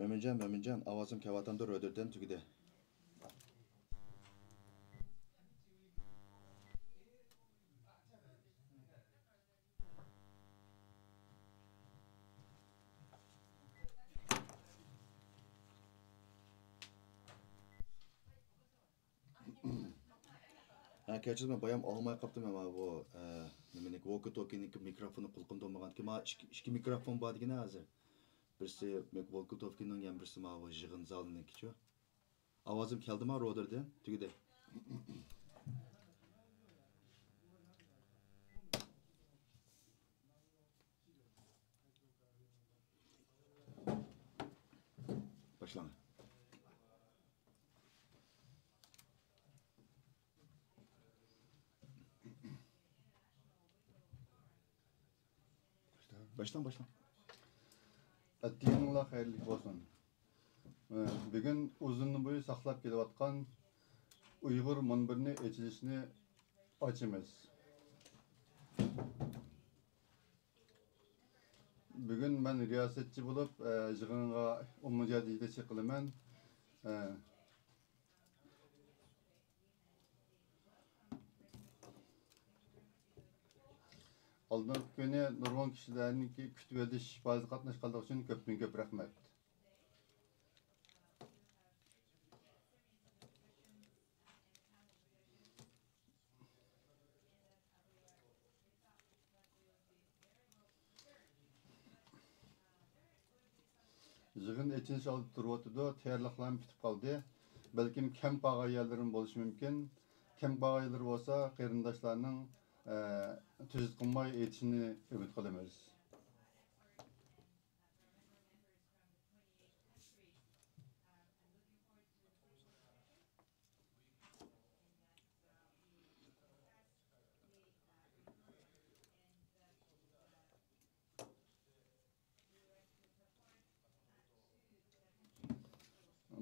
Mömincan, avazım kevatamda röderden tügüde. Ha, keçizme bayam almay kaptım ama bu nimenik walkie talkie'niki mikrofonu kulkunda olmagan ki ma iki mikrofon var digine hazır. Birisi walkie talkie'nin yan birisi ma bu jığın zalınınki ço. Avazım keldi ma röderden tügüde. Başlama. Başlan. Әттегеніңла қайырлы болсын. Бүгін uzun boyu saqlab kelayotgan Uyg'ur munbirini ochilishini ochamiz. Бүгін мен riyosetchi bo'lib, yig'inga umumiyat yetakchi qilaman. Aldığım günü nurg'un kishilarning kutib edish bazı qatnashganligi uchun ko'p rahmat. Yig'in echinish oldi turibdi, tayyorliqlar bitib qoldi. Balkim kam qolgan yerlarim bo'lishi mumkin. Kam qolgan yerlar bo'lsa, qarindoshlarning tuzit qilmay aytishini umid qilamiz.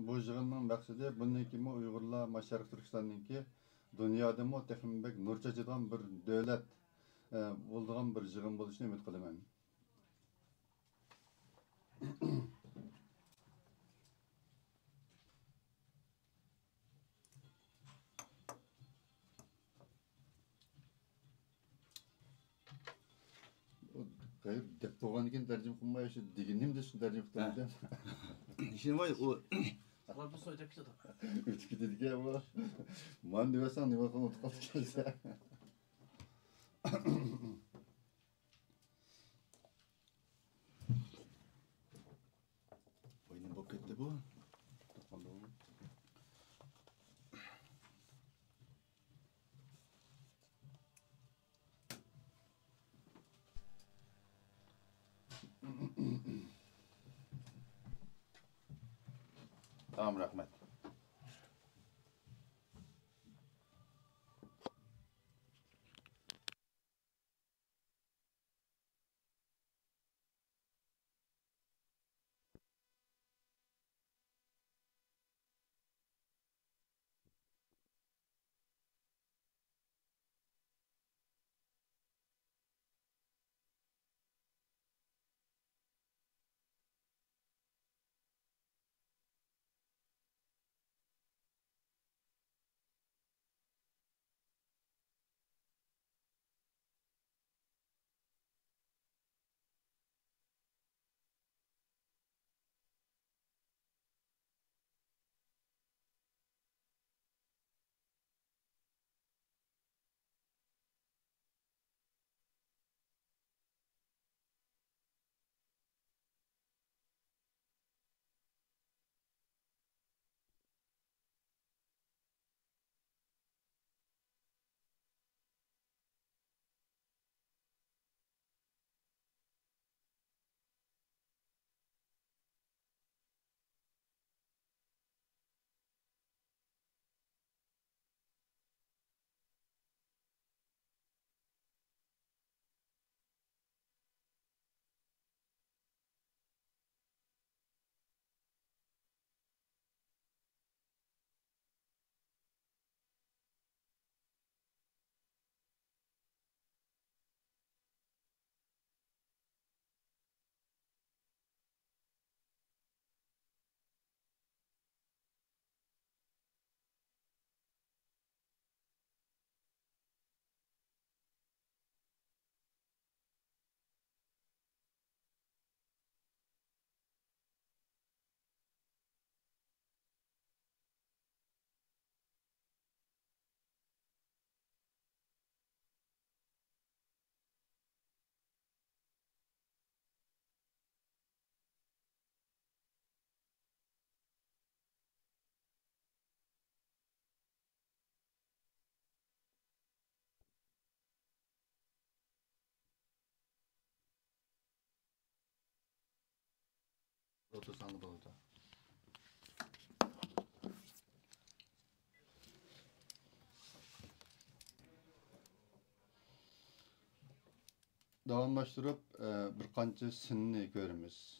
Bu yig'inning maqsadi bundan keyin Uyg'urlar Sharq Turkistonninki dunyodami texnik nur chechadigan bir davlat bo'ladigan bir yig'in bo'lishini umid qilaman. Hayır, dep bo'lgandan keyin tarjima qilmay shu deganim de shu tarjima qildim. İşin var o Var bu soyacak işte da. Üç gidiyor bu. Man diyorsan ne bakalım utkal gelse. oyunun bokette bu. Tamam rahmet. Otursanız bo'ladi. Davamlaştırıp bir qancha sinni görürüz.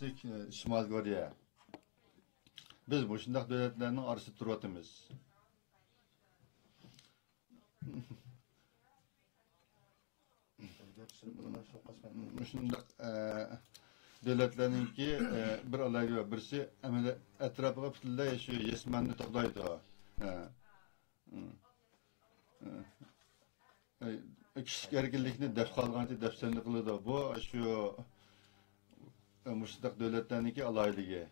birisi Şimal Koreya. Biz bu şundaq dövlətlərinin arasında turuyatımız. Şundaq dövlətlərinki bir alayı var. Birisi əmələ ətrafıga bütünlüy şu yesmanni toqlaydı. Kişilik erkinlikni def qalğanca defsənli qılıdı. Bu şu şundaq dövlətlərinki alaylығы.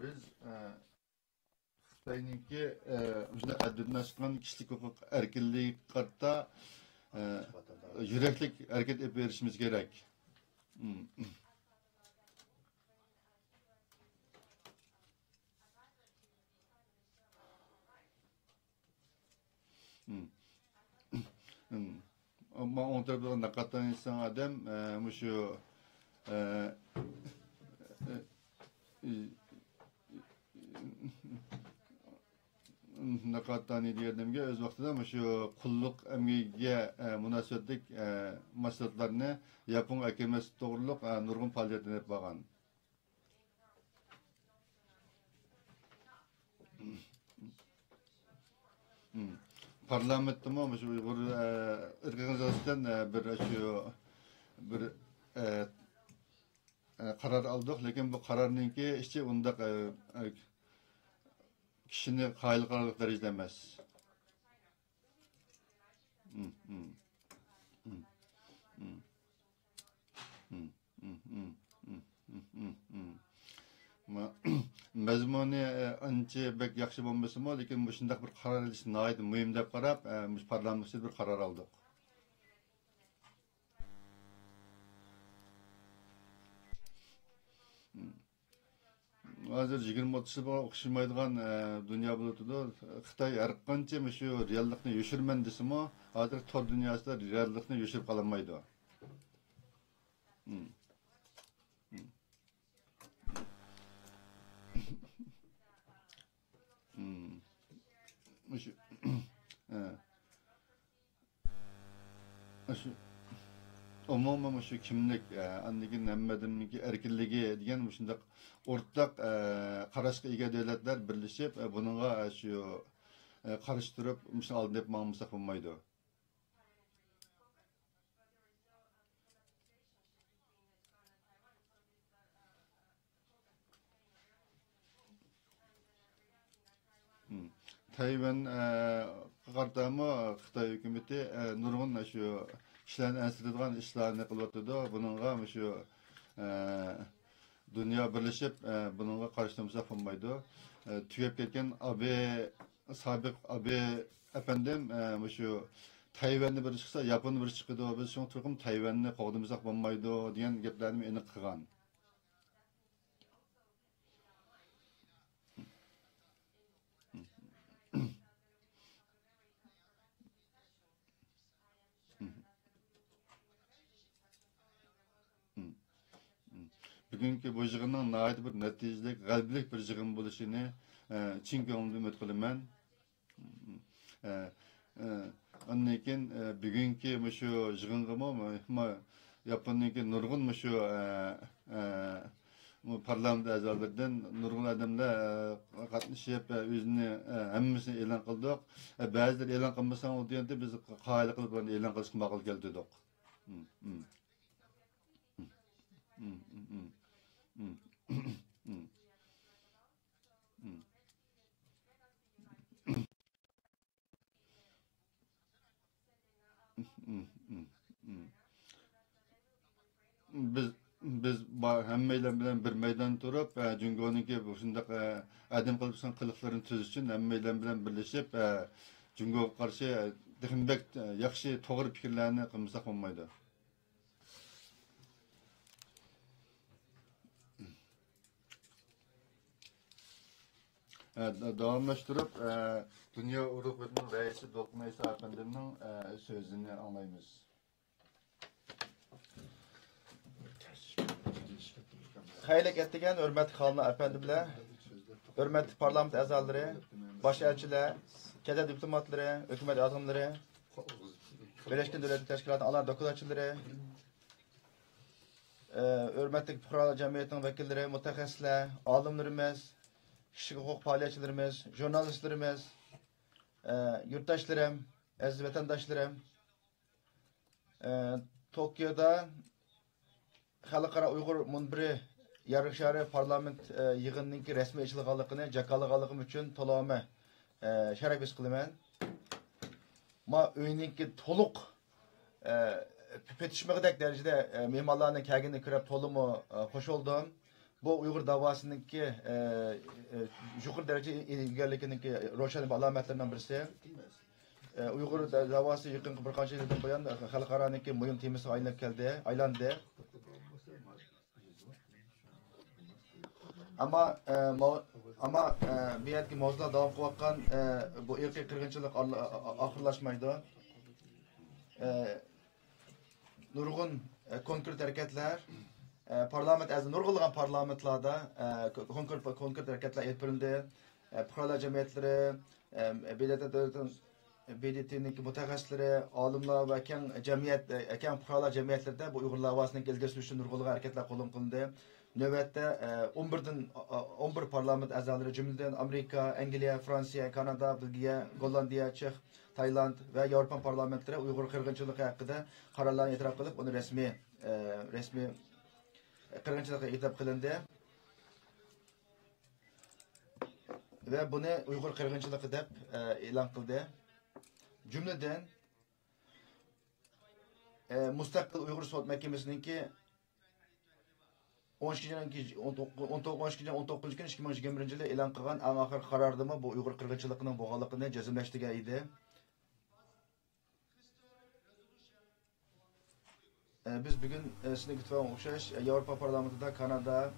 Biz Xitayninki adına çıkan kişilik hukuk erkinliği kartta yüreklik hareket edip verişimiz gerek. Ama on tarafından nakatan insan adam şu Nakatani diyordumga öz vaqtida şu qulluq əmgiga münasibətlik məsləhətlərini yapın əkilməsi doğruluq nurgun fəaliyyətini edib bağan. Parlamentdə mı şu Uyğur organizasiyasından bir karar aldık, lakin bu kararınki işte onda kişini hayli kararlılık derecede emez. Mezmuni anca bek yaxşı olması mı, lakin bu şundaq bir karar alışın ait mühim dep qarab, parlamentdə bir karar aldık. Hazır 20-30 yılga okşamaydigan dünya bulutuda Xitay her qancha şu reallikni yoshirman desimi, hazır tor dünyasida reallikni yoshirib qalamaydi. Umuman şu kimlik, andigin hammadinki erkinligi degan shundaq o'rtaq qarashga ega davlatlar birlashib, buningga shu qarshi turib, shuni oldin deb ma'lumsak bo'lmaydi. Tayvan qartama Xitoy hukumati nurg'un shu kishilarni ansiradigan ishlarni qilyotdi. Buningga shu dünya birleşip bununla karşılamışsa olmaydı. Tüyep ketken sabiq abi efendim şu Tayvan'ı bir çıksa Japon'u bir çıkıdı. Biz şunu Türk'üm Tayvan'ı kovdumuzak olmaydı diyen geplerini eni kıgan. Bugünkü bu yığının nəhayət bir nəticəlik, qəlblik bir yığın buluşunu çin köngülümdə ümid qılıman. Ondan keyin bugünkü şu yığınğa Yaponya'nınki nurgun şu parlament a'zolaridan nurgun adamlar qatnashib o'zini hammasini e'lon qildik. Ba'zilar e'lon qilmasang u deganda biz qoyil qilib e'lon qilishga ma'qul keldik. Biz hammaylar bilan bir meydan turib, Jungo'ningki shundaq adam qilibsan qiliqlarini tuzish uchun hammaylar bilan birlashib, Jungo'ga qarshi dehmbek yaxshi to'g'ri fikrlarni qilmasak bo'lmaydi. Davamlaştırıp Dünya Uruk Bölümünün reisi Dolkun Eysa Efendi'nin sözünü anlayınız. Hayırlı ettigen hürmetli Xalına Efendi bilen, hürmetli parlament a'zolari, baş elçiler, keza diplomatları, hükümet adamları, Birleşken Devletler Teşkilatı alar dokulatçıları, hürmetli fuqarolar jamiyatining vakilleri, mutaxassislar, olimlarimiz, kişilik hukuk faaliyetçilerimiz, jurnalistlerimiz, yurttaşlarım, aziz vatandaşlarım, Tokyo'da Xalqaro Uyg'ur munbiri Yarıq şəhəri parlament yığınınki resmi açılğanlığını, jakalığanlığım üçün to'lama şərəf his qilaman. Ma öyninki toluq petişmədək dərəcədə mehmanlarının kəlgini kirib tolumu xoş oldum. Bu Uyghur davasındaki yuqur derece ilgilikinki roşan alametlerinden birisi. Uyghur davası yakın bir qancha yildan buyon xalqaroniki muhim temasi aylandı. Ama bir yerki mavzular davam qilayotgan bu irqiy qirg'inchilik oxirlashmaydi. Nurg'un konkret hareketler parlament nurg'ulg'an parlamentlarda konkret hareketler yapıldı. Fuqarolar jamiyatları, BDT'nin mutaxassisleri, olimlar ve keng fuqarolar jamiyatlarida bu Uyg'ur davosini ilgari surish uchun nurg'ulg'an hareketler qo'lga qilindi. Növbətdə 11 parlament əzaları cümlədən Amerika, Angliya, Fransiya, Kanada, Belgiya, Gollandiya, Çex, Tayland və Avropa parlamentləri Uyğur qırğınçılığı haqqında qararlarını etiraf qılıb, onu resmi qırğınçılığa etiraf qılındı. Və bunu Uyğur qırğınçılığı deb elan qıldı. Cümlədən Müstəqil Uyğur Sot Məhkəməsininki 12 gün 2021 yılı elan qilgan eng oxirgi qarordimi bu Uyg'ur qirg'inchiligining bo'lganligini jazmlashtirgan edi. Biz bugun sizga kutgan o'xshash Yevropa parlamentida, Kanada,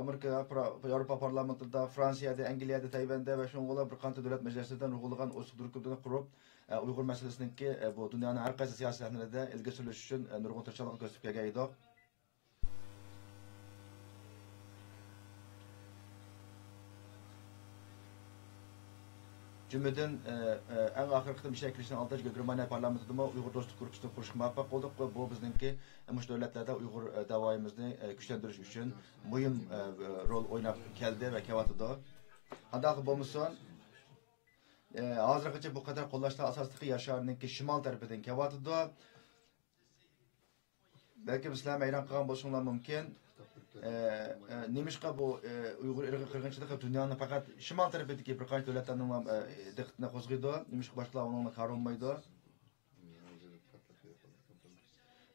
Amerika, Yevropa parlamentida, Fransiyada, Angliyada, Tayvanda va shunga bir qancha davlat majlislaridan ruhlangan o'suq qurib Uyghur masalasiniki bu dunyoning har qaysi siyosiy sahnalarida ilgari surish uchun nurg'un tirishchilik ko'rsatib kelgan edik. Cümleden en ahir kıtım şeklişinin altıcı Germaniya parlamentinde Uyghur dostluk kuruluşunu kuruşma muvaffak olduk ve bu bizimki muş devletlerde Uyghur davayımızı güçlendiriş için mühim rol oynap geldi ve kevatıda. Hatta bu musun? Hazırlıkça bu kadar kollaştığı asaslıkı yaşarınınki şimal tarafından kevatıda. Belki bizler meyran kılan boşunlar mümkün. Nemişqa bu Uyghur irqi qirg'inchiligi dunyoning faqat shimol tarafidagi bir qancha davlatlarning diqqatini qo'zg'aydi. Nemişqa boshqalar uni qarilmaydi.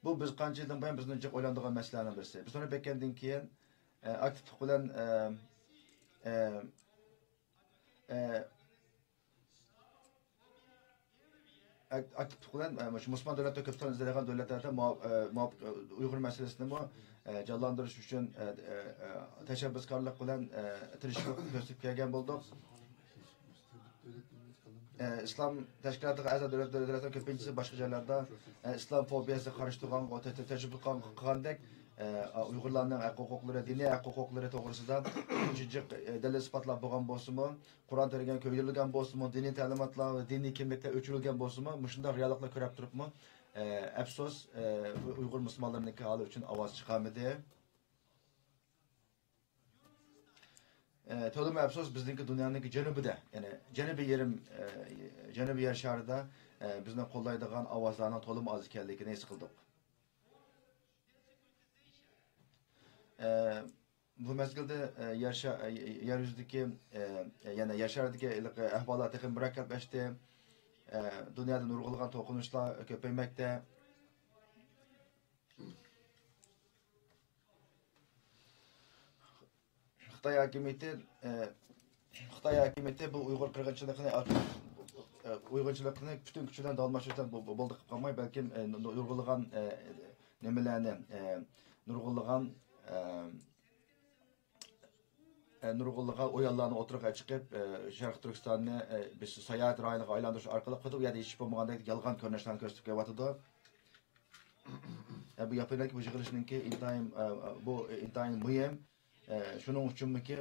Bu biz qancha yildan buyon bizni jiq o'ylanadigan masalalarning birisi. Biz uni bekkandan keyin aktivlik bilan aktivlik bilan Müslüman davlatlar ko'p sonli izlagan davlatlarda Uyghur masalasini canlandırış üçün təşəbbüskarlıq bilan tirishib göstərib kelgan bolduq. İslam təşkilatıga a'zo davlatlarning ko'pinchisi boshqa joylarda islom fobiyasi qarshi turgan tashbih qilgandek Uyg'urlarning huquqlari, diniy huquqlari to'g'risida shunchalik dalil isbotlar bo'lgan bo'lsa-mu, Qur'on terilgan, ko'yirilgan bo'lsa-mu, diniy ta'limotlar va diniy kimliklar o'chirilgan bo'lsa-mu, shunday realliklar ko'rib turibmi? Afsus Uyghur Müslümanlarının hali için avaz çıkamadı. Tolum afsus bizdeki dünyanın cənubida, yani cənubi yer şarida bizden qo'llaydigan avazlarning tolum az ekanligini his qildik. Bu mezgilde yer yüzündeki yani yer şaridagi ahvolat texnik murakkablashdi. Dünyada nurg'ulg'an to'qinishlar ko'paymoqda. Xitoy hokimiyati bu Uyg'ur qirg'inchiligini butun kuchidan dalmashishdan bo'ldi qilib qolmay, balki nurg'ulg'an nimalarni nurg'ulg'an o'yinlarni o'tirg'a chiqib Sharq Turkistonni biz sayohat rayoniga aylantirish orqali qilib, u yerda hech bo'lmagandek yolg'on ko'rinishlarni ko'rsatib kelyapti. Bu Yaponiyadagi bu yig'ilishninki intayin muhim. Shuning uchunki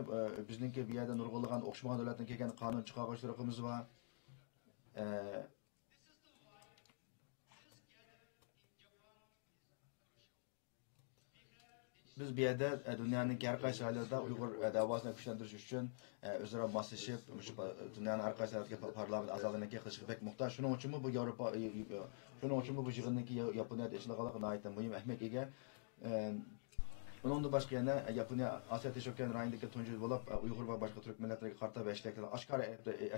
bizningki bu yerda nurg'ulg'an o'xshamagan davlatdan kelgan qonun chiqaruvchilarimiz va biz bir yerde dünyanın her qaysi yerlərdə Uyğur davasını gücləndiriş üçün özara maslaşıb dünyanın hər qaysi yerlərdə parlament azalığına qılışıq pek muhtaç. Şunun üçün bu Avropa şunun üçün bu yığındakı Yaponiyada işləğalıqına aid mühim əhəmiyyət ega. Bunun da başqa yana Yaponiya Asiya Teşokken rayonundakı tuncu bo'lib Uyğur va boshqa turk millatlarga qarta və işləklər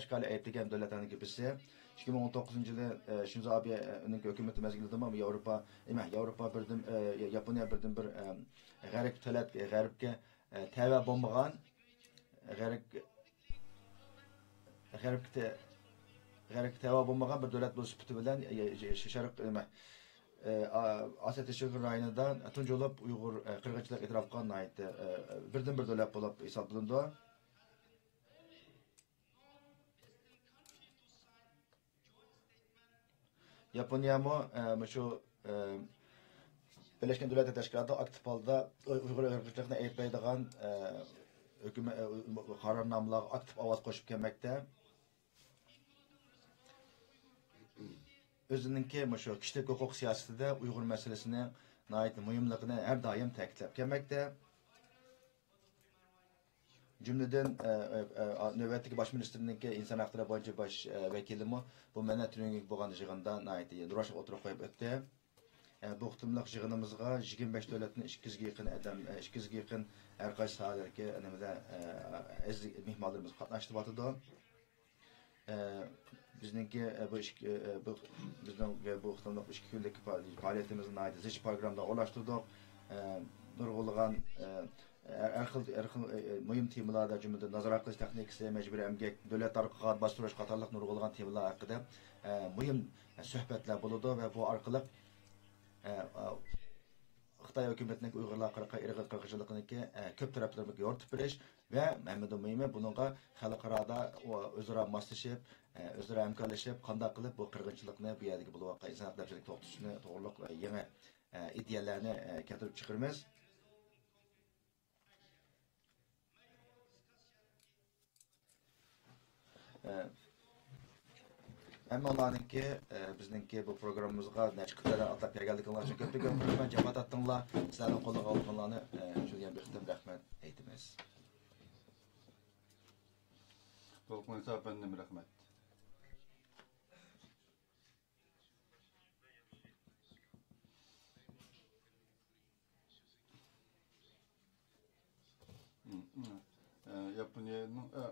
aşkara ayıblagan davlatlarning birisi 2019-yılı Shinzo Abe'nin hökuməti məzgilində Avropa birdim Yaponiya birdim bir g'arib talat g'arbga tava bo'lmagan g'arib tava bo'lmagan bir davlat bo'lish sifati bilan sharq Asya Teşokken rayonida tuncu olub Uyğur qirg'inchilik e'tirof qilgan birdim bir davlat bo'lib hisoblandı. Yaponiya mı şu Birleşmiş Milletler Teşkilatı aktif halda Uyghur ırkçılığına ayıplaydigan hükümet kararnamalarga aktif avaz qo'shib kelmoqda. O'zininki shu kishilik huquq siyosatida Uyghur masalasini nihoyat muhimligini har doim ta'kidlab kelmoqda. Cümleden növbətdəki baş ministerninki insan haqları boyunca baş vəkilimi bu mənə tününgük bolğan yığında nəhayət duraş oturuq qoyub ötdü. Bu ixtimlıq yığınımızğa 25 dövlətin 200-ə yaxın adam, 200-ə yaxın hər qaysı sahələrdə nəmədə əziz mehmanlarımız qatnaşıb atıdı. Bizninki bu ixtimlıq 2 günlük fəaliyyətimizi nəhayət zic proqramda ulaşdırdıq. Nurgulğan her xil mühim temalarda cümleden nazarat qilish texnikasi, mecburi emgek, davlat tarqiqat bastırış qatorliq nurgulg'an temalar haqida mühim suhbatlar bo'ladi va bu orqali Xitoy hukumatining Uyg'urlar irqi qirg'inchiligini ko'p taraflama yoritib berish va hammadan muhimi buningga xalqaro o'zaro moslashib, o'zaro hamkorlashib, qanday qilib bu qirg'inchilikni bu yerdagi bo'lgan inson haqlariga to'xtatishni to'g'riliq yangi ideyalarni keltirib chiqaramiz. Hem onlarınki bizninki bu programımızga neçə qıtara atlab gəldikinlər üçün köpləgən mən cəmaət atdınlar, sizlərin qolluq aldıqlarını şöyle bir xidmət rəhmət eytimiz. Dolqun səbəbəndim rəhmət.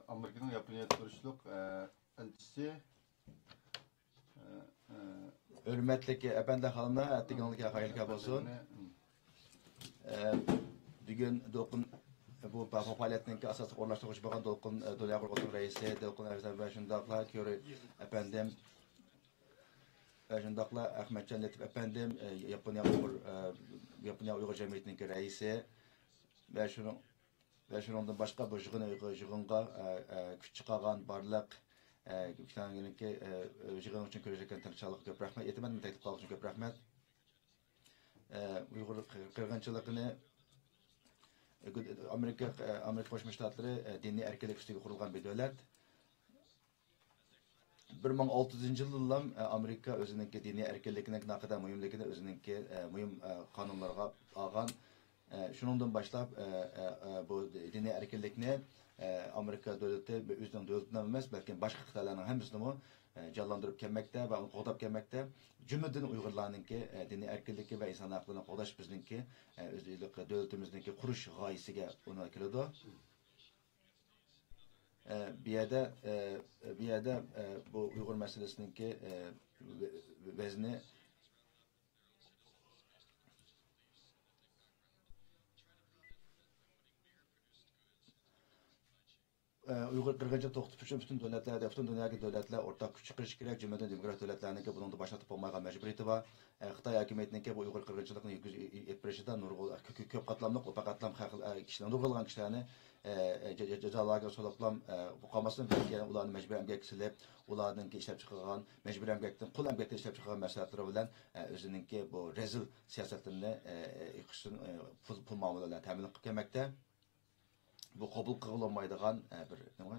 Amerika'nın Yaponiya turuşluq elçisi Hürmetlik efendi hanımlar, ettiğinlikle hayırlı olsun. Bugün Dolqun bu faaliyetinin asası orlaştırıcı bakan Dolqun Dünya Kurulu Reisi, Dolqun Erzan ve Şundakla, Köre efendim, Şundakla Ahmetcan Latif efendim, Yaponiya Uyghur Cemiyeti'nin reisi ve şundan başka bu yığınga küçük çıkan barlıq Küçüklenginlikki yığın için görəcəkən tənçalıq köp rəhmət. Yetimən təklif qalıq üçün köp rəhmət. Uyğur qırğınçılığını Amerika Qoşma Ştatları dini erkinlik üstüge qurulğan bir dövlət. 1600-cı ildən Amerika özününki dini erkinlikinin nə qədər mühimligini özününki mühim qanunlarga alğan. Şunundan başlap bu dini erkinlikni Amerika devleti özünün devletinden emas, belki başka kıtalarının hemsini canlandırıp gelmekte ve qoğdap gelmekte. Cümleden Uygurlarınki dini erkinliği ve insan haklarını qoğdaş bizninki özellikle devletimizdeki kuruş gayesiga ona kirdi. Bir yerde bu Uygur meselesininki vezni Uyghur qırğınçılıq toxtup üçün bütün dövlətlərdə, bütün dünyadakı dövlətlər ortaq güc çıxırış kerak, cümlədən demokrat dövlətlərinin bunun da başlatıb olmağa məcburiyyəti var. Xitay hökumətinin bu Uyghur qırğınçılığını etdirişdə nurgul köp qatlamlıq, o qatlam kişilərin nurgulğan kişilərini cəzalarga soluplam qalmasını belki ularni məcburi əmgək silib, ularning işləb çıxarğan, məcburi əmgəkdən, qul əmgəkdən işləb çıxarğan məsləhətləri bilan özününki bu rezil siyasətlərini pul muamelelerine təmin qılıb gəlməkdə. Bu qabul qılınmaydigan bir nima?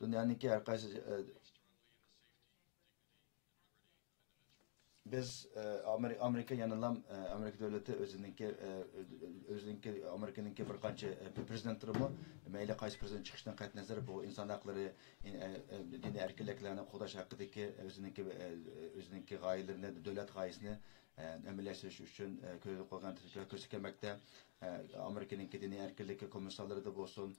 Dünyanınki her qaysı biz Amerika yanılam Amerika devleti özününki Amerika'nınki bir qancha prezidentlarımı meyli qaysı prezident çıkışından qat nazar bu insan hakları dini erkinliklerini qo'llash haqidagi özününki g'oyalarini devlet g'oyasini amaliylashtirish uchun ko'zda qo'ygan tadbirlar ko'rsatilmoqda. Amerika'nınki dini erkinlik komissarları da bo'lsin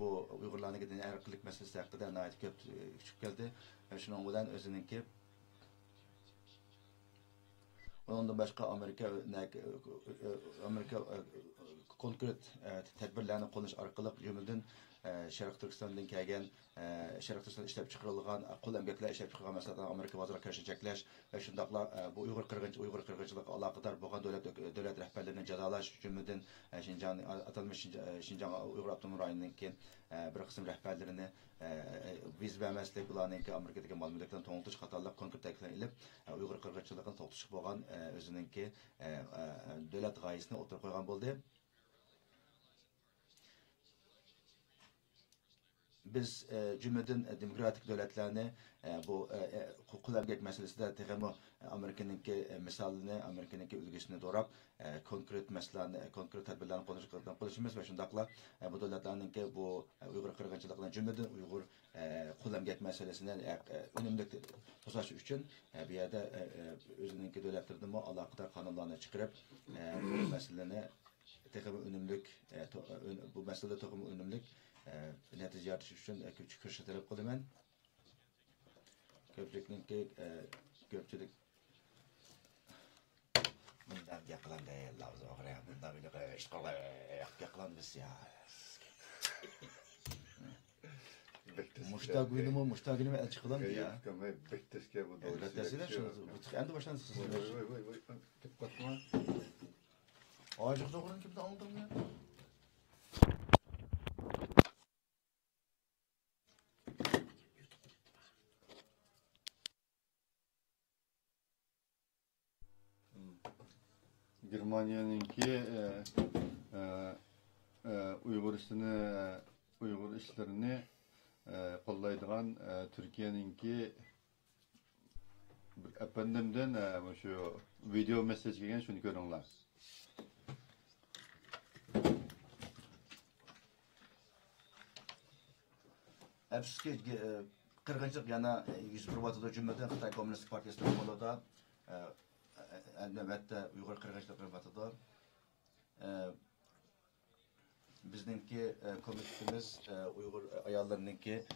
bu Uyg'urlarning dini erkinlik masalasi haqida nihoyat ko'p chiqib keldi. Shuning bilan o'ziningki ondan başka Amerika konkret tedbirlerini qo'llash orqali jumladan Sharq Turkistondan kelgan Sharq Turkistonda ishlab chiqarilgan qo'l emgaklar ishlab chiqargan masalan Amerika bozoriga kirishni cheklash va shundaqla bu Uyg'ur qirg'inchilik aloqador bo'lgan davlat rahbarlarini jazolash jumladan Şinjan atalmış Şinjan Uyg'ur avtonom rayonining bir qism rahbarlarini viz vermeslik bularninki Amerikadagi mal mulklarni to'ntirish qatorliq konkret takliflar ilib Uyg'ur qirg'inchiligini to'xtatish bo'lgan o'ziningki davlat g'oyasini o'tirib qo'ygan bo'ldi. Biz cümleden demokratik devletlerini bu hukuk emgek meselesinde tekrar Amerika'nınki misalini, Amerika'nınki ülkesini doğrap konkret meselelerini, konkret tedbirlerini konuşmamız ve şundakla bu devletlerninki bu Uygur kırgınçılıklarına cümleden Uygur hukuk emgek meselesine önemli tosaş için bir yerde özününki devletlerinin bu alakadar kanunlarına çıkarıp bu meselelerini tekrar önemli bu meselede tekrar önemli netice artışı için küçük kırşatırıp kılımen köpçülük bundan yakılan değil lavza oraya bundan bile işkala yakılan biz ya Muşta günümü el çıkılan ya Bekteşke bu da öğretesiyle şunu kendi baştan sızılır Bakma Ağacık doğurun kimde aldım ya Germaniyanınki Uygur işlerini kollaydıgan Türkiye'ninki efendimden şu video mesaj gelgen şunu görünglar. Hepsi kırgınçlık yana 101 vatıda cümleden Xitay Komünist Partiyası'nın kolada növbette Uygur kırgınçlık vatıda bizdeki komitemiz Uygur ayarlarınınki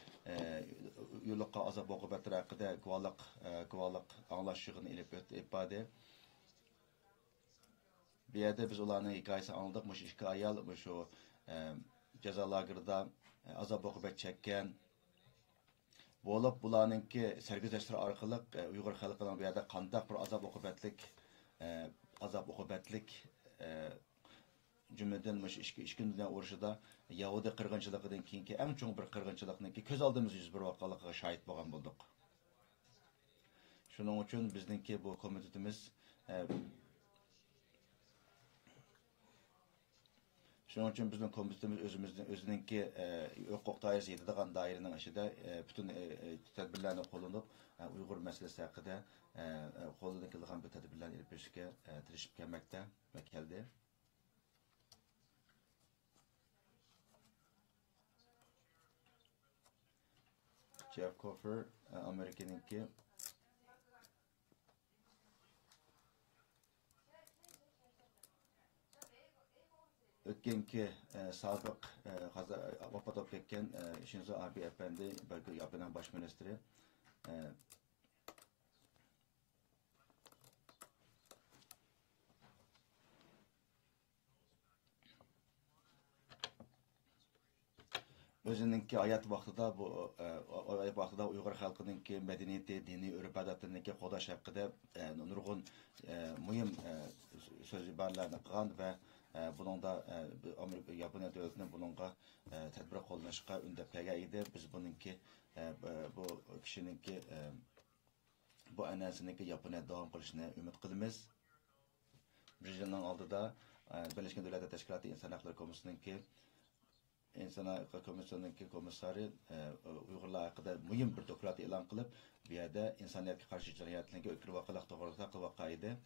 yolluqa azap okubatları hakkında guvalık anlaşışını ilip ifade. Bir yerde biz olanın hikayesini anladık. Muş iki ayal şu ceza lagerda azap okubat çekken bularınki sergüzeşleri arkalık Uygur halkının bir yerde kandak bir azap okubatlik cümleden iki dünya uğraşıda Yahudi kırgınçılığından keyinki en çok bir kırgınçılıktan ki göz aldığımız 101 vakalığa şahit bo'lgan bulduk. Şunun için bizdeki bu komitetimiz özününki hukuk dairesi yetadigan dairenin içinde bütün tedbirlerini kullanıp Uygur meselesi hakkında қолдан келген bir tedbirlerini ilip berishga tirishib kelmoqda ve keldi. Jeff Coffer, Amerika'nınki ötkenki sabık vafat olup ketken Shinzo Abe efendi belki Japon baş ministri özününki hayat vaxtıda bu hayat vaxtıda Uygur halkınınki medeniyeti, dini, örf adatlarınınki qodaş haqqında nurgun mühim söz ibarlarını qilgan ve bunun da Amerika, Yaponiya devletinin bununla tedbir qo'llanishga undab kelgan edi. Biz bununki bu kishininki bu anasiniki Yaponiya davom qilishini umid qilamiz. Brüjinin aldıda Birleşmiş Milletler Teşkilatı İnsan Hakları Komisyonu'nun İnsan Hakları Komisyonu'nun komissarı Uygurlar hakkında mühim bir doklat elan kılıp bir yerde insaniyetke karşı cinayetlerine ökür vakalık doğrultuda vakaydı.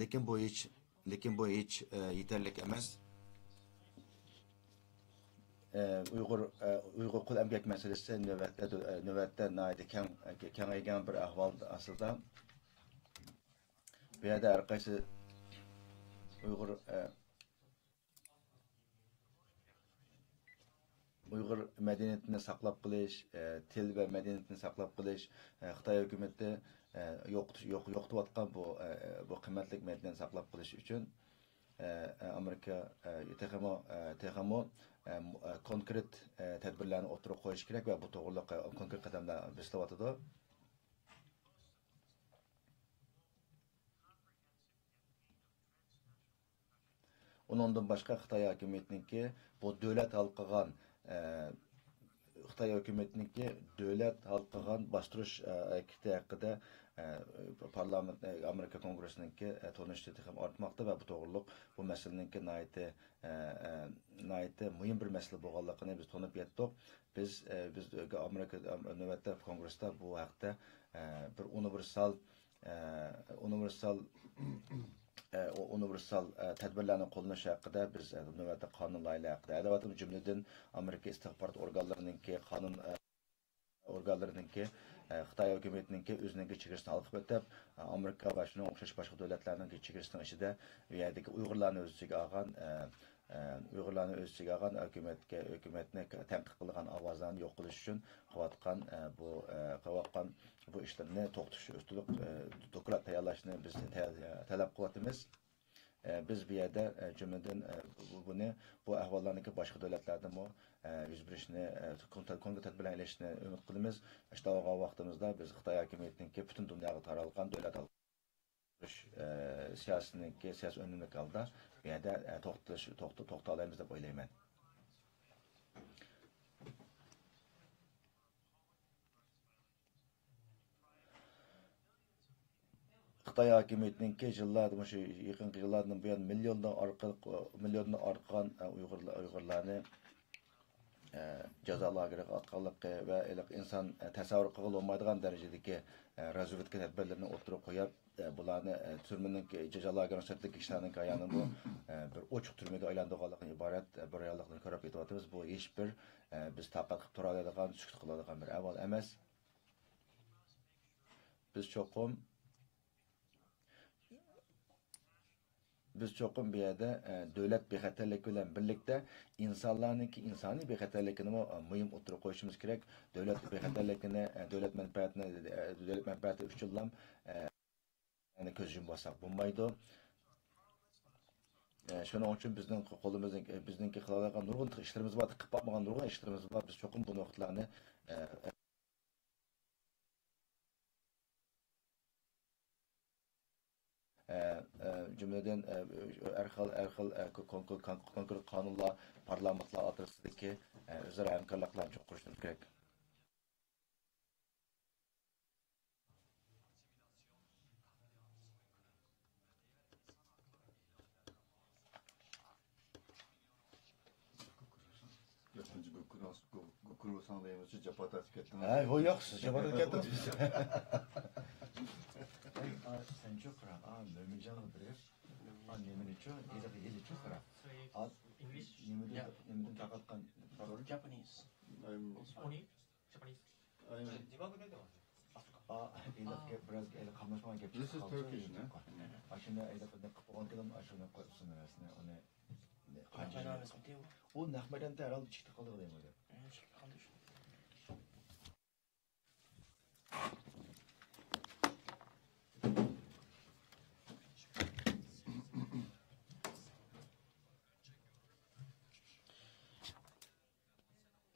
Lekin bu hiç yeterlik emas. Uyghur kul emgek meselesi nöbette naide kengaygan bir ahval aslında. Bu yerde arkası Uyghur medeniyetini saklap kılış, til ve medeniyetini saklap kılış, Xitay hükümeti yoqtuvatqan bu kıymetlik medeniyetini saklap kılış için Amerika texmo konkret tedbirlerini oturup koyuş gerek ve bu doğruluk konkret kademler beslevatıdır. Onundan başka Xitay hükümetininki bu devlet halkıgan Xitay hükümetininki devlet halkıgan bastırış hareketi hakkında parlament Amerika Kongresininki tanıştığı hem artmakta ve bu doğruluk bu meseleninki nayeti mühim bir mesele boğallıqını biz tanıp yettik. Biz Amerika nöbette Kongres'te bu hakta bir universal tedbirlerini qo'llash haqida biz navbatda qonun loyihalari haqida adavatım jumladan Amerika istihbarat organlarınınki Xitoy hukumatininki o'zining chegarasini olib o'tib Amerika va shunga o'xshash boshqa davlatlarning chegarasining ichida bu yerdagi Uyg'urlarni o'z ichiga olgan hukumatni tanqid qilgan ovozlarni yo'q qilish uchun qilayotgan bu ishlarni to'xtatish ustilik doklad tayyorlashni biz talab qilyapmiz. Biz bir yerde cümleden bu ahvallarındaki başka devletlerde yüz birişini konkret tedbirler iletişini ümit kılımız. İşte o vaktimizde biz Xitay hakimiyetinin bütün dünyaya taralgan devlet siyasi önlülük aldı. Bir yerde toxtalayımız da oylayman. Xitay hakimiyetininki yıllardan şu yakın yıllardan bu yana milyondan artgan Uygurlarni jazo lageriga atqanlıqı ve insan tasavvur qilib olmaydigan derecedeki razvedka tedbirlerini o'tirib qo'yib bularni türmenin jazo lagerining sirtlik kishilarning ayani bu bir ochiq turmaga aylantirganlikdan iborat bir reallikni ko'rib yetyapmiz. Bu hech bir biz taqat qilib tura oladigan, sukut qiladigan bir ahvol emas. Biz biz çoxum bu yerda davlat bexatarligi bilan birlikda insonlarniki insoniy bexatarligini muhim o'tirib qo'yishimiz kerak. Davlat bexatarligini, davlat manfaati uchun ham yani ko'z yummasak bo'lmaydi. Shuning uchun bizning qo'limizdan bizningki qilayotgan nurg'un ishlarimiz bor, qilib bo'lmagan nurg'un ishlarimiz bor. Biz cho'qim bu vaqtlarni cümleden konkret kanunlar, parlamentlar arasındaki özara hemkarlıklarını çok kuruşturmak gerek. Kurulsan diyemiz, cepat etiketten. O yok, cepat etiketten. Sen çok kıran, Mürmücan'ı bilir. Yemin için, yedi çok kıran. English? Yemin takatkan. Japanese. Only Japanese. Biraz kamlaşma gibi. This is Turkish, ne? Aşında on kadar aşağıda koysun arasında onu. Kaçana mesmetiyor. O nakmeden de herhalde çıktı kalır değil mi?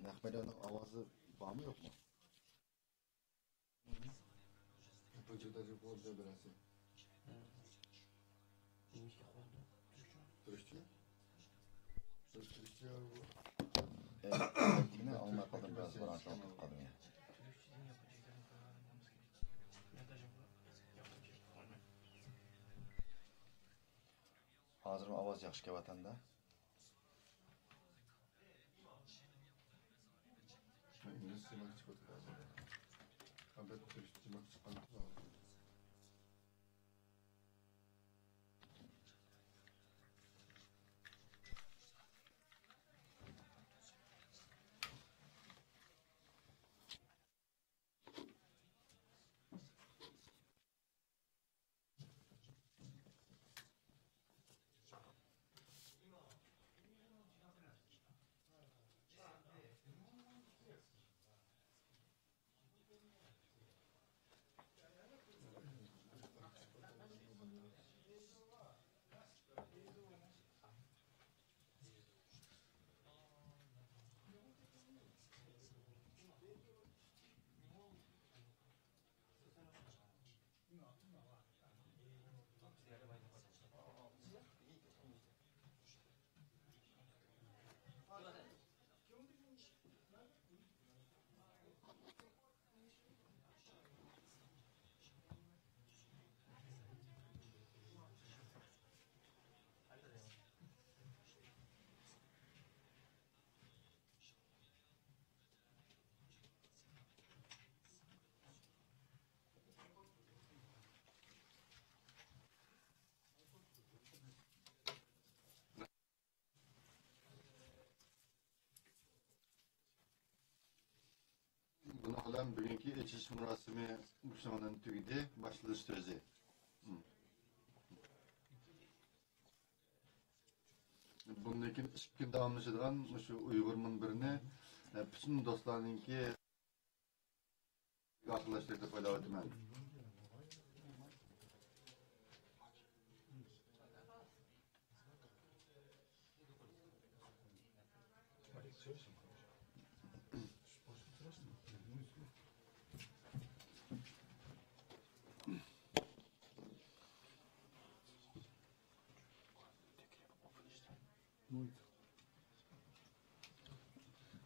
Nakmeden avazı var mı yok mu? Böcekleri bolca birisi. Türkçe? Türkçe bu. Yine almak kaldım biraz var aşağı kaldım ya. Hazır mı avaz yaxşı kevatanda? İngiliz simak çıkmadı lazım. Abi Türkçe simak çıkmadı lazım. Buna olan bugünkü geçiş murasimi bu sonunun tüyüdü, başladı sözü. Bundaki iki gün davamlaşılan şu Uygur'un birini bütün dostlarınki arkadaşlarıyla paylaştım ben.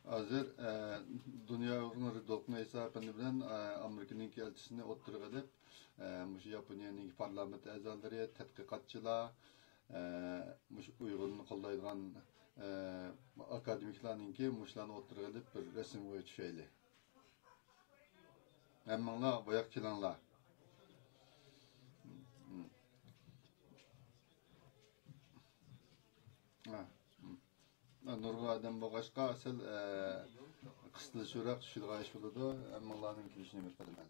Hazır dünyanın dokuna hesabını bilen Amerika'nın elçisini oturtulup Japonya'nın parlament azaları, tədqiqatçılar, Uygur'un kollaydıgan akademiklarının ki muşlarını oturtulup bir resim boyu düşeyli. Hemmanlar boyakçılanlar. Nurgul adam boğaşqa asıl qısılışırak düşülüğe iş buludu. Hemmanların kilişini ümit edilen.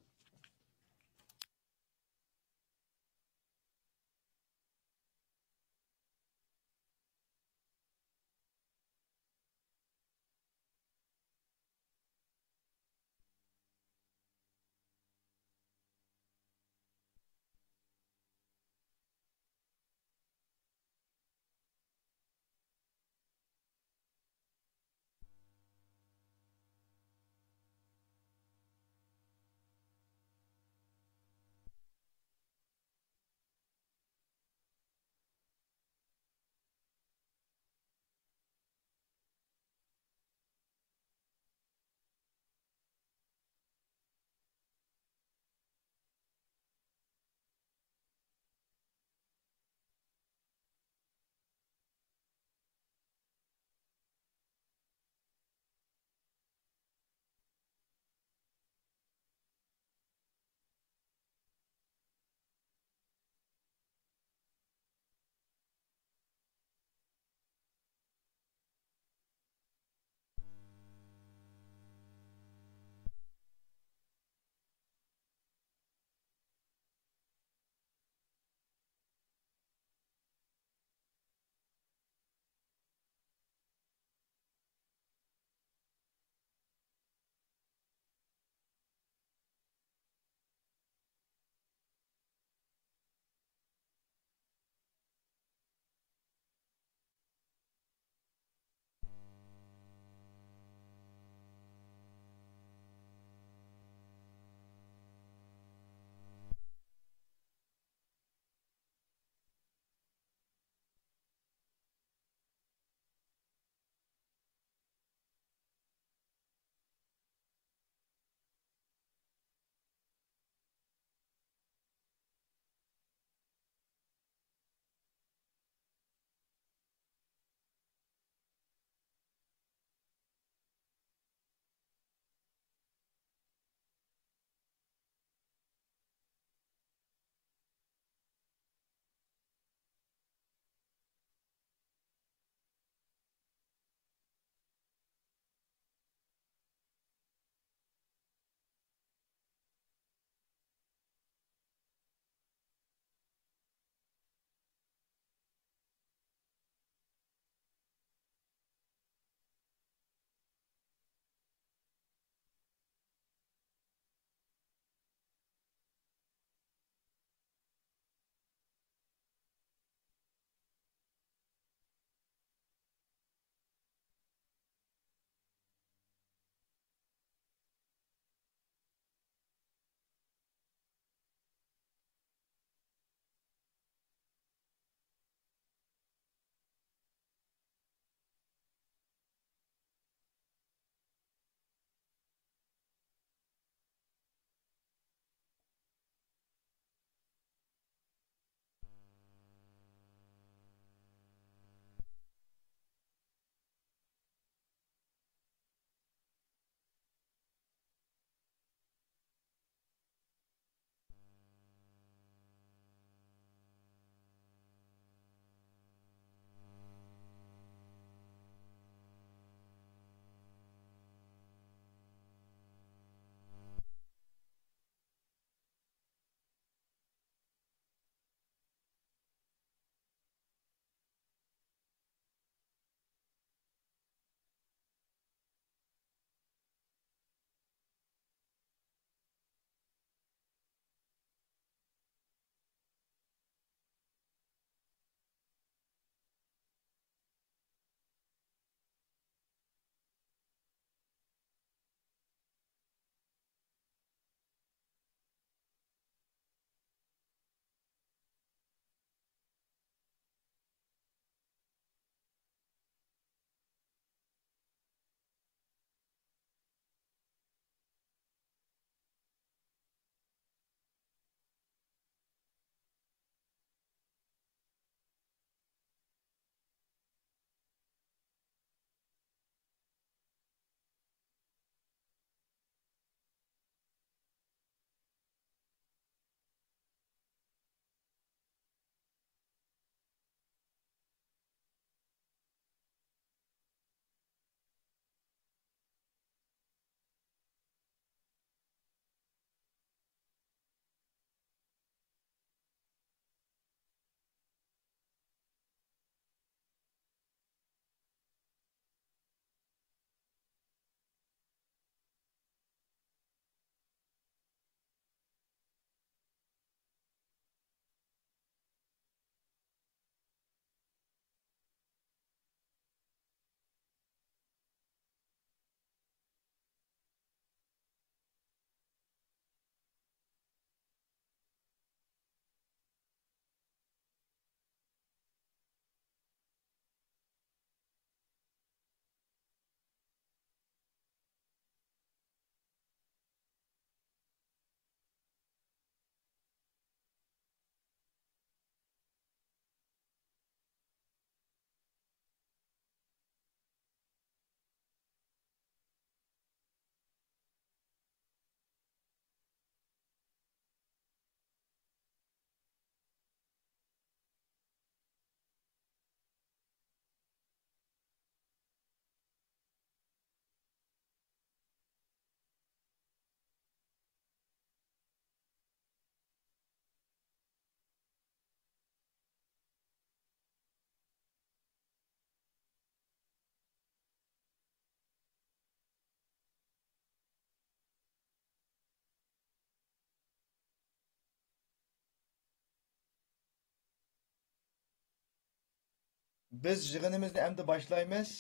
Biz yig'inimizni endi boshlaymiz.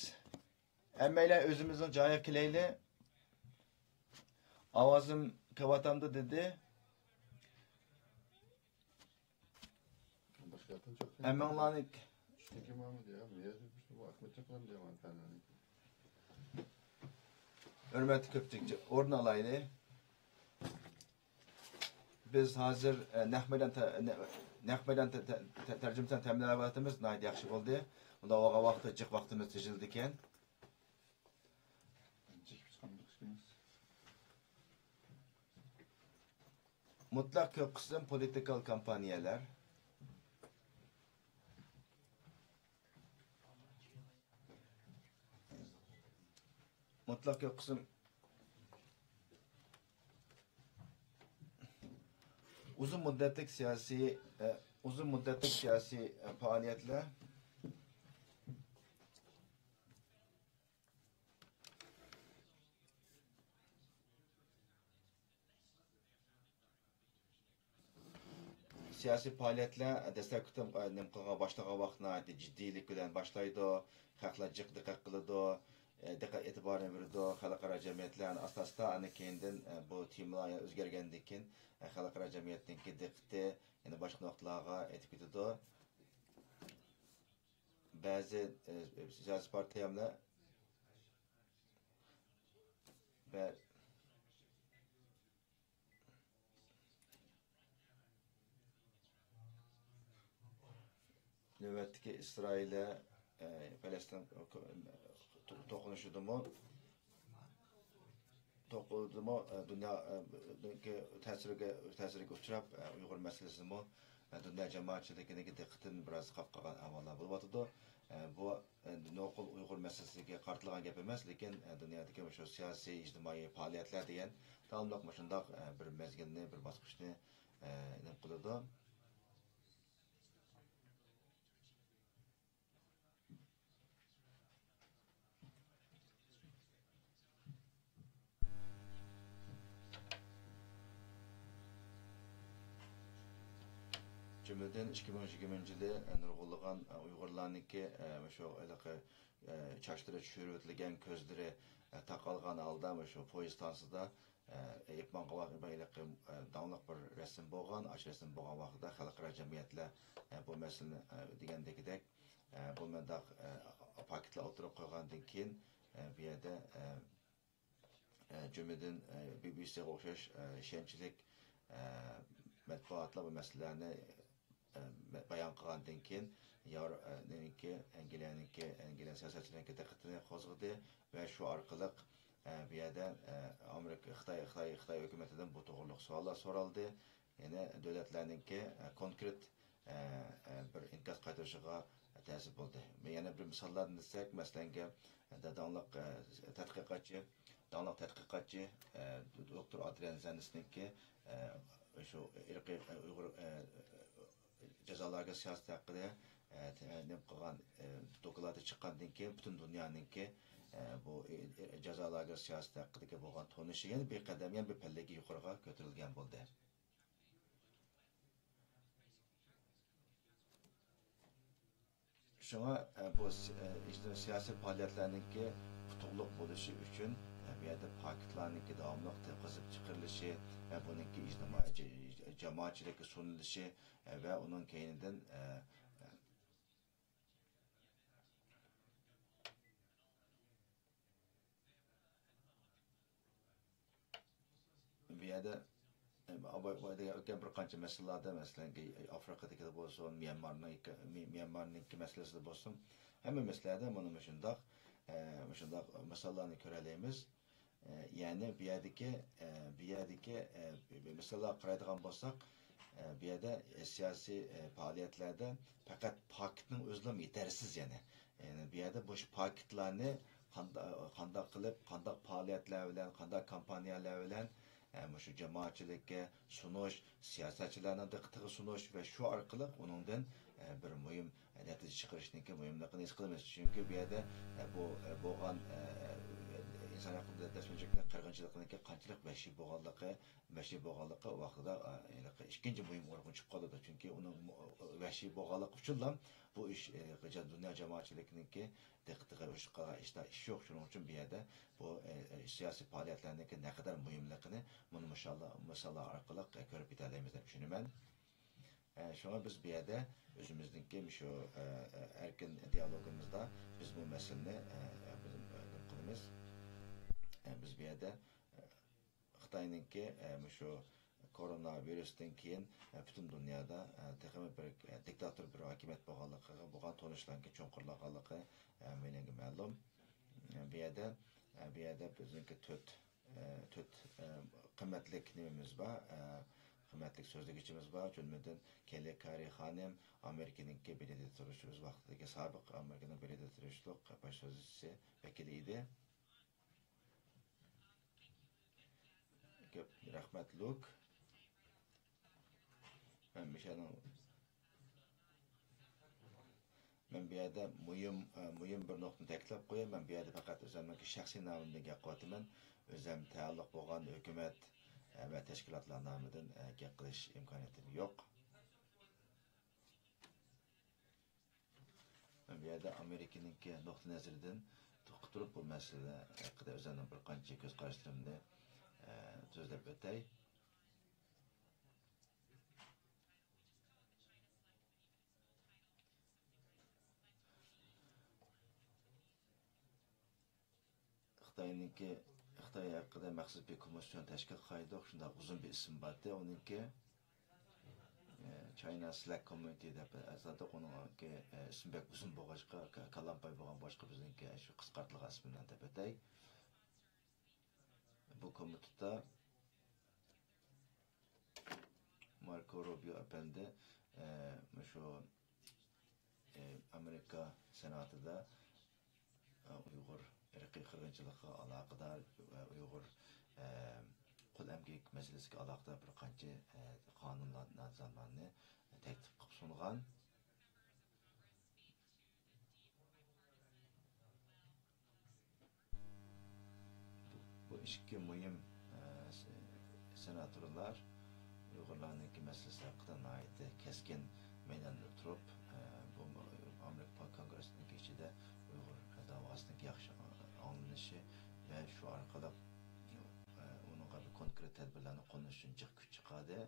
Hammaylar o'zimizning joyiga kelaylik. Ovozim kavatamda dedi. Hammanglarni hurmatli ko'pchilik o'rin olaylik. Biz hozir nahmadan tarjimadan ta'minlayapmiz. Nayt yaxshi bo'ldi. Unda vaqtda jiq vaqtimiz tejildi ekan. Mutlaq ko'p qism politikal kampaniyalar mutlaq ko'p qism uzun müddetlik siyasi faaliyetler siyasi faaliyetler destek kutum başlayan vaxtına ciddilik bilen başlaydı. Halklar jiq diqqat qiladi, diqqat e'tiborini beradi. Xalqaro jamiyatlarning asosida ana keyindan bu temalar o'zgargandan keyin xalqaro jamiyatning diqqati yana boshqa nuqtalarga etib ketadi. Ba'zi siyosiy partiyalar ve növbətdəki İsrail'e Palestin toqunuşudu mu dünya təsirə uçurab Uyğur məsələsini mu dünya cəmaatçılığına diqqətini biraz qapqagan amallar bulmatıdı. Bu nokul Uyğur məsələsiga qartılğan gap emas, lekin dünyadakı şu siyasi, ictimai fəaliyyətlər degan davamlıq şundaq bir mezgilni, bir basqıçni nima qiladi. Cümleden 2020-yili nurg'ulg'an Uyg'urlarniki shu çaşdırı çürütülgen közleri taqalgan alda shu poyezd stansiyasida epman qavaqbayliq davamlıq bir resim bo'lgan, aç resim bo'lgan vaqtda xalqaro jamiyatlar bu masalani degandekidek bu mendaq paketlar o'tirib qo'ygandan keyin bu yerda cümleden BBC'ga o'xshash ishonchlik matbuotlar bu masalalarni bayan qilgandan keyin Angliya siyosatchilarining diqqatini qo'zg'adi va shu orqali bu yerda Amerika Xitoy hukumatidan bu to'g'riliq savollar so'raldi. Yana davlatlarningki konkret bir inkos qaytarishiga ta'sir bo'ldi. Yana bir misollarni desak, masalan, davomliq tadqiqotchi doktor Adrian Zanisniki shu irqiy Uyg'ur jazolarga siyosat haqida nima qilgan doklati chiqqandan keyin butun dunyoninki bu jazolarga siyosat haqidagi bo'lgan tonishi yana bir qadam, yana bir pallaga yuqoriga ko'tarilgan bo'ldi. Şuna bu siyasi faaliyetlerindeki tutukluk buluşu için bir yerde paketlerindeki devamlılık qizib chiqarilishi ve bununki cemaatçilikka sunilishi ve onun keyininden bir yerde bir qancha masalalarda masalan Afrikadagi bo'lsin, Myanmarning masalasida bo'lsin, hamma masalalarda mana shundaq masalalarni ko'ralaymiz. Yani bir yerdeki mesela qaraydigan bo'lsak, bu yerda siyasi faaliyetlerde fakat paketning o'zlami yetersiz yani. Yani bu yerda bu paketlarni qanday qilib, qanday faoliyatlar bilan, qanday kampaniyalar bilan shu jamoatchilikka sunish, siyosatchilarning diqqatiga sunish va shu orqali uningdan bir muhim natija chiqarishning muhimligini his qilamiz. Chunki bu yerda bu bo'lgan inson haqida tasvirchilikni qirg'inchilikniki qanchalik vahshiy bo'lganligi vaqtida ikkinchi muhim o'rin chiqib qoladi. Chunki uning vahshiy bo'lganligi uchun ham bu bu iş dünya cemaatçiliğindeki diqqəti işdə iş yox. Şunun üçün bir yerdə bu siyasi fəaliyyətlərindəki nə qədər mühimliğini bunu misallar arqılıq görüb bitəliyimiz deyə düşünürəm. Şuna biz bir yerdə özümüzdeki şu erkin diyalogumuzda biz bu meseleni bizim qılımız. Biz bir yerdə Xitay'nınki şu koronavirüsten keyin bütün dünyada texmi bir diktator bir hakimiyet bolganlığı, bugan tonuşlanki çoңqurlaganlığı menenge ma'lum. Bir yerda bizningki to'rt qimmatlik nimamiz bor, qimmatlik so'zligimiz bor. Jumladan Kelly Kari xonim Amerikaningki belediye turishimiz vaqtidagi sobiq Amerikaning belediye turishliq baş sözcüsü vakili edi. Rahmat Luke. Ben bir yerde mühim bir noktunu təklif qoyayım. Ben bir yerde fakat özümdeki şəxsi namımdan gap qılatıman. Özüm təalluq bolğan hökumət və təşkilatlar namıdan gap qilish imkaniyatim yox. Ben bir yerde Amerikanınki nokta nazaridan tutup bu mesele haqida özümün bir qancha ko'z qarashlarimni so'zlab o'tay. Xitoy haqida maxsus bir komissiyon tashkil qildik. Shunda uzun bir ism bordi. Oningki China Slack Community deb azadik. Oningki ismi bek uzun bo'lg'achqa kalampay bo'lgan boshqa bizningki shu qisqartirilgan ismi bilan deb atay. Bu komiteda Marco Rubio efendi şu Amerika senatida Uyghur irqiy qirg'inchilikqa aloqador Uyghur qul emgak masalasiga aloqador bir qancha qonunlar nizomlarni taklif qilib sungan. Bu ikki muhim senatorlar Uyg'urlarning masalasi haqida nihoyatda keskin maydonda turib bu Amerika kongressining ichida Uyg'ur davosining yaxshi anglanishi va shu orqali uningga bir konkret tadbirlarni qo'llash uchun jiq kuch chiqadi.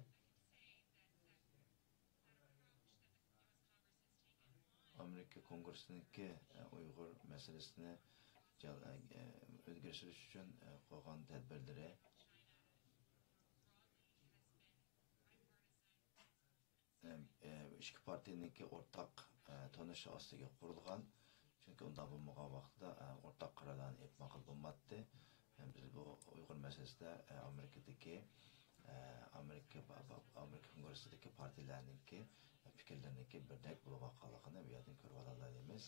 Amerika kongressininki Uyg'ur masalasini o'zgartirish uchun qo'ygan tadbirlari ikki partiyaningki o'rtaq tonishi ostiga qurilgan. Chunki unda bo'lmagan vaqtda o'rtaq qarorlarni ma'qul bo'lmadi. Biz bu Uyg'ur masalasida Amerikadagi Amerika kongressidagi partiyalarningki fikrlariniki birdek bo'lganligini bu yerdan ko'rib olamiz.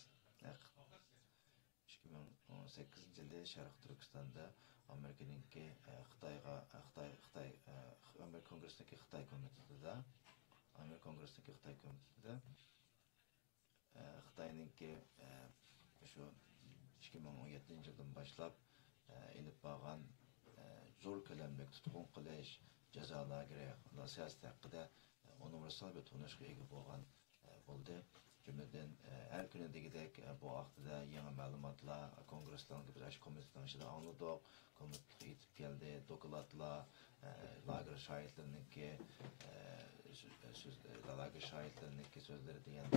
2018 yilda Sharq Turkistonda Amerikaningki Amerika kongressidagi Xitoy komitetida Xitoyningki şu 2017 yıldan başlap inip bağan zor ko'lamli tutqun qilish, jazolar siyosati haqida universal bir tunishga ega bo'lgan bo'ldi. Jumladan har kunidagidek bu haqida yangi ma'lumotlar kongresslarga biz komitetining ichida angladik. Komitetga yetib keldi, dokladlar, lager shohidlariniki lager shohidlariniki so'zlari degan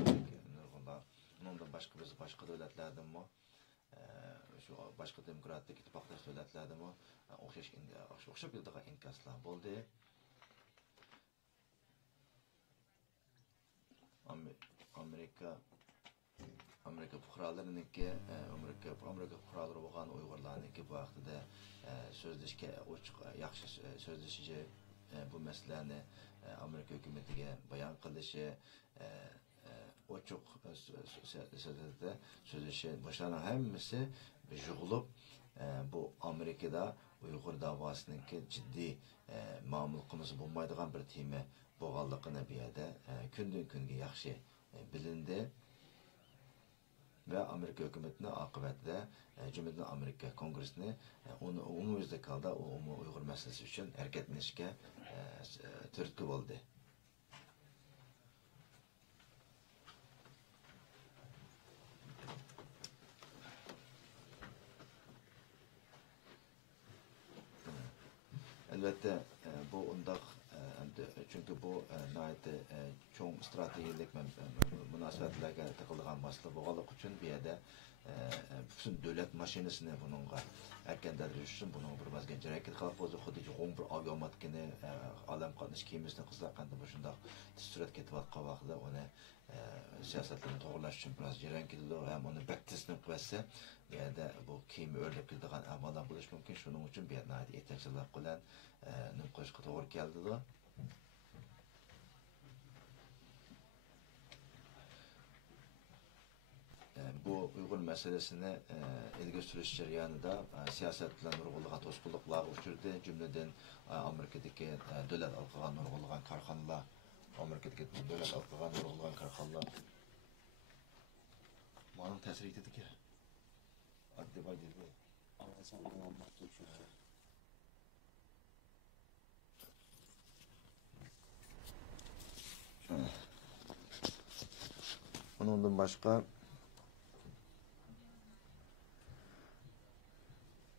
nurg'unlar. Bundan başka devletlerden mi, şu başka demokratik ittifaqdaş devletlerden mi o'xshab yildiği inkaslar bo'ldi. Amerika fuqarolariniki Amerika fuqarolari bo'lgan Uyg'urlarniki bu vaqtida so'zlashga yaxshi so'zlashishi, bu masalani Amerika hukumatiga bayon qilishi, ochiq sözde sözleşe başlanan hemmisi jugulup bu Amerika'da Uyghur davasındaki ciddi mamul konusu bulmaydıgan bir tema boğallıqını bir yerde günden günge yaxşı bilindi ve Amerika hükümetine akıbette cümleten Amerika Kongresini onu umumuzda kaldı o Uyghur meselesi için hareketlenişke türkü oldu. Elbette bu undaq çünkü bu nəhayət çoğ stratejilik münasibətlərə tıqılğan masala bolğanlıq üçün bir yerdə bütün dövlət maşinasını bununla erkendiriş üçün bunun bir bazı hərəkət qılıb olsa xuddi 11 avtomatikini alam qatnaş kemisini qızlaqanda bu şundaq sürət ketib atqan vaxtda onu siyasətini toğrulaş üçün biraz cərən kildi hem onu bəktisini qıvəsə bir yerdə bu kemi örlep kildiğən əmallar buluş mümkün. Şunun üçün bir yerdə nəhayət ehtiyaclıq qılan qoşqı toğru gəldi də. Bu Uyghur meselesini ilgi sürüş jarayonida siyasetler nurg'ulg'an to'sqinliklar uchirdi. Cümleden Amerikadagi davlat alqagan nurg'ulg'an korxonalar, Amerikadagi davlat alqagan nurg'ulg'an korxonalar Ma'nun ta'sir etdi-ki. Adli baydi bu. Ağzın anlamak için.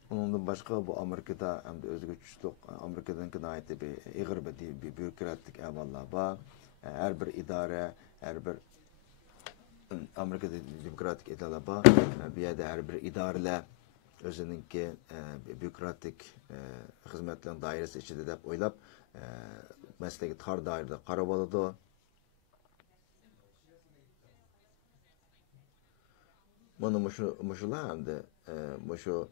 Ondan başka bu Amerika'da hem de özgür güçlük Amerika'dan ait bir ağır bir bürokratik amallar var. Her bir idare, her bir Amerika'da demokratik idareler var. Bir yerde her bir idareler özününki bürokratik hizmetlerin dairesi içinde de oylap mesleki tar dairede qarab Bunu muşular hem de muşu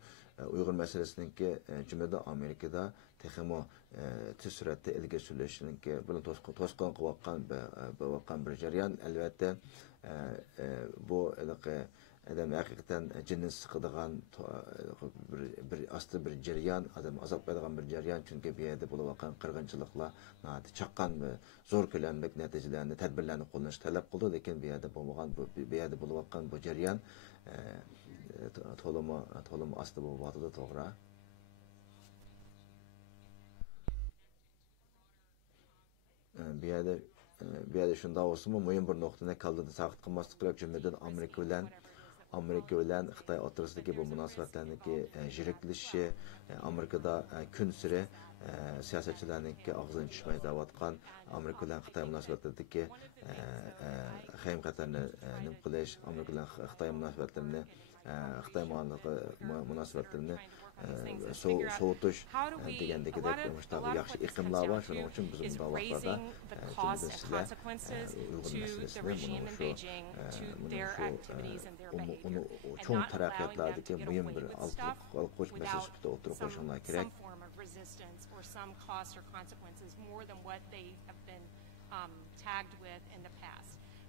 Uyghur meselesininki cümlede Amerika'da texmo tez süratde ilgi sürüşününki bunu tosqan qıvaqqan bir jarayan elbette bu adam hakikaten cinni sıkıdığan bir aslı bir jarayan adam azaplaydigan bir jarayan çünkü bir yerde buluvaqqan qırğınçılıqla çaqqan zor ko'lamlik natijalarni tadbirlarni qo'llanish talab qildi lekin bir yerde buluvaqqan bu jarayan to'limi aslı bu vaxtıda to'g'ri. Bir yerde şunda olsun mu mühim bir noktada kaldı da saqit qilmaslik kerak cümleden Amerika bilan Xitoy o'rtasidagi bu munosabatlarniki jiriklişi Amerikada kun siri siyosatchilarniki og'zidan tushmay davatgan Amerika bilan Xitoy munosabatlaridagi xaym xatarni nim qilish Amerika bilan Xitoy munosabatlarini munosabatlarini soğutuş degandagi mushtaqi yaxshi iqlimlar bor. Shuning uchun biz bunday vaqtlarda uni cho'ng taraqqiyotlardagi muhim bir qo'sh masala sifatida o'tirib qo'yishinglar kerak.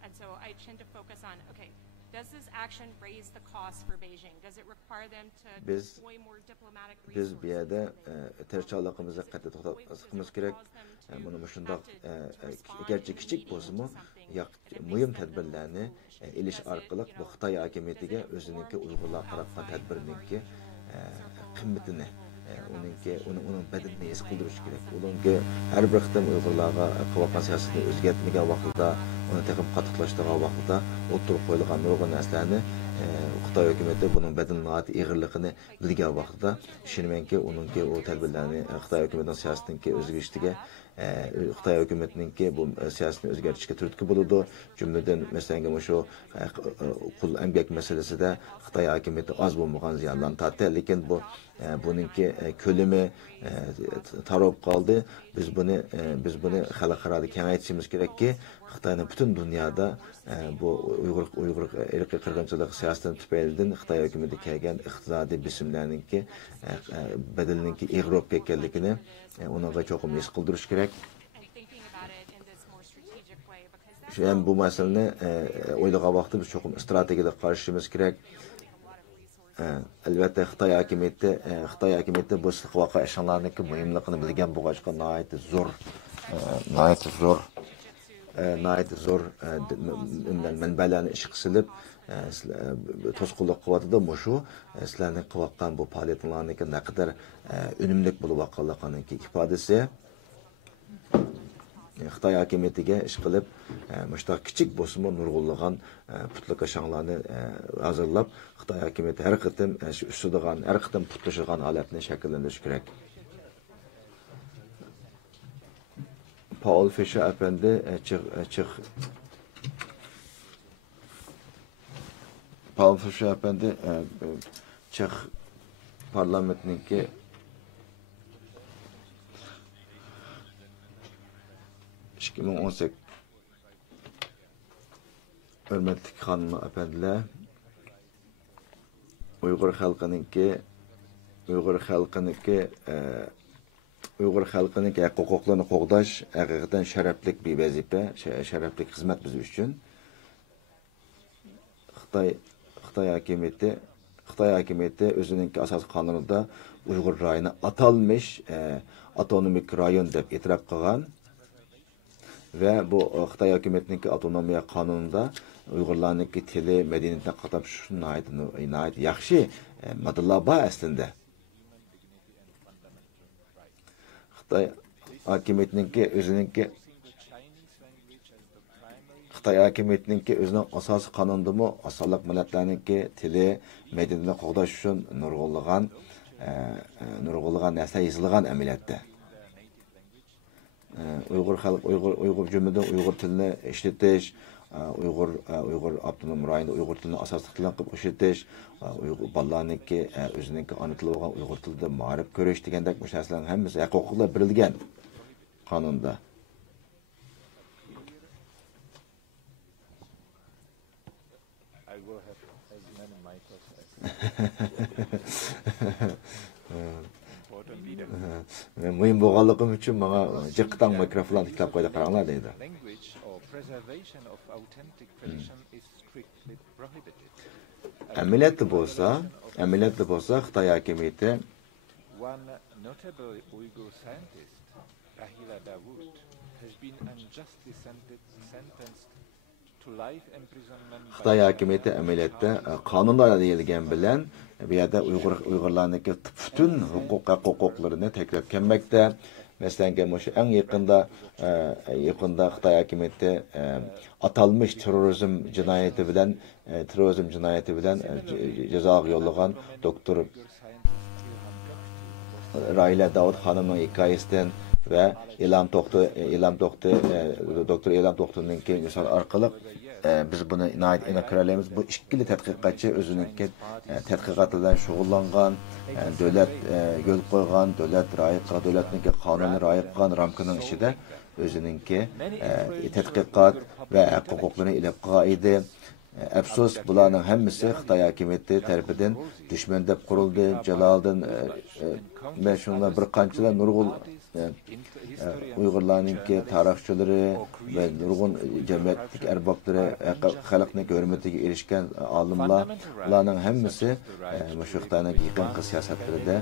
And so I tend to focus on, okay, does this action raise the cost for Beijing? Does it require them to deploy more diplomatic resources? Biz bir yerde tercihlarımızı qattiq to'xtatishimiz kerak. Bunu shundoq gerçi kichik bo'lsa-mu, muhim tadbirlarni elish orqali bu Xitoy hokimiyatiga o'zininki Uyg'urlar qaratgan tadbirninki qimmatini onun bedelini his qildirish kerak. Ularga har bir qitim Uyg'urlarga qilgan siyosatni o'zgartmagan vaqtida, uni texnik qattiqlashtirgan vaqtida o'tirib qo'yilgan nurg'un narsalarni Xitoy hukumati bunun bedelini ig'irligini bilgan vaqtida ishonmanki, uningki o tadbirlarni Xitoy hukumatining siyosatininki o'zgarishiga Xitoy hukumatininki bu siyosatni o'zgartirishga turtki bo'ladi. Jumladan masalan shu qul emgak masalasida Xitoy hukumati oz bo'lmagan ziyonlarni tortdi, lekin buningki ko'lami tarab qoldi. Biz buni xalqaro kengaytirishimiz kerakki, Xitoyning butun dunyoda bu Uyg'ur irqiy qirg'inchilik siyosatining tufaylidan Xitoy hukumati kelgan iqtisodiy bisimlarninki bedelinki ig'ir bo'lib ketganligini unga cho'qim his qildirish kerak. Shu ham bu masalani o'ylagan vaqtda biz cho'qim strategiyalik qarashimiz kerak. Albatta Xitoy hokimiyati bu istiqboqqa ishonlarniki muhimligini bilgan bo'lg'achqa nihoyat zo'r manbalarni ish qisilib to'sqinlik qilyotdi. Shu sizlarning qilayotgan bu faoliyatinglarniki naqadar unumli bo'lib qolganligining ifodasi. Xitoy hokimiyatiga ish qilib, mushtaq kichik bo'lsa-mu nurg'unlagan putluk ashanglarni hazırlab, Xitoy hokimiyati har qitim ustidigan, har qitim putlashgan holatni shakllantirish kerak. Paul Fisher efendi Paul Fisher efendi Çex parlamentninki hürmetli hanım efendiler Uyghur halkınınki huquqlarini qo'g'dash haqiqatan sharaflik bir vazifa, sharaflik xizmat biz uchun. Xitoy hakimiyeti o'zining asosiy qonunida Uyg'ur rayoni atalmış avtonomik rayon deb e'tirof qilgan va bu Xitoy hakimiyetining avtonomiya qonunida Uyg'urlarning tili, madaniyatini qatab shunday yaxshi modellar bor aslında. Xitoy hakimiyetining o'zining asosiy qonunidami asonliq millatlarningki tili, madaniyatini qo'g'dash uchun nurg'unlagan narsa yozilgan amaliyotda. Uyg'ur jumladan Uyg'ur tilini ishlatish, Uyg'ur avtonom rayonida Uyg'ur tilini asosiy tilini qilib ishlatish, Uyg'ur bolalarningki o'zining ona tili bo'lgan Uyg'ur tilida ma'rif ko'rish degandek bu narsalarning hammasi huquqlar berilgan qonunda. Men mühim bo'lganligim uchun menga jiqtang mikrofon tiklab qo'ydi qaranglar deydi. Ameliyatda bo'lsa Xitoy hakimiyati one notable Uyghur scientist, Rahila Dawood, has been unjustly sentenced to life imprisonment. Xitoy hakimiyati ameliyatda qonunlarda deyilgan bilan bu yerda Uyg'urlarning butun huquqlarini takror kelmoqda. Masalan, şu en yakında Xitoy hakimiyeti atalmış terörizm cinayeti bilen cezağa yollagan doktor Rahila Davud hanımın hikayesinden ve doktor İlham Doktor'un misal arkalık biz bunu inakiralemiz. Bu işkili tədqiqatçı özünün tədqiqatından şoğullanğan, devlet yol koygan, devletin kanunu rayet kılan ramkının içinde özünün tədqiqat ve hukuklarını ilip qaidi. Əfsus, bunların hemmisi Xitoy hakimiyeti tərəfindən düşmən deb quruldu. Celal'dan mən şunlar bir qançalar nurgul Uyg'urlarning tarixchilari va nurg'un jamiyatlik arbobları, xalqning hurmatiga erishgan olimlar, ularning hammasi shu Xitoyning yaqinqi siyosatlarida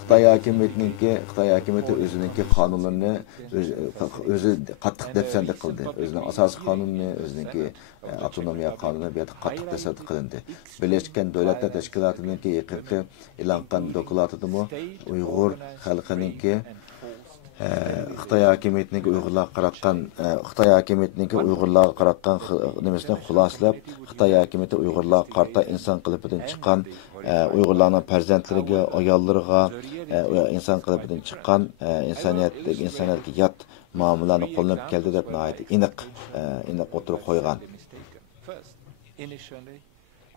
Xitoy hakimiyeti o'zining qonunlarini o'zi qattiq dafsanda qildi. O'zining asosiy qonunini, o'zining avtonomiya qonunini bu yerda qattiq dafsanda qilindi. Birleşken Devletler Teşkilatı'nın yaqinqi e'lon qilgan dokladidami Uyg'ur xalqining Xitoy hakimiyetining Uyg'urlarga qaratgan nimasini xulosalab, Xitoy hakimiyeti Uyg'urlarga qarta inson qilibidan chiqqan Uyg'urlarning farzandlariga, ayollariga inson qilibidan chiqqan insoniyatga yot muomalani qo'llanib keldi deb aniq o'tirib qo'ygan.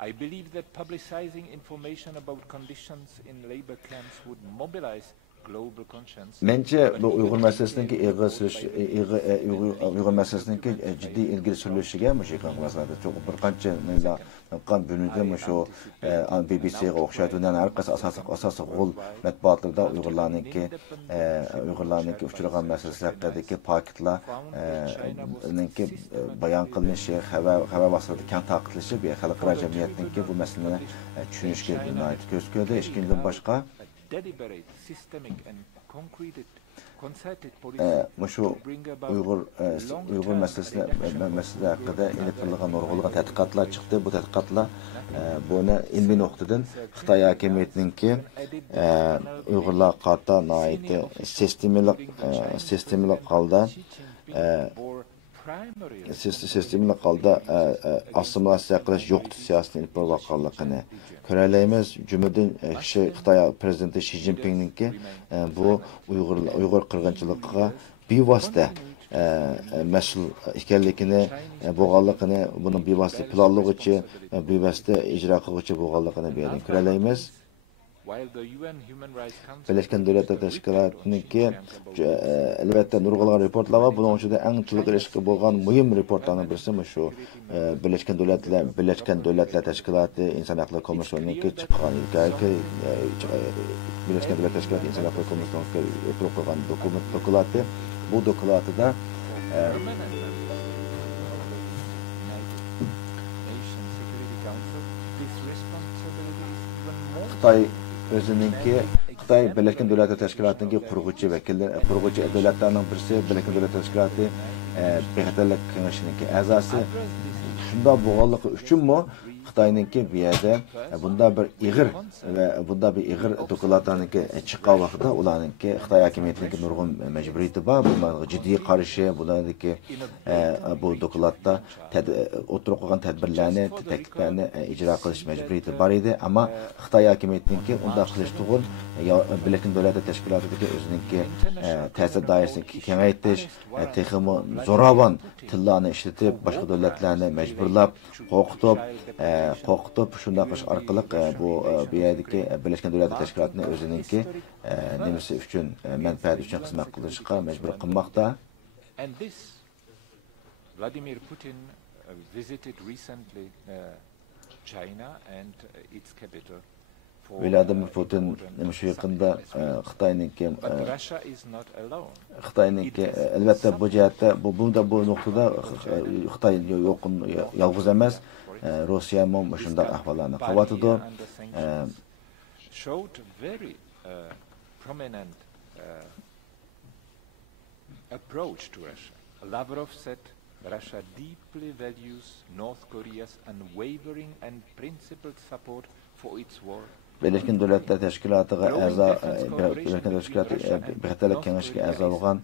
I believe that publicizing information about conditions in labor camps would mobilize global conscience. Bence bu Uyghur meselesindeki Uyghur meselesindeki ciddi ilgili sürülüşüge mi şey kanka çok bir kança kan bölümde mi şu BBC'ye okşadıdan herkes asası gol matbuatlarda Uygurlarning uçurgan meselelerdeki paketler ki bayan kılınışı, haber vasıtası kan takılışı bir halkara cemiyetindeki bu meseleleri düşünüşke göz gördü. Eşkinden başka şu Uyghur meselesi hakkında elektirilen nurgulgan tədqiqatlar çıktı. Bu tədqiqatlar bunu ilmi noktadan Xitoy hakimiyetinin Uyg'urlar qarta sistemli halda sistemli qalda assimilasiya qilish yo'q siyosatini ilib borayotganligini ko'ralaymiz. Jumladan Xitoy prezidenti Xi Jinpingninki bu Uyg'ur qirg'inchiligiga bevosita mas'ul ekanligini, bo'lganligini, buni bevosita planlovchi, bevosita ijro qiluvchi bo'lganligini bu yerdan ko'ralaymiz. Birleşken Devletler Teşkilatı'nınki elbette nurgulagan reportlar var. Bunun içinde en çok ilişki bulgan mühim reportlardan birisi şu Birleşken Devletler Teşkilatı İnsan Hakları Komisyonu'nunki çıkan Birleşken Devletler Teşkilatı İnsan Hakları Komisyonu'nunki yapılan dokulatı. Bu dokulatı da Xitoy Birleşken Devletler Teşkilatı'nınki qurg'uvchi davlatlarning birisi, Birleşken Devletler Teşkilatı Bexatarlik Kengashininki a'zosi. Shunda bo'lganligi uchunmi Xitoyninki bu yerda bunda bir ig'ir dokumentlarniki chiqqan vaqtida ularninki Xitoy hukumatininki nurg'un majburiyati bor, bularga jiddiy qarashi, bularniki bu dokumentda o'tirib qolgan tadbirlarni, takliflarni ijro qilish majburiyati bor edi, ammo Xitoy hukumatininki unda qilish tug'un Birleşken Devletler Teşkilatı'dagi o'zininki ta'sir doirasini kengaytirish, texmi zo'ravon tillarni ishlatib, boshqa davlatlarni majburlab, qo'rqitib shunday qilish orqali bu yerdagi Birleşken Devletler Teşkilatı'ni o'zininki nimasi uchun manfaat uchun xizmat qilishga majbur qilmoqda. And this Vladimir Putin visited recently China and its capital. Vladimir Putin shu yaqinda Xitoyninki albatta bu jihatda bu nuqtada Xitoy yolg'iz emas, Rossiya ham shunday ahvollarni qavatidi. Showed very prominent approach to Russia. Lavrov said Russia deeply values North Korea's unwavering and principled support for its war. Birleşken Devletler Teşkilatı'na a'zo, Birleşken Devletler Teşkilatı Bexatarlik Kengashiga a'zo bo'lgan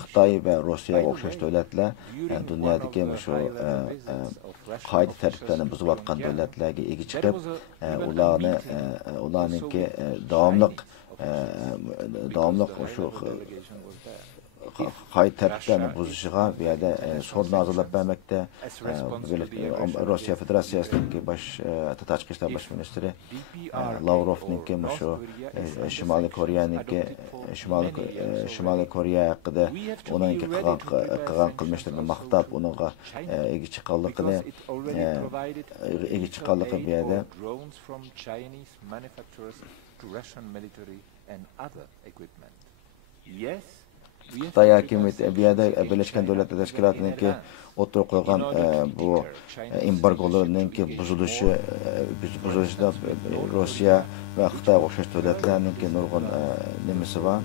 Xitoy va Rossiyaga o'xshash davlatlar dunyodagi shu qoida tartiblarni buzayotgan davlatlarga ega chiqib, ularninki davomli shu qoida tartiblarni buzishiga bu yerda sorun hozirlab bermoqda. Rossiya Federatsiyasining bosh tashqi ishlar bosh ministri Lavrovninki shu Shimoliy Koreya haqida uninki qilgan qilmishlarini maqtab, uningga ega chiqqanligi bu yerda Xitoy hukumati bu yerda Birleşken Devletler Teşkilatı'nınki o'tirib qo'ygan bu embargolarninki buzilishida Rossiya va Xitoy o'xshash davlatlarninki nurg'un nimasi bor,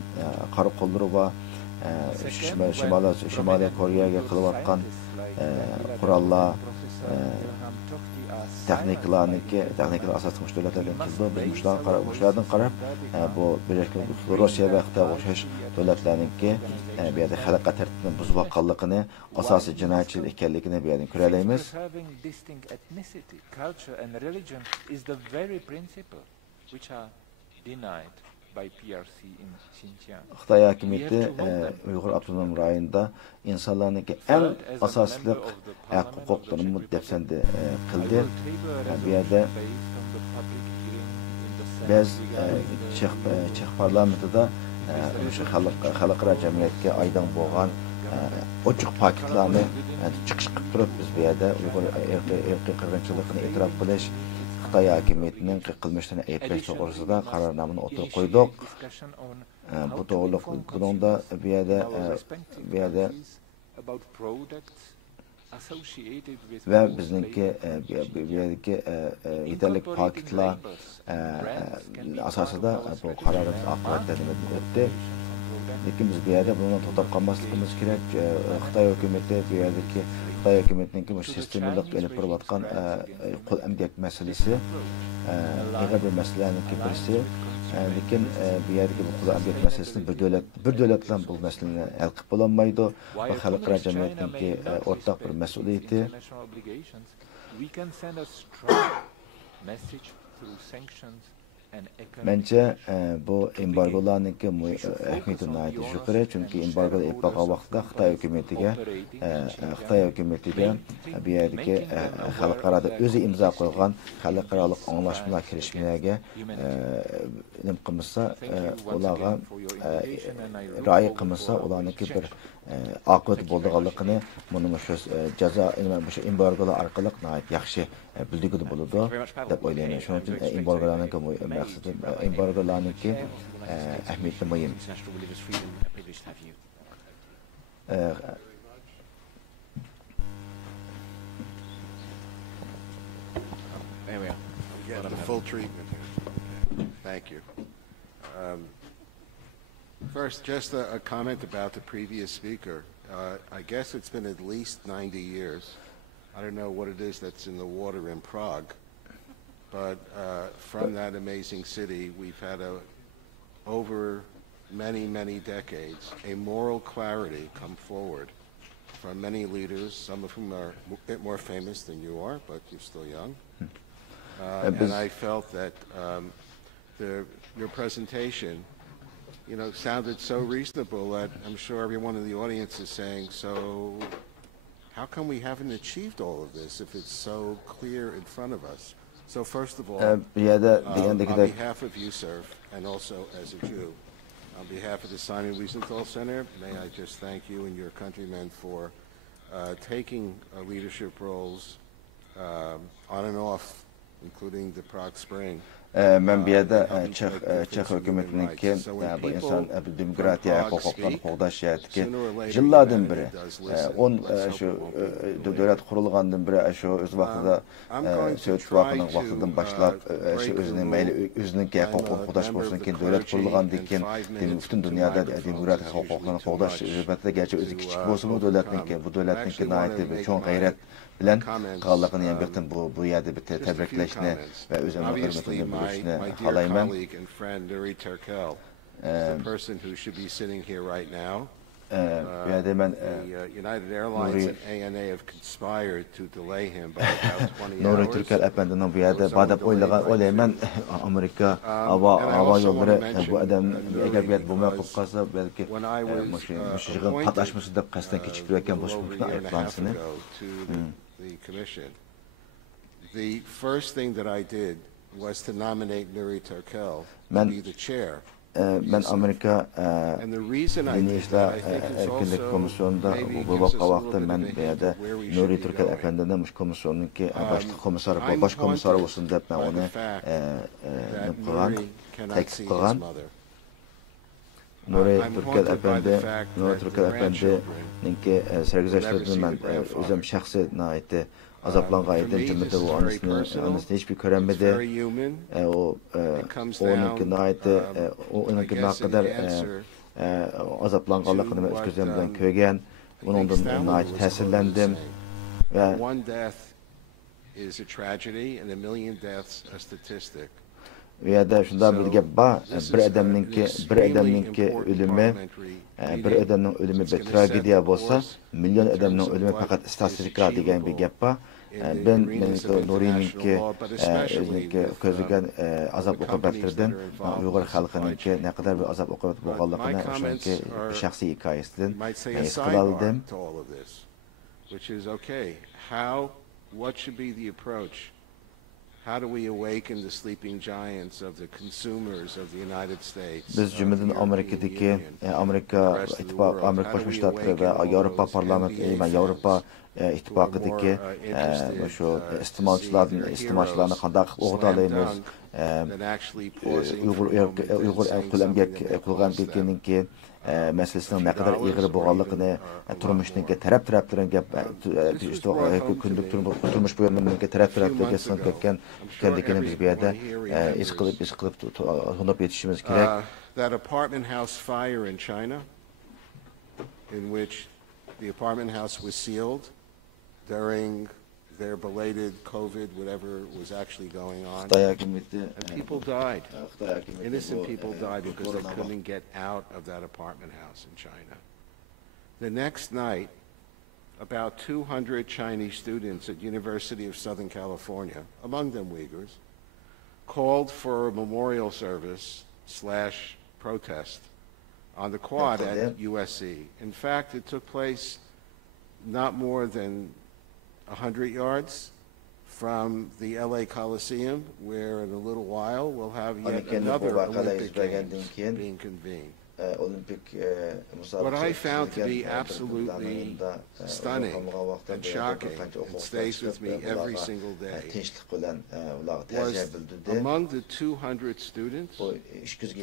qora qo'llari bor. Shimoliy Koreyaga qilayotgan qurollar, texnikalar asosiy davlatlardan keldi. Biz mushlardan qarab bu Rossiya va Xitoy o'xshash davlatlarninki bu yerda xalqqa tartibni buzayotganligini, asosiy jinoyatchilik ekanligini bu yerdan ko'ralaymiz. Xitoy hukumati Uyg'ur avtonom rayonida insonlarning eng asosli huquqlarini muddafsanda qildi. Bu yerda biz Chex parlamentida o'sha xalqaro jamiyatga aydin bo'lgan ochiq paketlarni chiqish qilib turib, biz bu yerda Uyg'ur irqiy qirg'inchiligini e'tirof qilish, Xitoy hukumatining qilmishlarini aytlash to'g'risida qarornomani o'tirib qo'ydik. Bu to'g'riliqda bu yerda va bizningki yetarlik paketlar asosida bu qarorimiz oqibatida o'tdi. Lekin biz bu yerda buni to'xtab qolmasligimiz kerak. Xitoy hukumati bu yerdagi Xitoy hukumatining bu sistemalik olib borayotgan qo'l emgak masalasi, ig'ir bir masalaning birisi. lekin bu yerdagi bu qulay obyekt masalasini bir davlat bilan bu masalani hal qilib bo'lolmaydi. Bu xalqaro jamiyatningki o'rtaq bir mas'uliyati. We can send a strong message through sanctions and economic Bence bu embargolarningki ahamiyati nihoyat yuqori, chunki embargo bo'lgan vaqtda Xitoy hukumatiga bu yerdagi xalqaro o'zi imzo qo'ygan xalqaro anglashmalar kelishmalarga nima qilmasa, ularga rioya qilmasa, ularningki bir oqibati bo'lganligini buni shu jazo shu embargolar orqali nihoyat yaxshi bildirgili bo'ladi deb o'ylayman. Shuning uchun embargolarning maqsadi embargolarningki ahamiyati muhim. There we are. We get the full treatment. Thank you. First, just a comment about the previous speaker. I guess it's been at least 90 years. I don't know what it is that's in the water in Prague, but from that amazing city, we've had over many, many decades, a moral clarity come forward from many leaders, some of whom are a bit more famous than you are, but you're still young. And I felt that your presentation, sounded so reasonable that I'm sure everyone in the audience is saying, so how come we haven't achieved all of this if it's so clear in front of us? So first of all, on behalf of USERF and also as a Jew, on behalf of the Simon Wiesenthal Center, may I just thank you and your countrymen for taking leadership roles on and off, including the Prague Spring. Ben bir yerde Çek hükümetindeki bu insan demokratiya hukuklarını qoğdaş ki yıllardan beri şu devlet kurulgandan beri şu öz vaxtında Sovet İttifaqının vaxtından başlap şu özünün hukuk qoğdaş bolsun ki devlet kurulgandan keyin bütün dünyada demokratiya hukuklarını qoğdaş elbette gerçi özü kiçik bolsun bu devletninki nəhayət bir çoğ gayret bilen qallıqını yəmbəkdən bu yerde bir təbrikləşini və özümün hürmətini bildirişini xalayman. Bu yerde mən Nuri Türkel əpəndinin bu yerde badab oylayman Amerika hava yolları bu adam əgər bir bu məqub qalsa bəlkə müşriğin patlaşması da qəsdən keçirəkən boş mümkün ayıplansını. The first thing that I did was to nominate Nuri Turkel to be the chair. Ben Amerika Dini İşler Erkinlik Komisyonu'nda bu vaxtda ben Nuri Turkel Efendi'nin müş komisyonunun ki baş komisarı olsun deyip ben onu teklif kılgan. Nuri Turkel Efendi'nin ki sergizaşlarını ben özüm şahsi naiti azaplanğan edin cümlede bu anısını hiçbir göremedi. Onunki naiti onunki ne kadar azaplanğanlıqını öz gözümden köygen. Onundan naiti təsirləndim. One death is a tragedy and a million deaths a statistic. Ya da şunda bir gap var. Bir adamınki ölümü bir tragediya bolsa, milyon adamın ölümü fakat istatistika degan bir gap var. Ben Nuri'ninki özünki közügen azap okubatlardan Uyghur halkınınki ne kadar bir azap okubat bolganlığını şunki şahsi hikayesinden his kılaldım. Which is okay. What should be the approach? How do we awaken the sleeping giants of the consumers of the United States? Biz cümleden Amerika'daki Amerika İttifakı, Amerika Birleşmiş Devletleri ve Avrupa Parlamento, Avrupa İttifakı'daki şu istimalçılarını qandaq oğdalayımız, Uyghur qulgan bekeninki meselesinin ne kadar iğri boğanlığını turmuşnunki taraf-taraflarınki kündük turmuş bölümününki taraf-taraflarınki sınıp ketken kendikini biz bir yerde iz kılıp hunap yetişimiz gerek. That apartment house fire in China, in which the apartment house was sealed during their belated COVID, whatever was actually going on. And People died. Innocent people died because they couldn't get out of that apartment house in China. The next night, about 200 Chinese students at University of Southern California, among them Uyghurs, called for a memorial service / protest on the quad at USC. In fact, it took place not more than 100 yards from the LA Coliseum, where in a little while we'll have yet another Olympic Games being convened. What I found to be absolutely stunning and shocking, and stays with me every single day, was among the 200 students,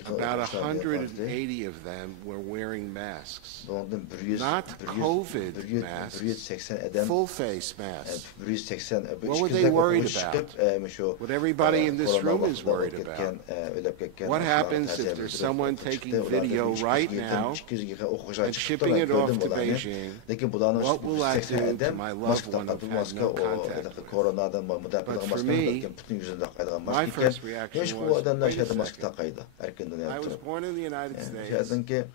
about 180 of them were wearing masks. Not COVID masks, full-face masks. What were they worried about? What everybody in this room is worried about. What happens if there's someone taking video right now and shipping it off to Beijing? What will I do to my loved one who has no contact with? But for me, my first reaction was, wait a second. I was born in the United States.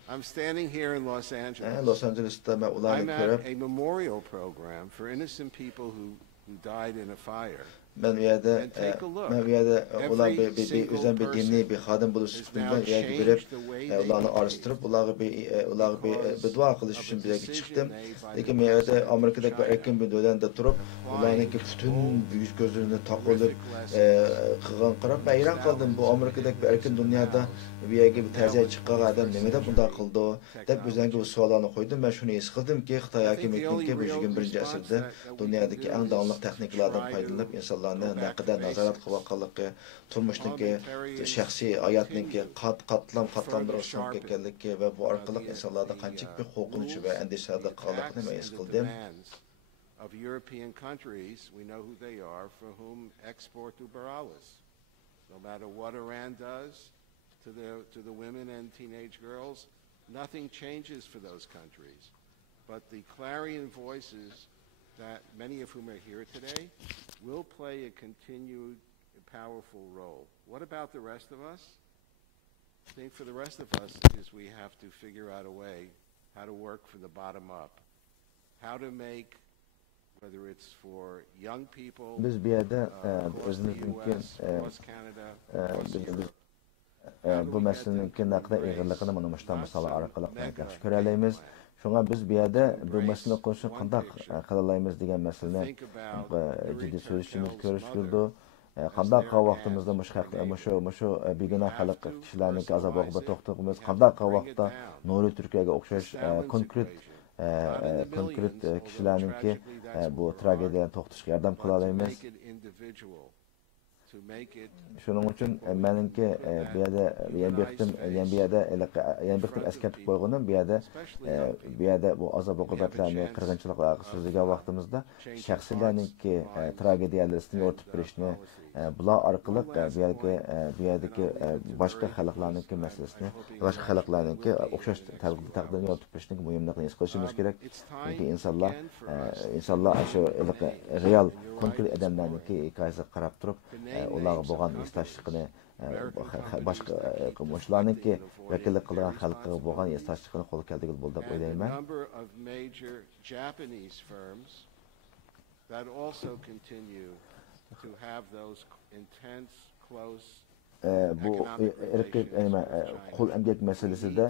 I'm standing here in Los Angeles. I'm at a memorial program for innocent people who died in a fire. Ben bir yerde ulan bir özen bir dinli bir kadın buluştuğunda girip ulanı araştırıp ulanı bir dua kılış için bir yere çıktım. Lekin yerde Amerika'daki bir erken bir dönemde durup ulanı ki bütün büyük gözlerini takılıp kıgan kırıp ben hayran kaldım. Bu Amerika'daki bir erken dünyada bir yere bir terziye çıkan adam nemede bunda kıldı o. Hep özellikle bu suallarını koydum. Ben şunu his kıldım ki Xitay hakimiyetinin ki 21. asırda dünyadaki en dağınık tekniklerden faydalanıp insanlar ne kadar nazarat kıvakallıkı, turmuştaki, şahsi hayatındaki katlandırılsın kekellikki ve bu arkalık insanlarda kançık bir korkunç ve endişelerde kallıkını meyis kıldım. Of European countries, we know who they are, for whom export liberales. No matter what Iran does to the women and teenage girls, nothing changes for those countries. But the clarion voices, that many of whom are here today, will play a continued powerful role. What about the rest of us? I think for the rest of us is we have to figure out a way how to work from the bottom up. How to make, whether it's for young people across the US, across Canada, across Europe. Bu meselenin ne kadar ağırlığını mana muştan misali arqalıq yaxşı görələyimiz. Şuna biz bir yerdə bu məsələni qoşub qandaq qılalayımız degan məsələni ciddi sözüşümüz görüşdürdü. Qandaq vaqtimizda mushu begona xalq kishilarning azob oqibat to'xtatimiz qandaq vaqtda Nuri Turkiyaga o'xshash konkret kishilarningki bu tragediyadan to'xtatishga yordam qila olamiz. Shuning uchun meningki bu yerda yanbiqtim eskartib qo'yganim bu yerda bu azob oqibatlarni qirg'inchiliklar so'zlagan vaqtimizda shaxsiylarningki tragediyalarni yo'rtib berishni bular orqali bu yerdagi boshqa xalqlarningki masalasini boshqa xalqlarningki o'xshash taqdirni yo'rtib berishni muhimligini his qilishimiz kerak. Chunki insonlar shu real konkret odamlarningki hikoyasiga qarab turib ularga bo'lgan esdashlikni boshqa qilmoqchilarningki vakillik qilgan xalqqa bo'lgan esdashlikni qo'l keltirgan bo'ldi deb o'ylayman. Bu qo'l emgak masalasida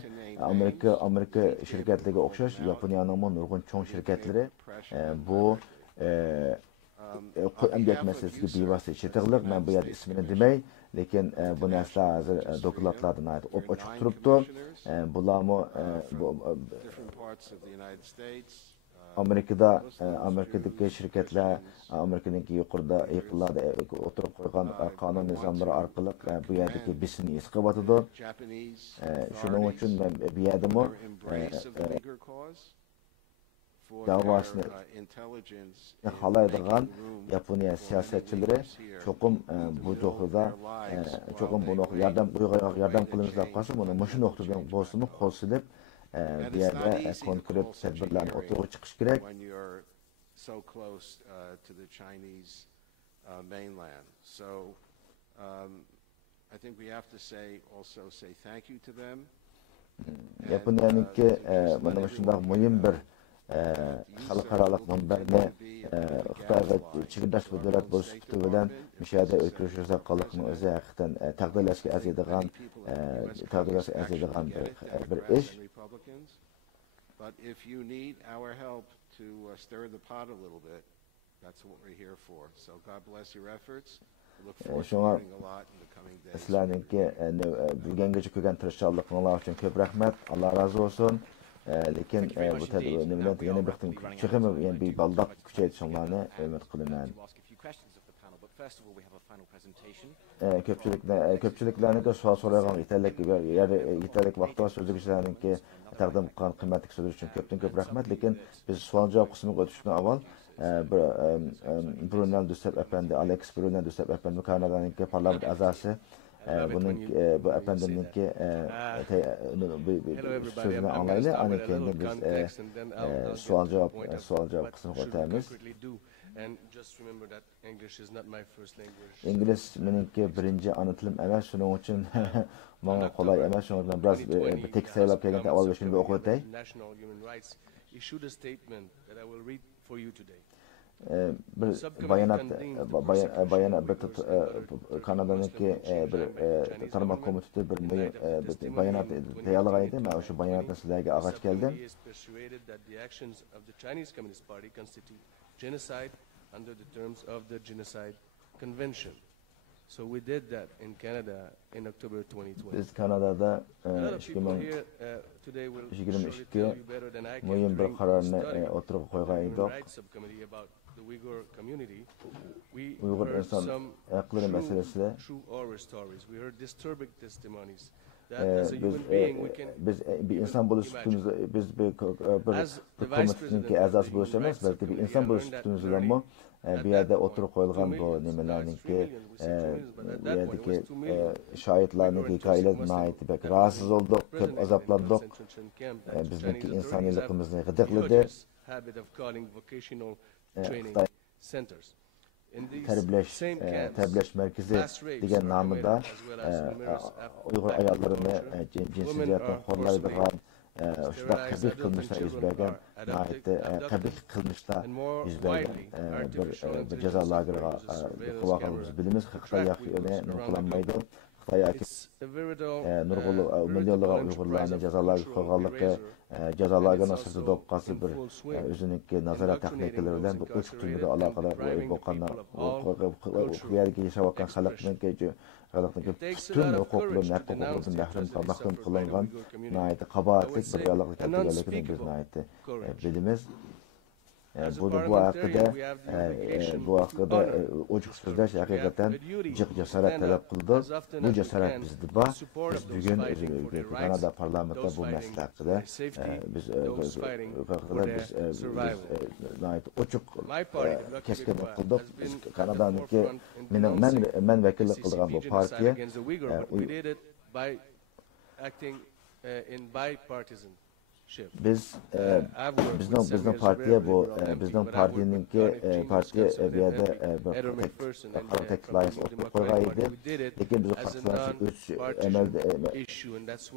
Amerika shirkatlariga o'xshash Yaponiyaning nurg'un cho'ng shirkatlari bu qo'l emgak masalasiga bevosita chetig'liq. Men bu yerda ismini demay, lekin bu narsalar hozir dokladlardan ochiq turibdi. Bularmi Amerikadagi shirkatlar Amerikadagi yuqorida yaqinlarda o'tirib qo'ygan qonun nizomlari orqali bu yerdagi besimni his qilyotidi. Shuning uchun men bu yerdami davosini xohlaydigan Yaponiya siyosatchilari cho'qim bu jo'xida cho'qim buni yordam qilamiz deb qolsa, buni shu nuqtadan bo'lsin qo'l silib bu yerda konkret tadbirlarni o'tirib chiqish kerak. so close to the Chinese mainland. So I think we have to say thank you to them. Yaponiyaniki mana shunday muhim bir xalqaro manbarni Xitoyga chegirdash davlat bo'lish sifati bilan mishada o'tkazishga qolishning o'zi haqiqatan taqdirlashga arziydigan bir ish. But if you need our help to stir the pot a little bit, that's what we're here for. So God bless your efforts. We look forward to learning a lot in the coming days. Sizlarninki bilgenge ko'rgan tirishchanliginglar uchun ko'p rahmat. Alloh razı olsun. Lekin bu tadbirni yana bir qism chiqimi yana bir baldaq kuchaytirishinglarni umid qilaman. Ko'pchiliklarning savol so'ragan yetarlik vaqt va so'zlikchilarninki taqdim qilgan qimmatli so'zlar uchun ko'p rahmat. Lekin biz savol javob qismiga o'tishdan avval Brunel Dussep Efendi, Alex Brunel Dussep Efendi Kanada'nınki parlament a'zosi bunun bu efendimninki sözünü anlayla aynı kendi biz sual cevap kısmına o'tamiz. And just remember that English is not my first language. İngiliz menimki birinci ana tilim emas, shuning uchun menga qolay emas, shuning uchun biraz bir tekst tayyorlab kelganda avval shuni bir o'qib o'tay. National Human Rights issued a statement that I will read for you today. Bir bayanat bir Kanada'nınki bir tanıma komitesi bir bayanat tayyorlaydı. Ben şu bayanatni sizlarga ag'ach keldim. Genocide under the terms of the Genocide Convention. So we did that in Canada in October 2020. Biz Kanada'da 2022 muhim bir qarorni o'tirib qo'ygan edik. Uyghur inson haqlari masalasida biz bir inson bo'lish huquqimizni biz bir komitetininki a'zosi bo'lish emas, balki bir inson bo'lish huquqimiz bilanmi bu yerda o'tirib qo'yilgan bu nimalarninki bu yerdagi shohidlarning hikoyalari bek rahatsız olduk, ko'p azoblandik. Bizniki insoniyligimizni g'idiqladi. Terbilash merkezi degan nomida Uyg'ur ayollarini jinsiyatdan qo'llaydigan shunday qabih qilmishlar yuz bergan, qabih qilmishlar yuz bergan bir jazo lageriga qo'yganimizni bilamiz. Xitoy yoki qilolmaydi. Xitoy yoki millionlagan Uyg'urlarni jazolarga qo'yganligi jazolarga nasib do'qqasi bir o'ziniki nazorat texnikalari bilan bu uch turga aloqador bo'lganlar bu yerga yashayotgan xalqninki butun huquqlaridan mahrum qilingan qabohatli bir reallikni biz bilamiz. Bu haqida ochiq so'zlash haqiqatan jiq jasorat talab qildi. Bu jasorat bizda bor. Biz bugun Kanada parlamentida bu masala haqida biz ochiq keskin qildik. Kanadaniki men vakillik qilgan bu partiya bizning partiya bu bizning partiyaningki partiya bu yerda bir alliance qo'ygan edi. Lekin biz amalda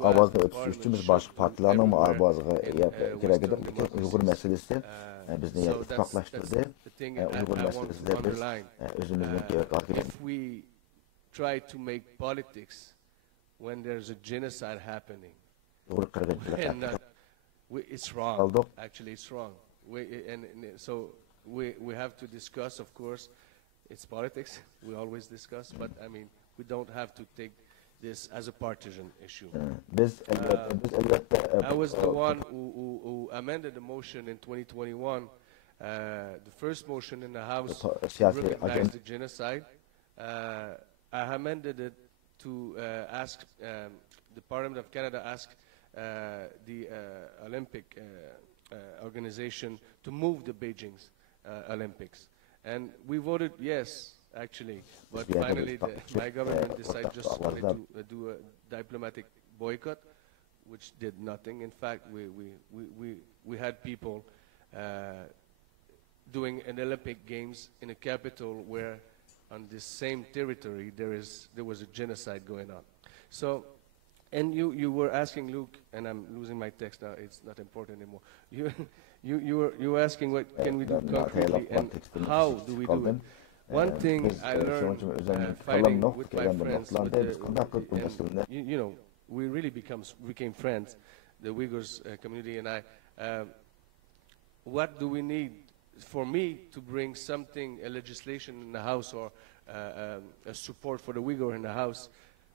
ovozda o'tish uchun biz boshqa partiyalarning ovoziga kerak edi. Lekin Uyg'ur masalasi bizni ittifoqlashtirdi. Uyg'ur masalasida biz o'zimizniki try to make politics when there's a genocide happening. It's wrong. Actually, it's wrong. So we have to discuss, of course, it's politics. We always discuss, but I mean, we don't have to take this as a partisan issue. I was the one who amended the motion in 2021. The first motion in the House recognized the genocide. I amended it to ask the Parliament of Canada asked the Olympic organization to move the Beijing's Olympics. And we voted yes, actually, but finally my government decided just wanted to do a diplomatic boycott, which did nothing. In fact, we had people doing an Olympic Games in a capital where on this same territory there was a genocide going on. So, and you were asking, Luke, and I'm losing my text now, it's not important anymore. You were asking what can we do concretely and how do we do it? One thing I learned fighting with my friends, with you know, we really became friends, the Uyghurs community and I. What do we need for me to bring something, a legislation in the House or a support for the Uyghur in the House?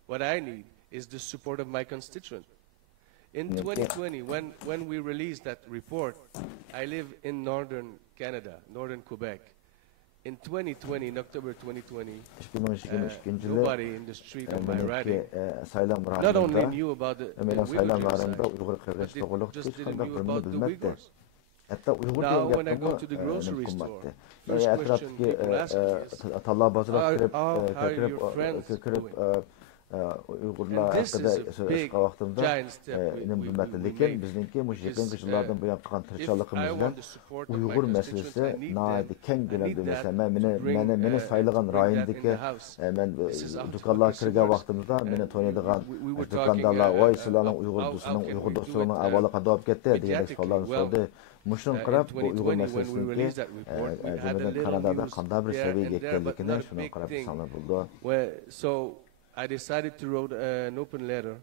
What I need is the support of my constituent. In 2020, when we released that report, I live in northern Canada, northern Quebec. In 2020, in October 2020, nobody in the street of my riding not only knew about the Uyghur genocide, but they just didn't know about the Uyghurs. Now when I go to the grocery store, first question people ask me is, how are your friends doing? And this is a big, giant step we made. Because, if I want the support of my constituents, I need that to bring that in the House. This is our support. We were talking pediatrically. In 2020, when we released that report, we had a little news here and there, but not a big thing. So I decided to write an open letter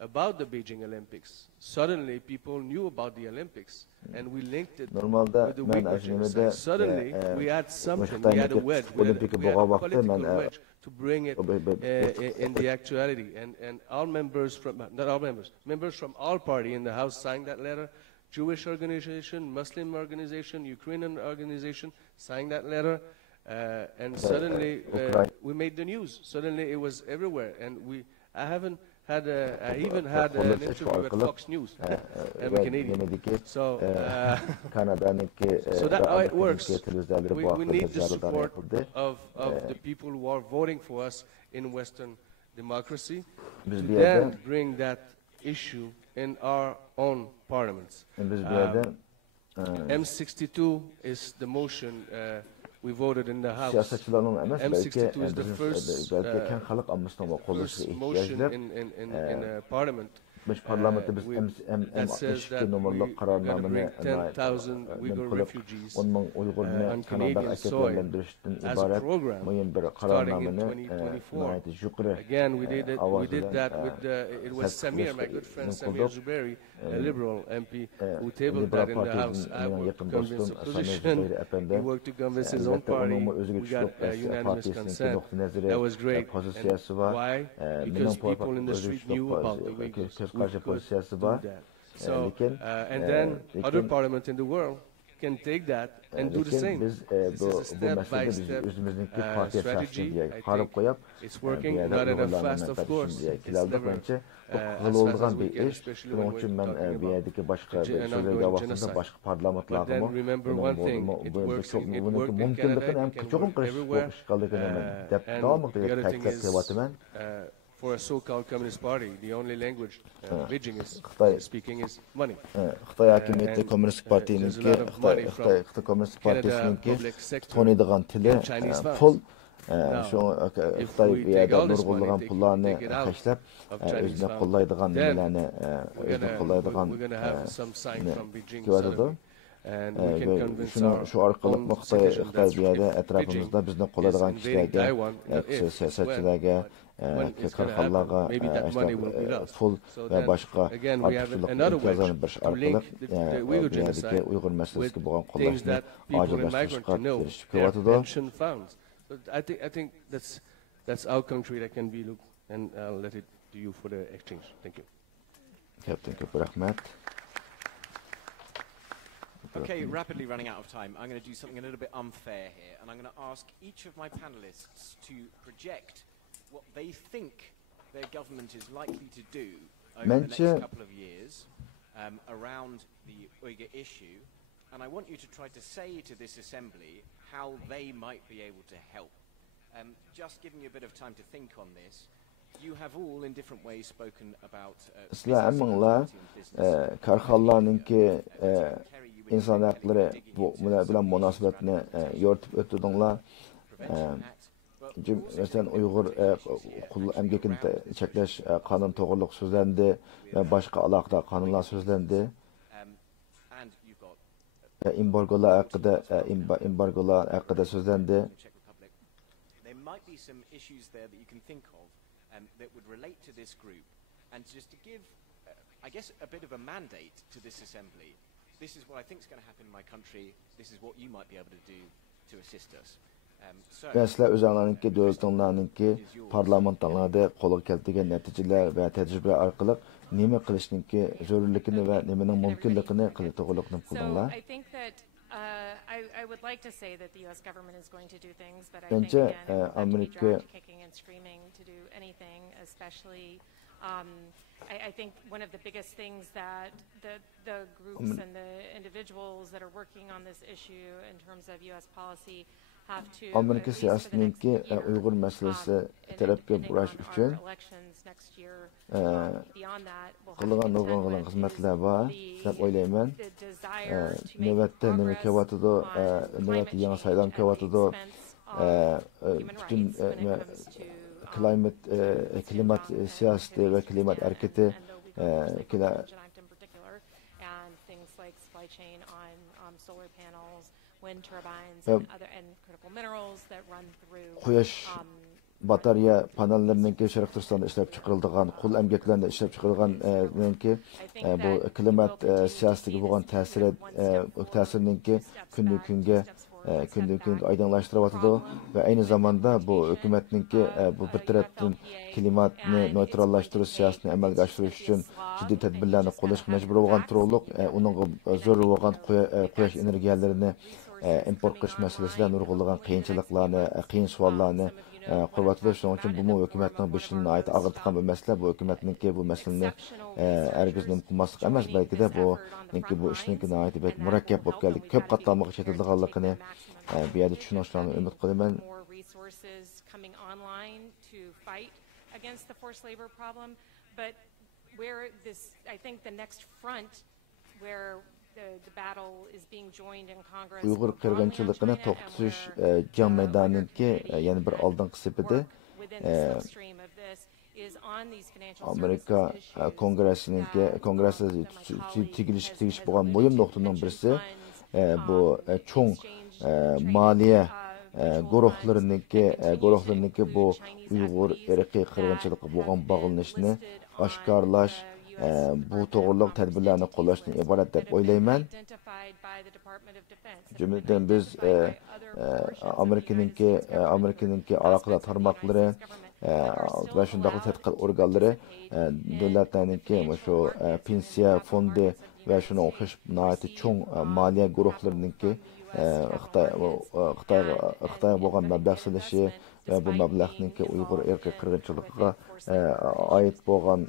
about the Beijing Olympics. Suddenly, people knew about the Olympics, and we linked it with the Uyghur genocide. Suddenly, we had something, we had a wedge, we had a political wedge to bring it in the actuality. And all members from, not all members, members from all parties in the House signed that letter. Jewish organization, Muslim organization, Ukrainian organization signed that letter. And suddenly we made the news. Suddenly it was everywhere, and I even had an interview with Fox News. I'm Canadian, so that's how it works. We need the support of the people who are voting for us in Western democracy to then bring that issue in our own parliaments. M62 is the motion we voted in the House. M62 is the first motion in Parliament that says that we're going to bring 10,000 Uyghur refugees on Canadian soil as a program starting in 2024. Again, we did that with it was Samir, my good friend Samir Zubairi, a Liberal MP, who tabled that in the House. I worked to convince the opposition. He worked to convince his own party. We got unanimous consent. That was great. And why? Because people in the street knew about the Uyghurs. We could do that. So, and then other parliaments in the world can take that and do the same. This is a step-by-step strategy. I think it's working, not enough fast, of course. It's never as fast as we can, especially when we're talking about an ongoing genocide. But then remember one thing, it worked in Canada, it can work everywhere. And the other thing is, for a so-called Communist Party, the only language Beijing is speaking is money. Xitoy hakimiyeti Kommunist Partiyaniki, Xitoy Kommunist Partiyasininki tanıydigan tili pul. Şu Xitoy bu yerda nurg'unlagan pullarni tashlab, o'zini qo'llaydigan nimalarni, o'zini qo'llaydigan ko'rsatadi. Shu orqali Xitoy bu yerda atrofimizda bizni qo'llaydigan kishilarga, siyosatchilarga, karxonlarga pul va boshqa ortiqchilik imtiyozlarni berish orqali bu yerdagi Uyg'ur masalasiga bo'lgan qo'llashni ojizlashtirishga erishib kelyotidi. I think that's how concrete I can be, Luke, and I'll let it to you for the exchange. Thank you. Thank you, rahmat. Okay, rapidly running out of time. I'm going to do something a little bit unfair here, and I'm going to ask each of my panelists to project what they think their government is likely to do over the next couple of years around the Uyghur issue. And I want you to try to say to this assembly how they might be able to help. Just giving you a bit of time to think on this. You have all in different ways spoken about karxonlarninki insan hakları bu bilen münasebetini yoritib ötdüңlar. Mesela Uyghur kul emgekini çekleş kanun toğırlık sözlendi ve başka alakadar kanunlar sözlendi. Embargolar hakkında sözlendi. There might be some issues there that you can think of that would relate to this group, and just to give, I guess, a bit of a mandate to this assembly. This is what I think is going to happen in my country. This is what you might be able to do to assist us. Sizler özlerininkki, devletlerinki, parlamentlarında qo'lga keltirgan natijalar va tajriba orqali nima qilishninki zarurligini va nimaning mumkinligini qilib to'g'riliqni qildinglar. I think that I would like to say that the U.S. government is going to do things, but I think Bence again, Amerika kicking and screaming to do anything, especially. I think one of the biggest things that the groups and the individuals that are working on this issue in terms of U.S. policy have to Amerika siyasetininki Uyghur meselesi tarafga burash uchun qilgan nurg'un xizmatlar bor deb o'ylayman. Navbatda nima kelyotidi, navbatda yangi saylan kelyotidi, butun klimat siyosati va klimat harakati quyosh batarya panellarining Sharq Turkistonda ishlab chiqarilgan, qul emgaklarida ishlab chiqarilgan bu klimat siyosatiga bo'lgan ta'sirininki kundan kunga aydınlaştırıvatıdı ve aynı zamanda bu hükümetninki bu bir taraftan klimatni neutrallaştırış siyasatini amalga oshirish uchun ciddi tedbirlarni qo'llashga majbur bo'lgan turliq, uning zarur bo'lgan quyosh energiyalarini import qilish masalasida nurg'unlagan qiyinchiliklarni, qiyin savollarni qo'yib shuning uchun bu hukumatning beshini ayt og'irtgan bir masala. Bu hukumatninki bu masalani hargiz nim qilmaslik emas, balki de bu ishninki ayt bek murakkab bo'lib keldi, ko'p qatlamga chetilganligini bu yerda tushunishlarni umid qilaman. Uyghur qirg'inchiligini to'xtatish jang maydonininki yana bir oldingi sepida Amerika kongresi tegilish bo'lgan muhim nuqtaning birisi bu cho'ng moliya guruhlariniki bu Uyghur irqiy qirg'inchilikqa bo'lgan bog'lanishni oshkorlash, bu to'g'riliq tadbirlarni qo'llashdan iborat deb o'ylayman. Jumladan biz Amerikaninki aloqador tarmoqlari va shunday tadqiqot organlari davlatlarninki shu pensiya fondi va shuna o'xshash cho'ng moliya guruhlarininki Xitoy bo'lgan mablag' silishi ve bu mablag'ninki Uyghur irqiy qirg'inchiligiga oid bo'lgan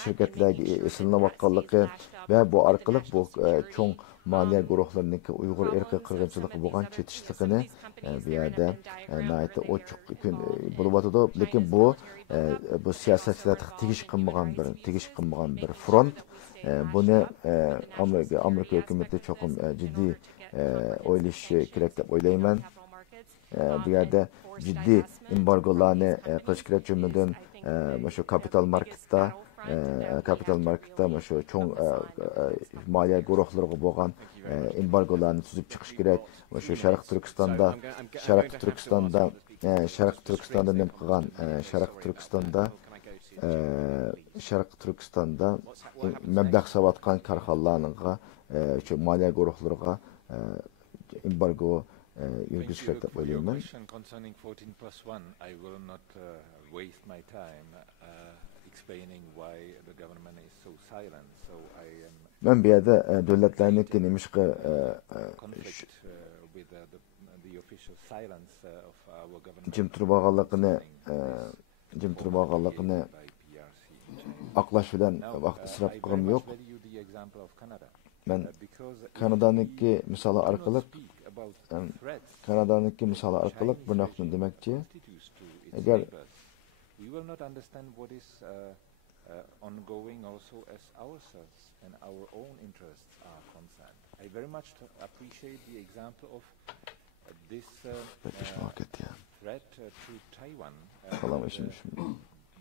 shirkatlarga esinlayotganligi ve bu orqali bu cho'ng moliya guruhlarininki Uyghur irqiy qirg'inchiligi bo'lgan chetishligini bu yerda ochiq bo'lyotidi. Lekin bu siyosatchilarga tegish qilmagan bir front. Buni Amerika hukumati cho'qim jiddiy o'ylashi kerak deb o'ylayman. Bu yerda jiddiy embargolarni qilish kerak. Jumladan shu kapital marketda shu cho'ng moliya guruhlariga bo'lgan embargolarni tuzib chiqish kerak. Shu Sharq Turkistonda nima qilgan? Sharq Turkistonda mablag' savatgan korxonalarga shu moliya guruhlariga embargo yurgizish kerak deb o'ylayman. Concerning 14+1, I will not waste my time explaining why the government is so silent. So I am men bu yerda davlatlarniki nimishqa with the official silence of our government. Jim turmag'anligini aqlash bilan vaqt isrof qilgim yo'q. Men Kanadaniki misoli orqali bir nuqtani demoqchi. Agar we will not understand what is ongoing also as ourselves and our own interests are concerned. I very much appreciate the example of this threat to Taiwan.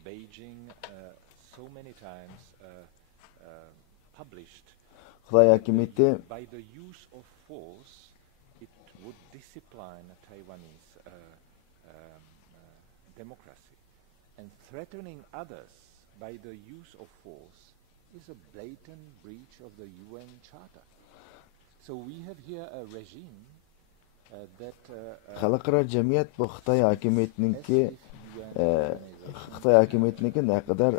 Beijing so many times published by the use of force it would discipline Taiwanese democracy, and threatening others by the use of force is a blatant breach of the UN Charter. So we have here a regime xalqaro jamiyat bu Xitoy hokimiyatiniki Xitoy hokimiyatiniki naqadar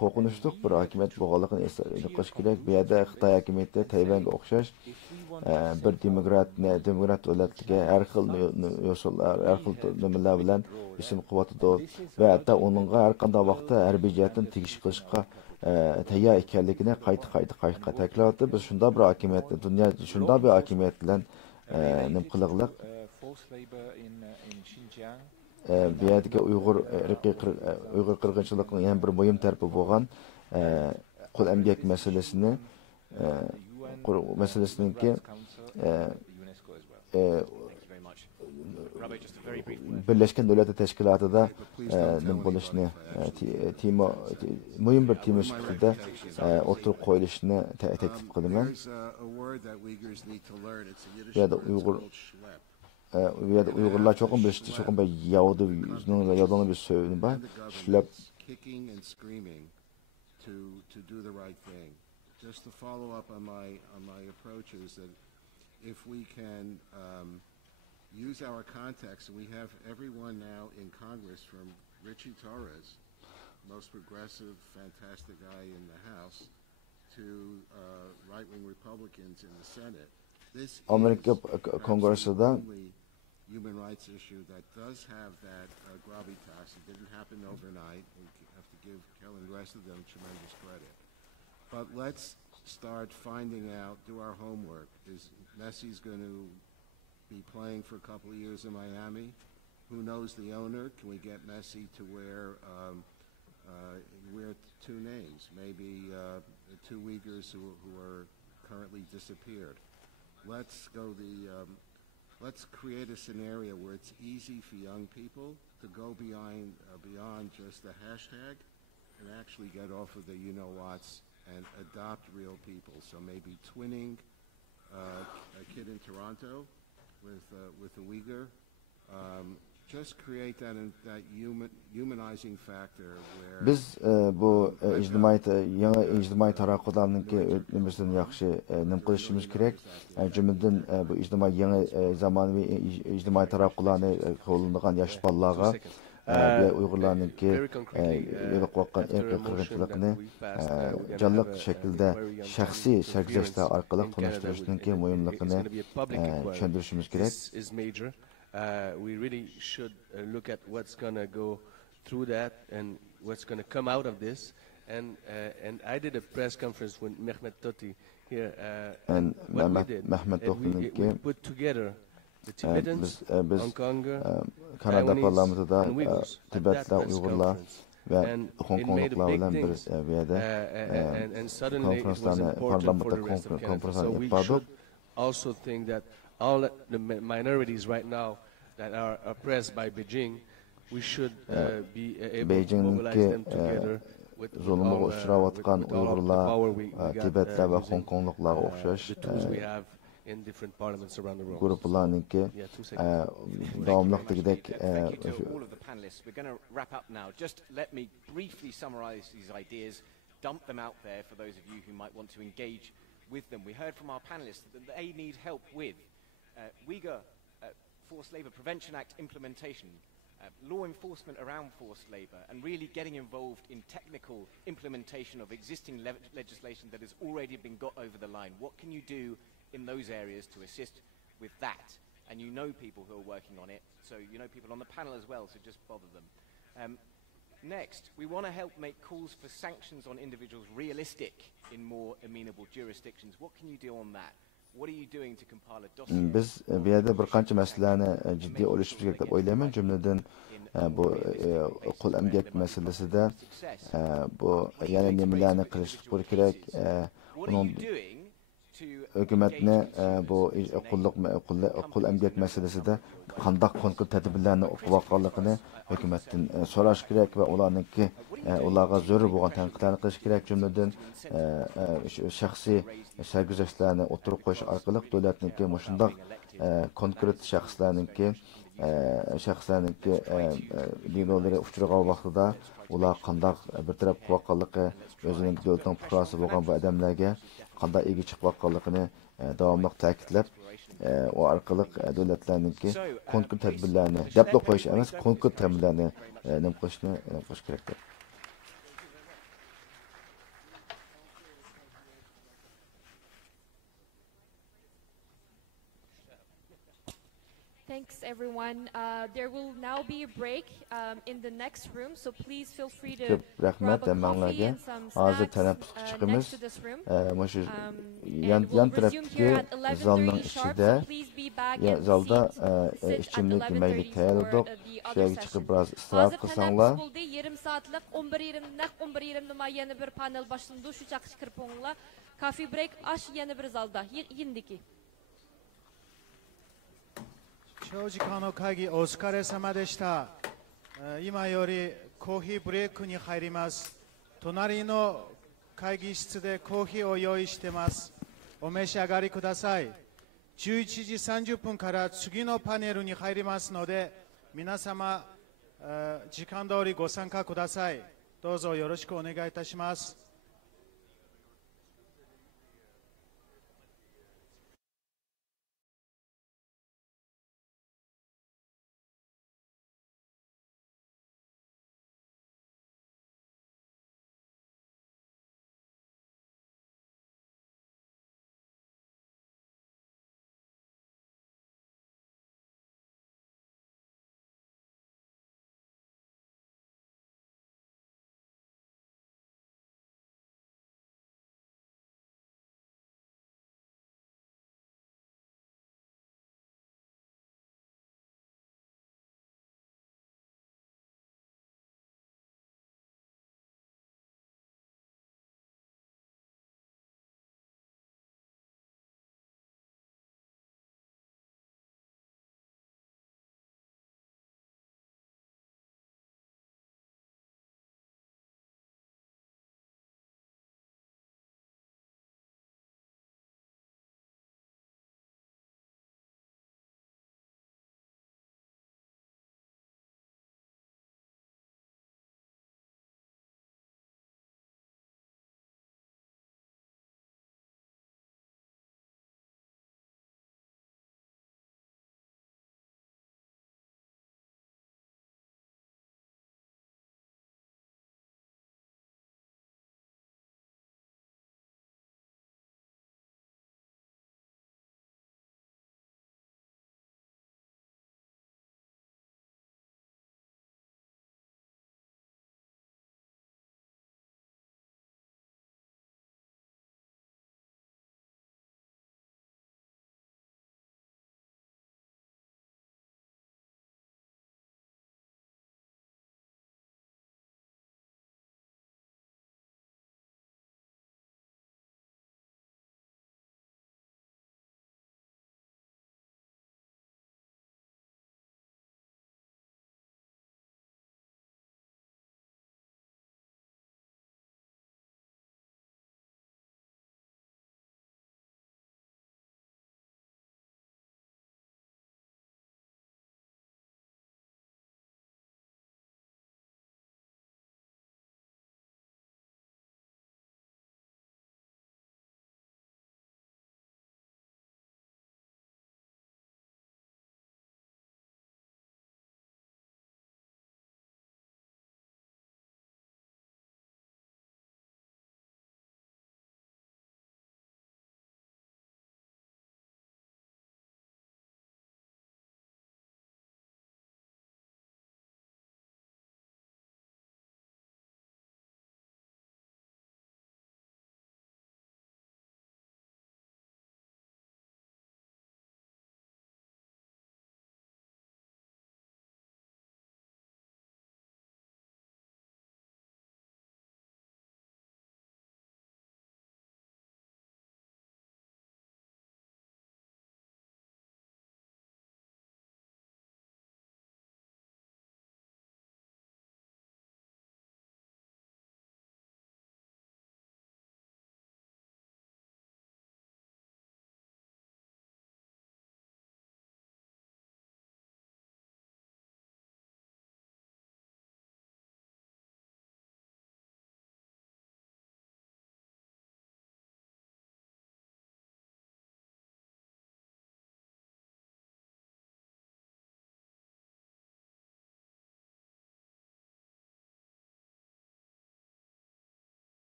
qo'rqinchli bir hokimiyat bo'lganligini eslatib qo'yish kerak. Bu yerda Xitoy hokimiyati Tayvanga o'xshash bir demokrat davlatga har xil yo'llar, har xil nimalar bilan isim quvvatida va hatto uningga har qanday vaqtda harbiy jihatdan tegish qilishga tayyor ekanligini qayta ta'kidlayapti. Biz shunday bir hokimiyatni, dunyo shunday bir hokimiyat bilan nim qiliqliq bu yerdagi Uyg'ur qirg'inchiligining yana bir muhim tarafi bo'lgan qo'l emgak masalasiniki Birleşken Devletler Teşkilatı'da bo'lishni muhim bir tema sifatida o'tirib qo'yilishini taklif qilaman. Bu yerda Uyg'urlar cho'qim bir yodini bir so'yini bor. Shular kicking and screaming to do the right thing. Just to follow up on my approach is that if we can use our context, and we have everyone now in Congress from Richie Torres, most progressive, fantastic guy in the House, to right-wing Republicans in the Senate. This Amerika Kongresi'da human rights issue that does have that gravitas. It didn't happen overnight. We have to give Kelly and the rest of them tremendous credit. But let's start finding out, do our homework. Is Messi's going to be playing for a couple of years in Miami? Who knows the owner? Can we get Messi to wear two names? Maybe two Uyghurs who are currently disappeared. Let's create a scenario where it's easy for young people to go beyond just the hashtag and actually get off of the you-know-whats and adopt real people. So maybe twinning a kid in Toronto with a Uyghur. Just create that humanizing factor where biz bu yangi ijtimoiy taraqqiyotlarningki o'tmishini yaxshi nim qilishimiz kerak. Jumladan bu yangi zamonaviy ijtimoiy taraqqiyotlarni qo'llangan yosh bolalarga Uyg'urlarningki yo'qotgan qirg'inchilikni jonliq shaklda shaxsiy sergizashtlar orqali tunishtirishning muhimligini tushuntirishimiz kerak. We really should look at what's going to go through that and what's going to come out of this. And I did a press conference with Mehmet Toti here. And what we did, we put together the Tibetans, Hong Konger, Taiwanese, and Uyghurs at that press conference. And it made a big thing. And suddenly it was important for the rest of Canada. So we should also think that all the minorities right now that are oppressed by Beijing, we should be able to mobilize them together with all the power we got, the tools we have in different parliaments around the world. Thank you to all of the panelists. We're going to wrap up now. Just let me briefly summarize these ideas, dump them out there for those of you who might want to engage with them. We heard from our panelists that they need help with Uyghur Forced Labour Prevention Act implementation, law enforcement around forced labour, and really getting involved in technical implementation of existing legislation that has already been got over the line. What can you do in those areas to assist with that? And you know people who are working on it, so you know people on the panel as well, so just bother them. Next, we want to help make calls for sanctions on individuals realistic in more amenable jurisdictions. What can you do on that? What are you doing to compile a dossier? Biz bu yerda bir qancha masalalarni jiddiy olishimiz kerak deb o'ylayman. Jumladan bu qo'l emgak masalasida bu yana nimalarni qilish kerak. Uning hukumatni bu qo'l emgak masalasida qanday konkret tadbirlarni o'qiyotganligini hukumatdan so'rash kerak va ularga zarur bo'lgan tanqidlarni qilish kerak. Jumladan shaxsiy sarguzashtlarni o'tirib qo'yish orqali davlatniki shundoq konkret shaxslarniki liderlari uchragan vaqtida ular qanday bir taraf qilayotganligi, o'zining davlatning fuqarosi bo'lgan bu odamlarga qanday ega chiqayotganligini davomli ta'kidlab, o orqali davlatlarniki konkret tadbirlarni deblo qo'yish emas, konkret tadbirlarni nima qilishni qo'yish kerak. Thanks, everyone. There will now be a break in the next room, so please feel free to grab a coffee and some snacks next to this room. And we'll resume here at 11:30 sharp, so please be back and sit at 11:30 for the other session. Hazır tanapus buldu, yarım saatlik 11:20 yana bir panel başlandı. Şu çakış kırpınla. Coffee break aş yana bir zalda. Yindiki. 長時間の会議お疲れ様でした。今よりコーヒーブレイクに入ります。隣の会議室でコーヒーを用意してます。お召し上がりください。11時30分から次のパネルに入りますので、皆様時間通りご参加ください。どうぞよろしくお願いいたします。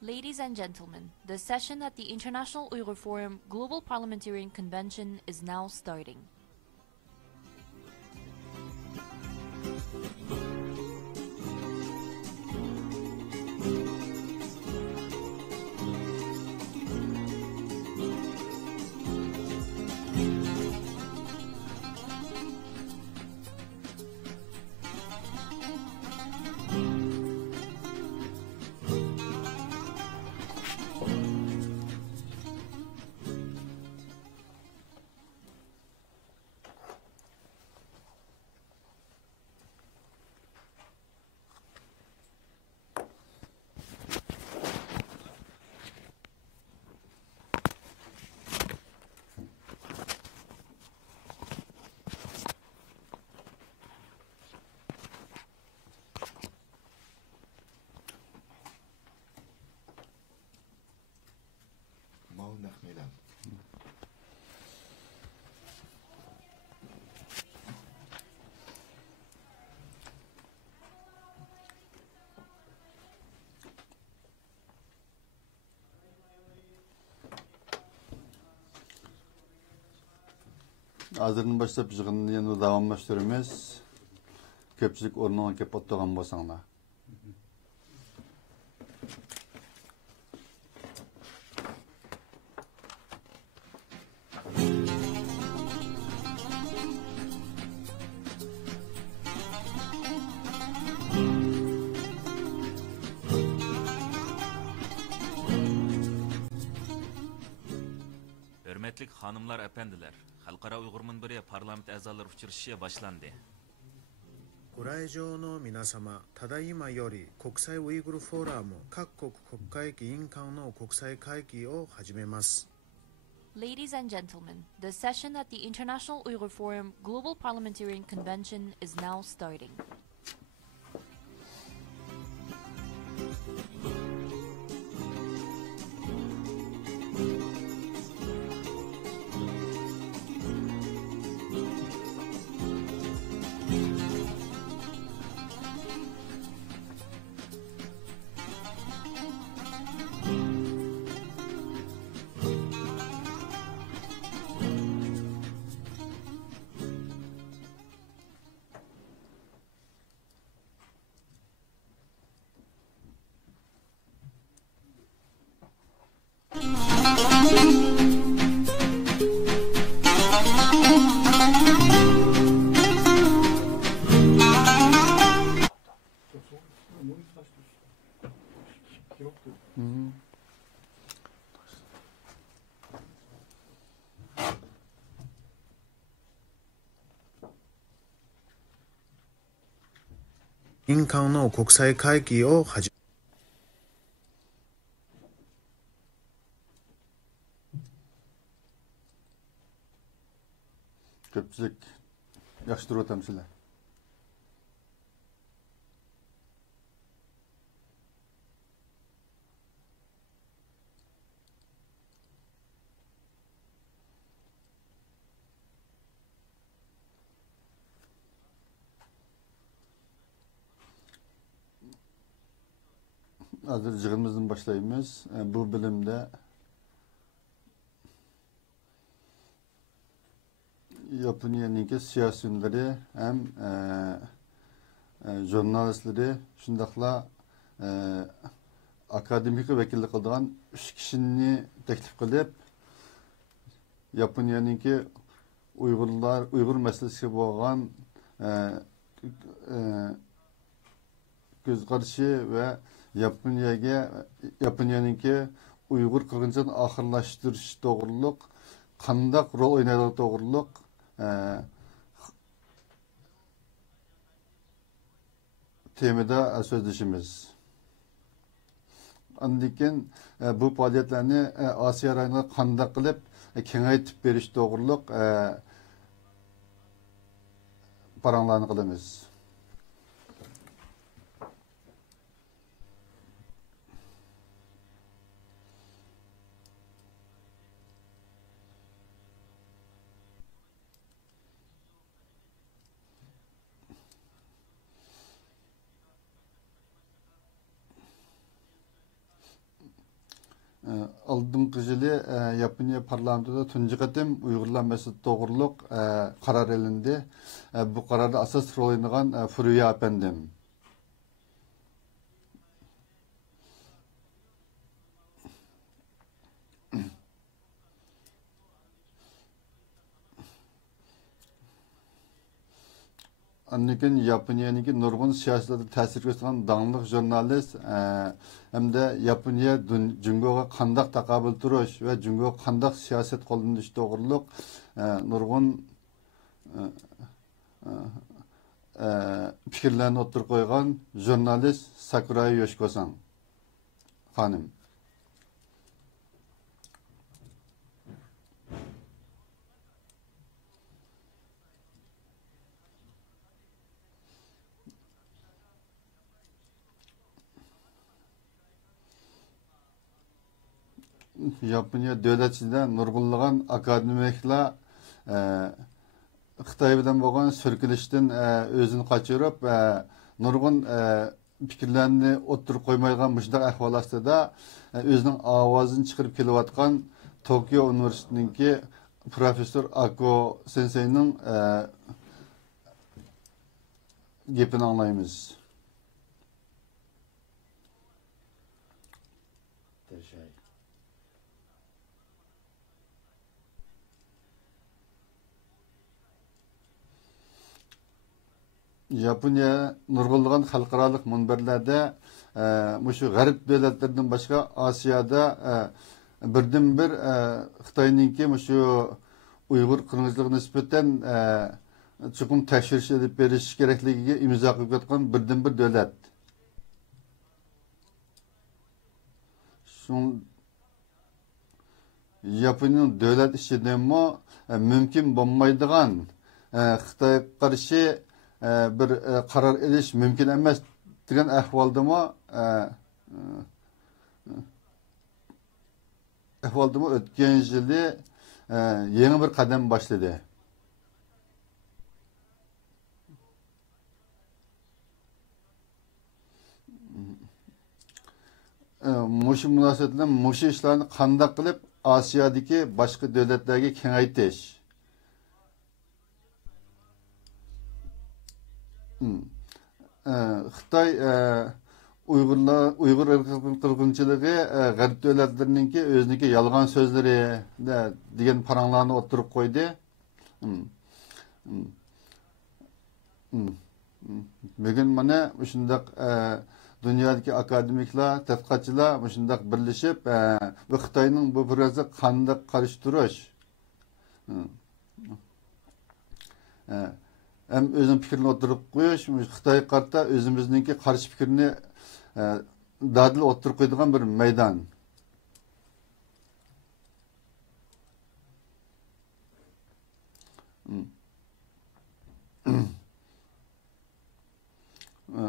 Ladies and gentlemen, the session at the International Uyghur Forum Global Parliamentarian Convention is now starting. Hazırdan başlap yığınını yana davamlaştırırız. Köpçülük ornuna kelip oturgan bolsаңlar. Hürmetlik hanımlar, efendiler, Halkara Uyghur Münbiri parlament azaları uçuruşuya başlandı. ご来場の皆様、ただいまより国際ウイグルフォーラム各国国会議員間の国際会議を始めます。 Ladies and gentlemen, the session at the International Uyghur Forum Global Parliamentarian Convention is now starting. 인강의 국際会議を始め Köpçülük yaxşı durub atamsızlar. Hazır yığınımızdan başlayımız. Bu bölümde Yaponiyanın siyasi ünlüleri hem jurnalistleri şundaqla akademik vekillik qilgan 3 kishini taklif qilib Yaponiyanın Uyghur meselesi bo'lgan göz qarşı ve Yaponiyanın Uyghur qirg'inchiligini oxirlashtirish to'g'riliq qandaq rol o'ynaydi to'g'riliq temada so'zlashimiz. Andikin bu faaliyetlerini Asiya rayonuna qandaq qilib kengaytib berish to'g'riliq paranglarni qilamiz. Aldığım yılı Yaponiya parlamentida tunji qatim Uyg'urlar masalasi to'g'riliq qaror elindi. Bu qarorda asos rol o'ynagan Furuya efendim. Annekin Yaponiyaniki nurgun siyasetde ta'sir ko'rsatgan danglik jurnalist hamda Yaponiya Jungoga qandaq taqobil turish va Jungo qandaq siyoset qo'llanish to'g'riliq nurgun fikrlarni o'tirib qo'ygan jurnalist Sakurai Yoshiko-san xonim. Yaponiya devletçide nurgulluğun akademikler Xitay bilen bo'lgan sürkülüşten özünü kaçırıp nurgun fikirlerini oturup koymaygan müşdak ahval astida özünün avazını çıkarıp kelyapatkan Tokyo Üniversitesi'ndeki Profesör Ako Sensei'nin gepini anlayımız. Yaponiya nurgulluğun xalqaralıq munberlerde şu garip devletlerden başka Asya'da birden bir Xitay'ninki şu Uygur kırmızılığı nispeten çıkım tekşiriş edip veriş gerekliliği imza koyup yatkan birden bir devlet. Yaponiya'nın devlet işinden mi mümkün olmaydigan Xitay'a karşı bir karar ediş mümkün emas degan ahvoldami o'tgan yili yangi bir qadam boshladi. Mushu munosabat bilan mushu ishlarni qanday qilib Osiyodagi boshqa davlatlarga kengaytirish Xitay Uygur qırgınçılığı Garip devletlerininki özüneki yalgan sözleri degan paranglarni o'tirib qo'ydi. Bugün mana shundoq dunyodagi akademiklar, tadqiqotchilar shundoq birlashib va Xitoyning bu birozi qanday qarshi turish hem özün fikrini oturup koyuş, Xitay karta özümüzdeki karşı fikrini dadil oturup koyduğun bir meydan.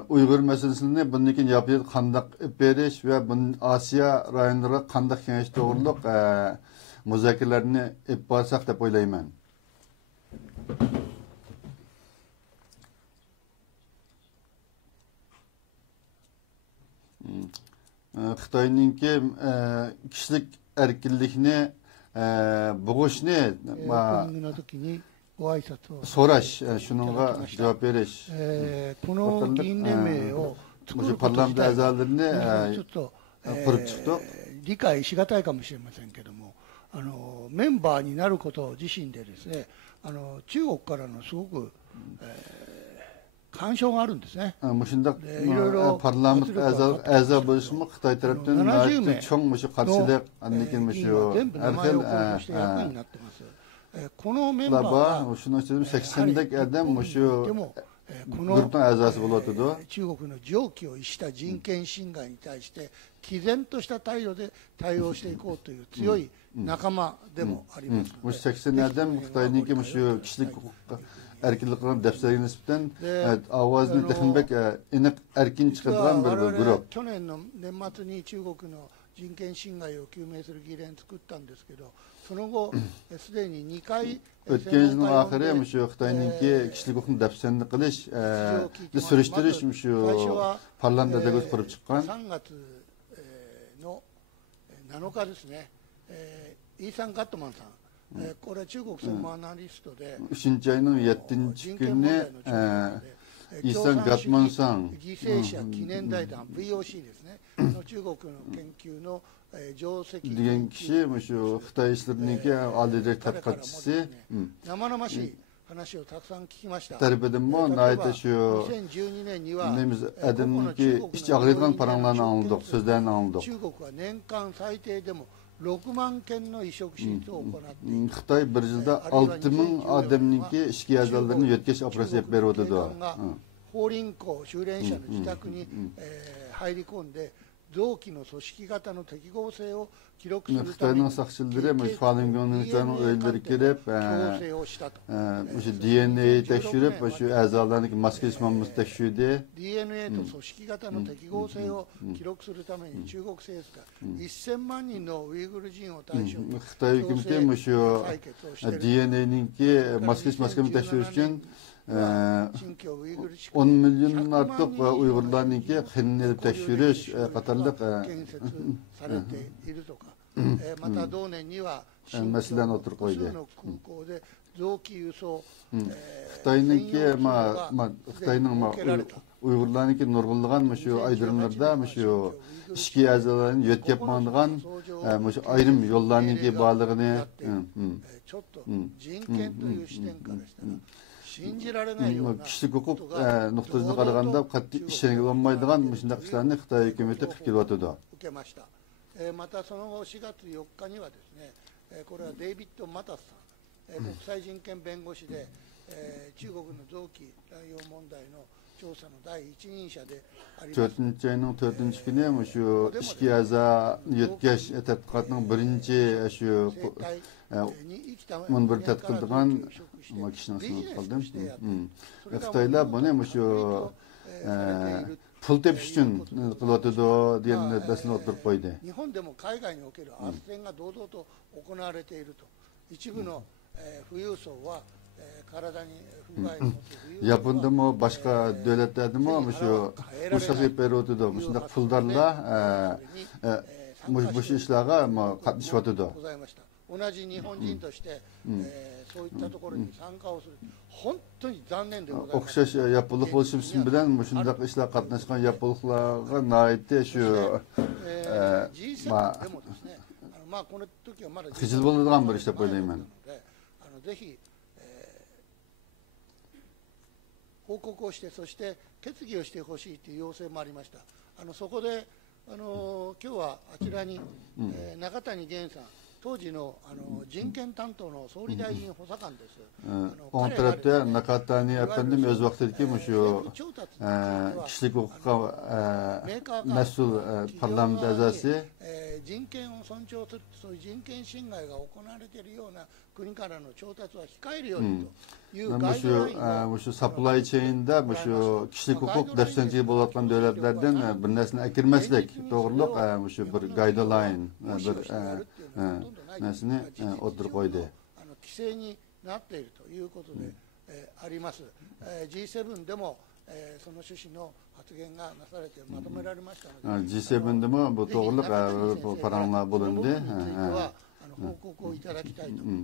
Uygur meselesini bunun yapıyı kandak beriş ve bunun Asya rayonları kandak kengeç doğruluk müzakirelerini yaparsak da oylayman. Xitayninki kişilik erkinlikni boğuşni so'rash shunga javob berish parlament a'zolarini qurib chiqdik. 理解しがたいかもしれませんけども、メンバーになること自身でですね、中国からのすごく、干渉があるんですね。いろいろparlament a'zo bo'lishmi Xitoy tarafdan cho'ng mushu qarshilik annikin mushu har xil このメンバーが 80'dek adam mushu grupning a'zosi bo'ladi. 中国の常軌を逸した人権侵害に対して毅然とした態度で対応していこうという強い仲間でもあります。 80 adam Xitoyninki mushu kishilik erkinliklerin defterine nispeten avazını teknik inek erkin çıkartılan bir grup. 去年の年末に中国の人権侵害を究明する議連作ったんですけど、その後すでに2回 Ötken yılın ahiri şu Xitayninki kişilik hukukunu defterini kılış, süreçtiriş şu parlamentoda göz kurup çıkan. 3月の7日ですね、イーサン・ガットマンさん、これは中国専門アナリストで、3ayının 7. günü İhsan Gatman-san 犠牲者記念財団 VOC ですね、の中国の研究の定石 degan kişi şu Xitoy ishlarininki oliy tadqiqotchisi 生々しい話をたくさん聞きました。 tarbiyadanmı nayta şu 2012年には nemiz adamniki iç ağrıydigan paranglarını anladık, sözlerini anladık. 中国は年間最低でも6万件の移植手術を行っている。 Xitoy bir yilda 6000 odamninki ishki a'zolarini yetkazish operatsiya yapib beryotidi. 法輪功修練者の自宅に入り込んで臓器の組織型の適合性を記録するために Xitoyning saqchilari Falun Gong'ning o'ylari kelib, shu DNA tekshirib, shu a'zolarniki maskalash tekshirdi. DNA と組織型の適合性を記録するために中国政府が1000万人のウイグル人を対象に Xitoy hukumati shu DNA'ninki maskalash tekshirish uchun 10 milyon artıq Uyg'urlarninki qinni tekshirish qatorliq されているとか、また同年にはmasalani o'tirib qo'ydi. の空港で臓器輸送 Xitoyninki Xitoyning Uyg'urlarninki nurg'unlagan shu aydirmlarda shu ishki a'zolarini yetkazib shu ayrim yo'llarninki borlig'ini ちょっと人権という視点からしたら信じられないような kishilik huquq nuqtasidan qaraganda qat'iy ishonga bo'lmaydigan shunday ishlarni Xitoy hukumati qilib kelyotidi. 受けました。またその後4月4日にはですね、これはデイビッド・マタスさん、国際人権弁護士で、中国の臓器乱用問題の調査の第一人者であります。 4. ayning 4. kuni shu ishki a'zo yetkazish tadqiqotining birinchi shu munbir tadqiqotgan kishini ismini qoldim. Xitoylar buni shu pul tepish uchun qilyotidi degan narsani o'tirib qo'ydi. 日本でも海外における斡旋が堂々と行われていると。一部の富裕層は体に不具合を持つ富裕層は Yapondami boshqa davlatlardami shu o'shaqib beryotidi. Shunday puldorlar bu ishlarga qatnashyotidi. 同じ日本人として、そういったところに参加をする。本当に残念でございます。 o'xshash yapiliq bo'lishi bilan shunday ishlar qatnashgan yapiliqlarga noiti shu xijil bo'ladigan bir ish deb o'ylayman. ぜひ報告をして、そして決議をしてほしいという要請もありました。そこで今日はあちらに、中谷源さん、当時の人権担当の総理大臣補佐官です。 On tarafta Nakatani efendim öz vaktideki şu kişilik hukuka mesul parlament azası 人権を尊重する、そういう人権侵害が行われているような国からの調達は控えるようにというガイドラインを şu supply chain'de şu kişilik hukuk defterci bolatkan devletlerden bir nesne ekirmezlik doğruluk şu bir guideline bir nesne oturup koydu. 規制になっているということで、あります。G7 でも、その趣旨の発言がなされてまとめられましたので、 G7'de mi bu doğruluk paranlar bulundu. 報告をいただきたいというふうに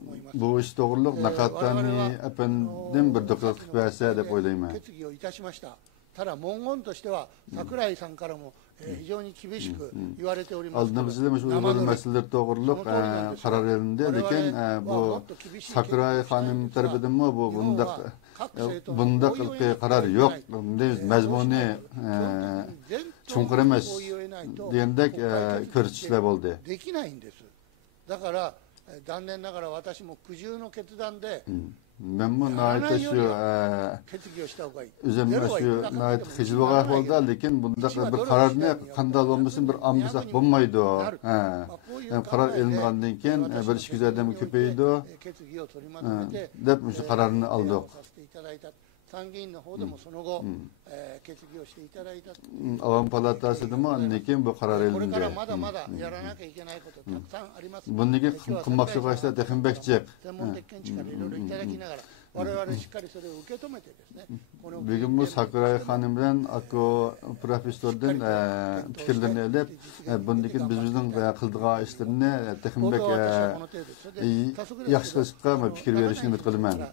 思います。 Bu iş doğruluk Nakatani efendim bir doktorluk verse de koydayım. 決議をいたしました。ただ文言としては桜井さんからも非常に厳しく言われております。 Aldığımızda Uygur meseleleri doğruluk karar verildi. Lakin bu Sakuray Hanım tarafından mı bu bunda karar yok. Mezmuni çukur emas diyendek görüşler oldu. できないんです。だから残念ながら私も苦渋の決断で Ben bu naite şu üzerine şu naite hicilvağa oldu. Lakin bunda bir karar ne kandal olmasın bir ambisak bulmaydı o. Karar elingandan keyin bir iş güzel adamı köpeydi. Dep şu kararını aldık. 参議院の方でもその後、決議をしていただいた。Avam Palatası'da mı annekin bu karar elinde. これからまだまだやらなきゃいけないことたくさんあります。 Bununki kımmaksı başta tekim bekçek. 専門的見地からいろいろいただきながら、我々しっかりそれを受け止めてですね。 Bugün bu Sakuray Hanım bilen Akko profesörden fikirlerini elip, bundakin bizimizin kıldığı işlerini tekim bek yaxşı kılışıqqa fikir verişini ümit kılıman.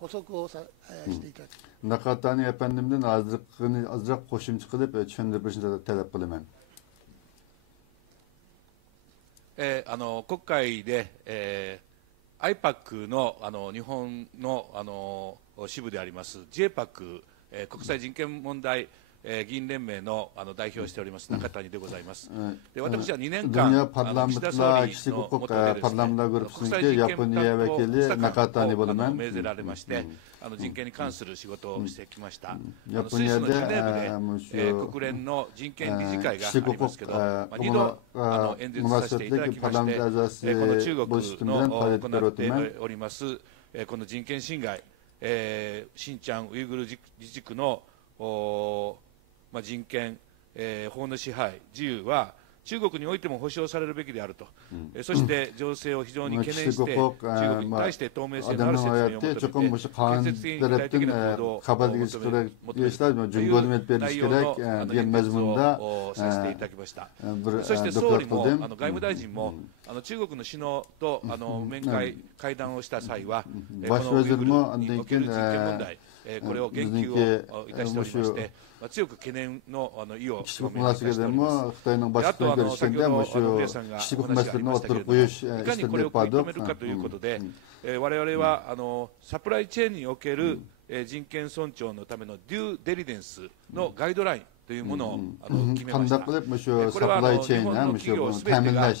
補足をしていただきます。 Nakatani efendimden azıcık koşumçu kılıp düşündürmesini talep kılıman. 国会で、IPAC の、日本の、支部であります JPAC、国際人権問題、議員連盟の、代表をしております中谷でございます。で私は2年間岸田総理の下でですね、国際人権担当補佐官を命ぜられまして、人権に関する仕事をしてきました。スイスのジュネーブで、国連の人権理事会がありますけど、2度演説させていただきまして、この中国の行っております、この人権侵害、新疆ウイグル自治区の人権、法の支配、自由は中国においても保障されるべきであると、そして情勢を非常に懸念して、中国に対して透明性のある説明を求めて、建設的に具体的な行動を求めるという内容の演説をさせていただきました。そして総理も外務大臣も中国の首脳と会談をした際は、このウイグルにおける人権問題、これを言及をいたしておりまして、強く懸念の意を表明いたしております。あと先ほど古谷さんがお話がありましたけれども、いかにこれを食い止めるかということで、我々はサプライチェーンにおける人権尊重のためのデューデリデンスのガイドラインというものを決めました。これは日本の企業すべてが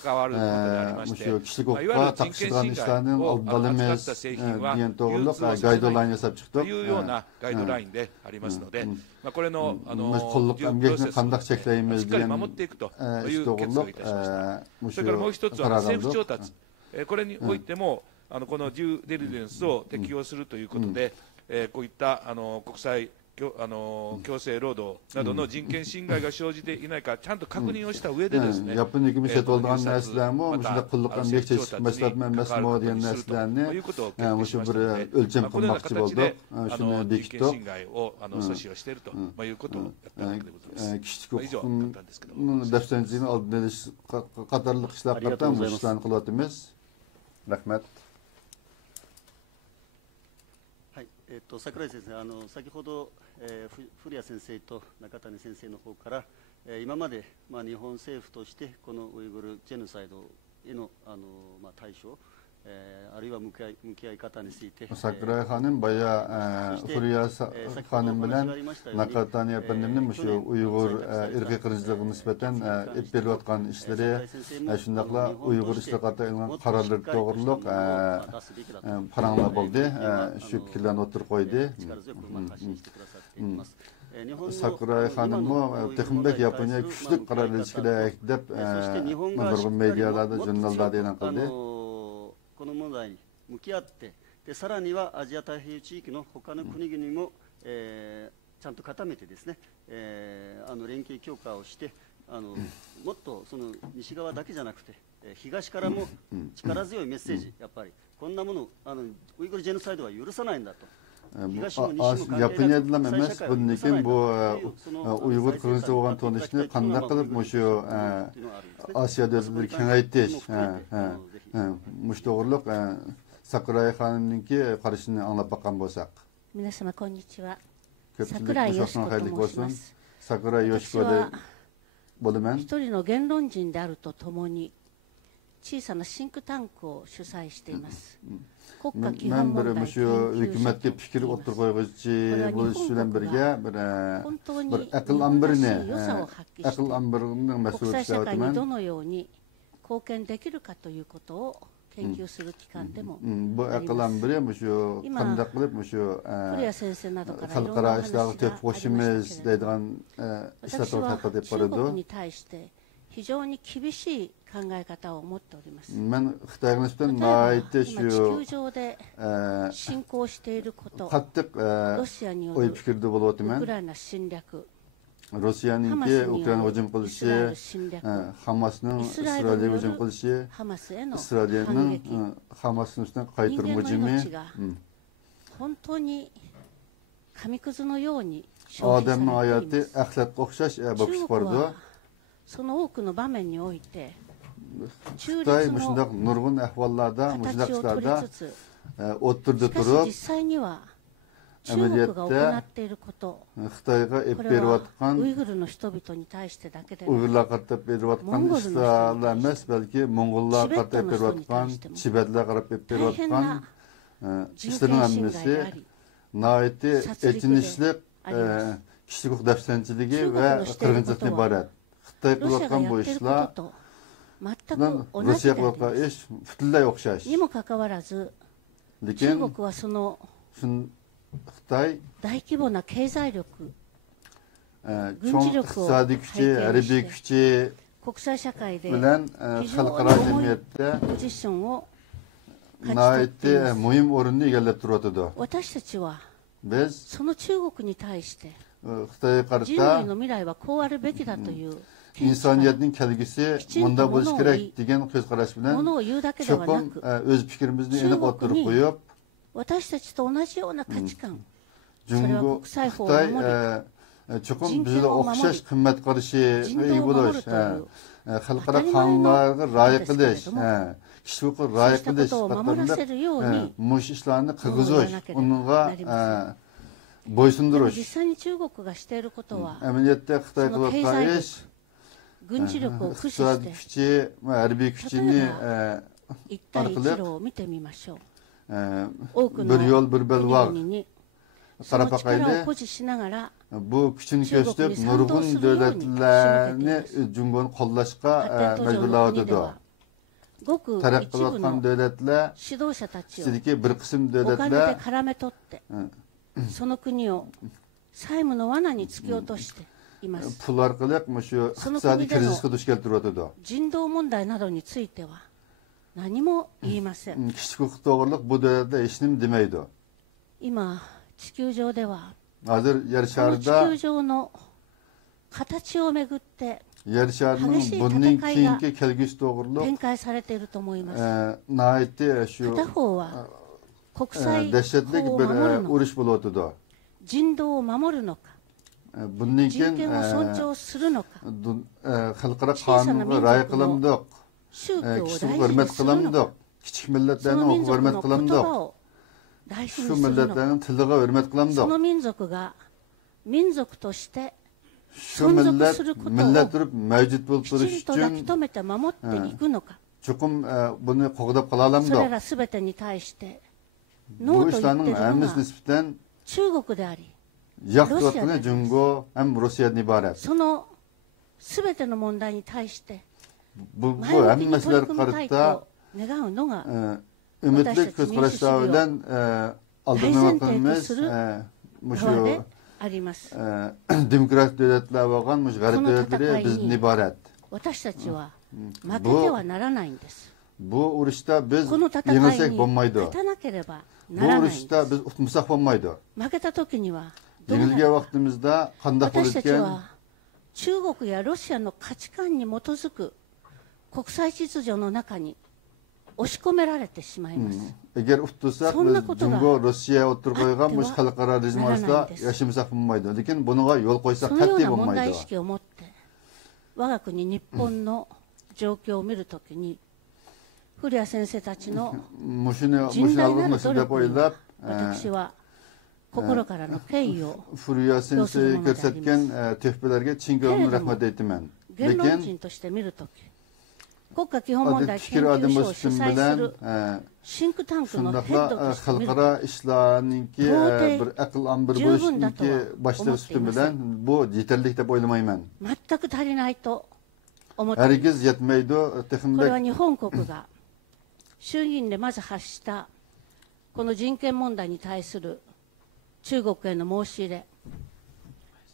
関わることでありまして、いわゆる人権侵害を扱った製品は流通をさせないというようなガイドラインでありますので、これのプロセスをしっかり守っていくという決議をいたしました。それからもう一つは政府調達、これにおいてもこのデューデリデンスを適用するということで、こういった国際強制労働などの人権侵害が生じていないかちゃんと確認をした上でですね、yapın hükümet olan neslerimi, mesela kıllıktan bir çeşit mesleğe mesmo diyen neslerini, şu bir ölçem kılmakçı olduk. Şunu diktik. Kişilik hukukun defterciliğini aldığında kadarlık işler kaptan bu işlerini kılatımız. Rahmet. 櫻井先生、先ほど、古谷先生と中谷先生の方から、今まで、日本政府としてこのウイグルジェノサイドへの、対処、あるいは向き合い方について、Sakuray Hanım bayağı Hürriye Hanım bilen Nakatani Efendim'in şu Uygur ırkı kırıcılığı nispeten ipbeli atkan işleri, şundakla Uygur işlekata ilan kararları doğruluk paranlar oldu, şu fikirlerini otur koydu. Sakuray Hanım'ı Tekmbek Japonya güçlük karar ilişkiler ekledip, nurgun medyalarda, jurnallarda ilan kıldı. この問題に向き合って、でさらにはアジア太平洋地域の他の国々も、ちゃんと固めてですね、連携強化をして、もっとその西側だけじゃなくて、東からも力強いメッセージ、やっぱりこんなものウイグルジェノサイドは許さないんだと。Yapıya edilememez. Bunun için bu Uygur kırıcı olan tonuşunu kandak kılıp şu Asya'da özgürlük kengaytiş. Muş doğruluk Sakuray Hanım'ınki karşısını anlap bakan bolsak. 皆様こんにちは。 Sakuray Yoshikoと申します。Sakuray Yoshikoでbulumen. 一人の言論人であるとともに小さなシンクタンクを主催しています。 国家基本問題研究所。 hükümetke fikir otur koygucu buluşuyla birge bir akıl ambarını, akıl ambarının mesul 国際社会にどのように貢献できるかということを研究する機関でもあります。 Bu akıl ambarı şu kandak kılıp şu halkara işler tepkoşumuz dediğin işler ortak edip 中国に対して非常に厳しい考え方を持っております。 Men Xitayga nisbatan 今 naite 地 shu 球上で進行していること、 qattiq ロシアによ o'y る fikrda ウ bo'lyapman. クライナ侵略、 Rossiyaningki Ukraina hujum qilishi, 侵略、 Hamasning イスラエルによ Isroilga る hujum qilishi, ハマスへの反 Israilning 撃、 Hamasning ustidan qaytarma 人間の hujumi. 命が本当に紙くずのように消費されて Odamning い hayoti ます。 axlatga o'xshash bo'lib 中 chiqib 国 bordi. はその多くの場面において中 Xitoy 立の mushundaq nurg'un ahvollarda, mushundaq 形を取り ishlarda つつ、 o'ttirda しかし turib 実際には中国が行っていること、 Xitoyga こ ep れは berayotgan ウイグルの人々に対してだけでなく、 Uyg'urlar qarab berayotgan ishlarlar emas, balki Mo'ng'ullar qarab berayotgan, Chibetlar qarab berayotgan ishlarning hammasi nihoyatda achinishli kishilik huquq dafsanchiligi va qirg'inchilikdan iborat. Xitoy qilayotgan bu ishlar bilan Rossiya qilayotgan ish butunlay o'xshash. にもかかわらず、中 Lekin 国はその Xitoy 大規模な経済力、 cho'ng iqtisodiy kuchi, harbiy kuchi 国際社会で bilan 非常に xalqaro 重い jamiyatda ポジションを勝ち取ってい nihoyatda ます。 muhim o'rinni egallab turibdi. 私たちは Biz その中国に対して Xitoyga 人類 qarata の未来はこうあるべきだという insoniyatning kelgusi bunda bo'lishi kerak degan ko'zqarash も bilan のを言うだけではな cho'qim く、 o'z fikrimizni aniq o'ttirib qo'yib 私たちと同じような価値観、それは Jungo 国際法を Xitoy 守り、 cho'qim bizga o'xshash qimmat qarashiga ega bo'lish, xalqaro qonunlarga rioya qilish, kishilik huquqiga rioya qilish qatorliq mush ishlarni qilg'izish, unga で bo'ysundirish. も実際に中国がしていることは、 Amaliyotda Xitoy その経 qilayotgan 済力、 ish 軍事力を駆使し iqtisodiy て kuchi, harbiy kuchini 一帯一 orqali 路を見てみましょう。 bir yo'l bir belbog' 国々にその力を tarafaqayli 誇示しながら bu kuchini ko'rsatib nurg'un davlatlarni jungoni qo'llashga majburlayotdi. ごく Taraqqiy 一部 qilayotgan の davlatlar 指導者たちを ichidagi bir qism お金で davlatlar 絡め取ってその国を債務の罠に突き落としています。 pul orqali shu その iqtisodiy 国での krizisga duch keltiryotdi. 人道問題などについては何も言いません。 kishilik huquq to'g'riliq bu davlatlar hech nima demaydi. 今地球上では hozir yer この地 sharida 球上の形をめぐって yer sharining 激しい bundan 戦いが keyingi kelgusi to'g'riliq 展開されていると思います。 nihoyatda shu 片方は国際 dahshatli 法を bir 守るのか、 urush bo'lyotdi. 人道を守るのか、 bundan 人 keyin 権を尊重するのか、 xalqaro qonunga rioya qilamdiq, 宗教を kishilik 大事 hurmat にするの qilamdiq, か、 kichik そ millatlarni の民 hurmat 族の言 qilamdiq, 葉を大事に shu するのか、 millatlarning tiliga hurmat そ qilamdiq. の民族が民族として shu 存続 millat することを millat turib mavjud bo'lib きち turish んと抱き uchun 留めて守っていくのか、 chuqur buni qo'g'dab qila それ olamdiq. らすべてに対してノ bu ーと言って ishlarning いるの hammasi が nisbatan 中国であり、 yo'q Rossiya qilayotgani で Jungo ham Rossiyadan iborat. そのすべての問題に対して bu 前向き hamma に取 masalalarga り組みたい qarata と願うのが umidli ko'zqarashlar bilan 大前提と oldinmayotganimiz する shu 側であります。 demokratik davlatlar bo'lgan g'arb davlatlari bizdan iborat. 私たちは負けてはならないんです。 bu urushda biz この戦い yengilsak に bo'lmaydi. 勝たなければ bu ならないんです。 urushda biz utmasak bo'lmaydi. 負けた時にはどうなる yengilgan か。 vaqtimizda qanday 私たち bo'larkan は中国やロシアの価値観に基づく国際秩序の中に押し込められてしまいます。 agar uttirsak Sonuna biz ko'taga Jungo Rossiya o'tirib qo'ygan atti mush va xalqaro rejim orasida naranayndes. yashamasak bo'lmaydi. lekin buniga yo'l qo'ysak そのよう qat'iy な問題 bo'lmaydi. 意識を持って我が国日本の状況を見るときに古谷先生たちの mushuni 甚大な alg'ib る努 mushunda 力に qo'ylab 私は心からの敬意を Furya 要する sensei ものであります。 ko'rsatgan tuhfalarga chin ko'ngildan rahmat aytaman. 言論 lekin 人として見るとき国家基本問題 fikr 研究 odam 所を bo'lish 主 uchun 催す bilan るシンクタンクのヘッド shundoqla として見ると xalqaro ishlarningki To'g'ri, bir aql ambir 十分だとは bo'lishniki boshlig'i 思ってい suti ません。 bilan bu yetarli deb o'ylamayman. 全く足りないと思っています。 hargiz yetmaydi. これは日本国が衆議院でまず発したこの人権問題に対する中国への申し入れ、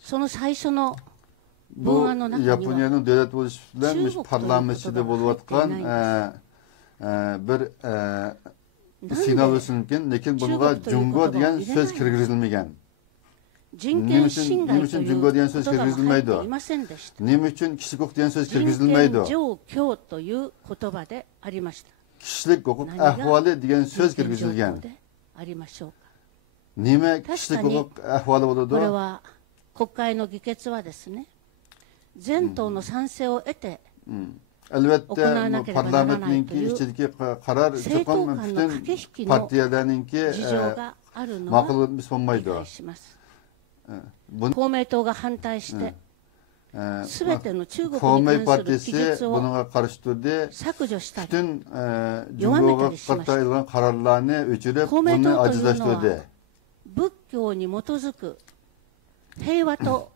その最初の bu Yaponiyanın devlet oluş bilen parlament içinde buluvatkan bir signal olsun mümkün. Lekin bunga Jungo diyen söz kirgizilmegen. Nima uchun Jungo degan so'z kirgizilmaydi? Nima uchun kishilik huquq degan so'z kirgizilmaydi? Kishilik huquq ahvoli degan so'z kirgizilgan. Nima kishilik huquq ahvoli bo'ladi? これは国会の議決はですね、全党の賛成を得て Elbette parlamentninki içindeki karar çoğun bütün partiyalarninki makul etmiş olmaydı. 公明党が反対して、すべての中国に関する記述を削除したり、弱めたりしました。公明党というのは仏教に基づく平和と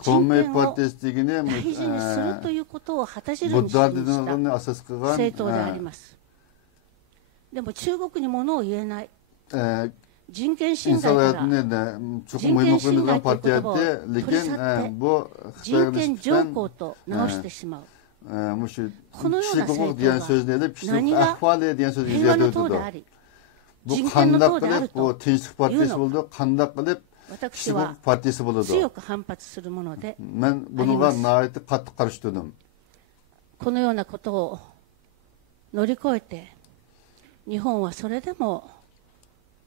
人権を大事にするということを旗印にした政党であります。でも中国に物を言えない。人権侵害から人権侵害という言葉を取り去って人権条項と直してしまう。このような政党が何が平和の党であり人権の党であるというのか、私は強く反発するものであります。このようなことを乗り越えて日本はそれでも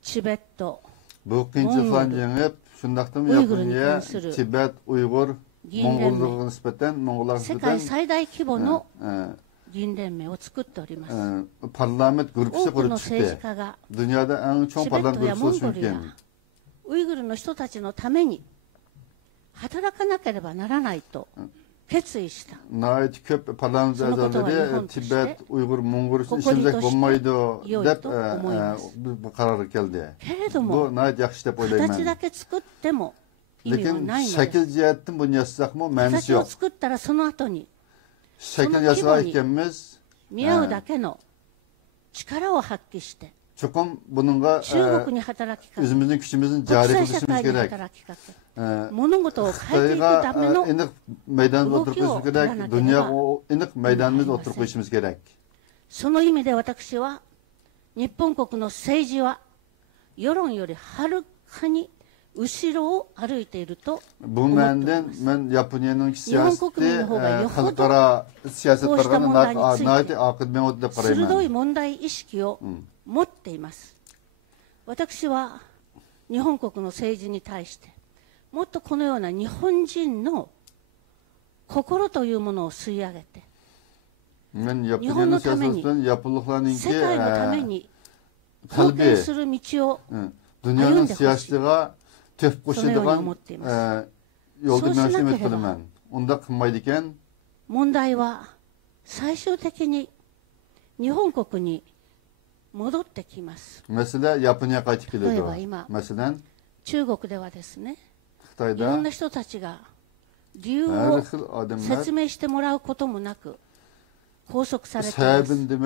チベット、モンゴル、ウイグルに関する議員連盟、世界最大規模の議員連盟を作っております。多くの政治家がチベットやモンゴルやウイグルの人たちのために働かなければならないと決意した。そのことは日本として誇りとして良いと思います。けれども形だけ作っても意味はないのです。形を作ったらその後にその規模に見合うだけの力を発揮して中国に働きかけ、国際社会に働きかけ、物事を変えていくための動きを取らなければなりません。その意味で私は日本国の政治は世論よりはるかに後ろを歩いていると思っています。日本国民の方がよほどこうした問題について鋭い問題意識を持っています。私は日本国の政治に対してもっとこのような日本人の心というものを吸い上げて日本のために世界のために貢献する道を歩んでほしい、そのように思っています。そうしなければ問題は最終的に日本国に戻ってきます。例えば今、中国ではですね、いろんな人たちが理由を説明してもらうこともなく拘束されています。日本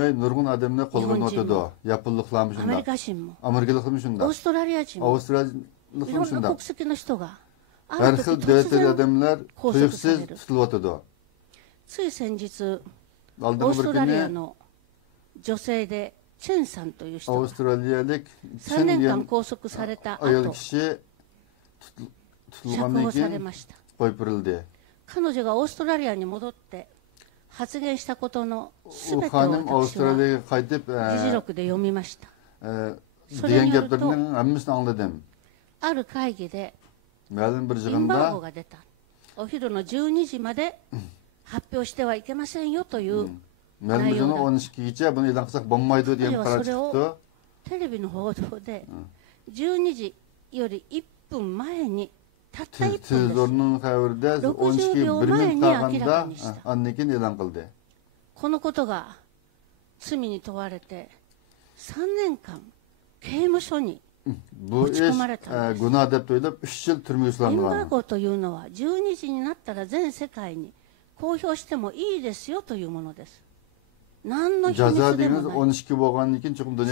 人もアメリカ人もオーストラリア人もいろんな国籍の人がある時突然拘束される。つい先日オーストラリアの女性でチェンさんという人が3年間拘束された後釈放されました。彼女がオーストラリアに戻って発言したことのすべてを私は議事録で読みました。それによるとある会議でインバーゴが出た。お昼の12時まで発表してはいけませんよという内容だった。彼はそれをテレビの報道で12時より1分前にたった1分です。60秒前に明らかにした。このことが罪に問われて3年間刑務所にぶち込まれたんです。インバーゴというのは12時になったら全世界に公表してもいいですよというものです。何の秘密でもない。そ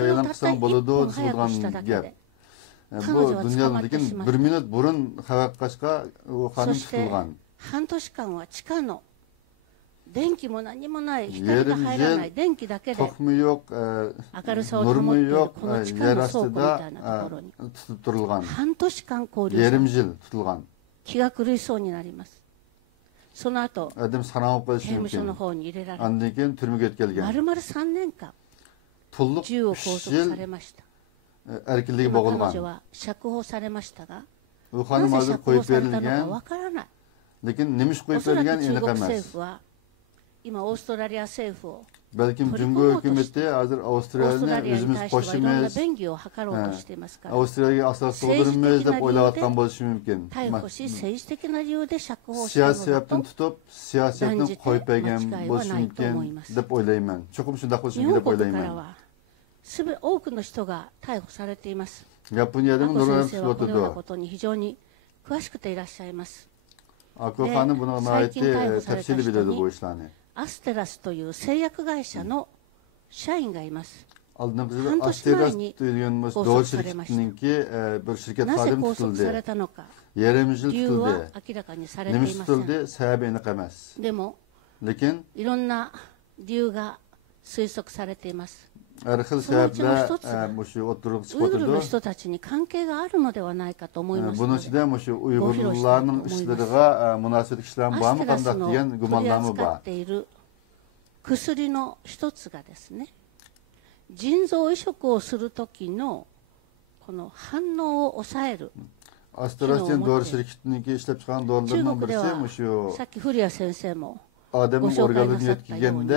れをたった1分早くしただけで彼女は捕まってしまった。そして半年間は地下の電気も何もない、光が入らない、電気だけで明るさを保っているこの地下の倉庫みたいなところに半年間拘留され気が狂いそうになります。その後刑務所の方に入れられ丸々3年間銃を拘束されました。彼女は釈放されましたが、なぜ釈放されたのかわからない。おそらく中国政府は今オーストラリア政府をBelki Cumhur hükümeti hazır Avustralya'nın özümüz başımız Avustralya'yı asla kıldırmayız deyip oylayatkan bolışı mümkün. Siyasi sebepten tutup siyasetten koyup eğen bolışı mümkün deyip oylayman. Çokum şundak bolışı mümkün deyip oylayman. Japonya'da Nurhan Slotu'du. Akıl Hanım buna ait tepsili biliyordu bu işlerini. アステラスという製薬会社の社員がいます。半年前に拘束されました。なぜ拘束されたのか、理由は明らかにされていません。でも、いろんな理由が推測されています。そのうちの一つが、ウイグルの人たちに関係があるのではないかと思いますので、ご披露したいと思います。アステラスの取り扱っている薬の一つがですね、腎臓移植をするときのこの反応を抑える機能を持っている。中国では、さっき古谷先生もご紹介なさったように、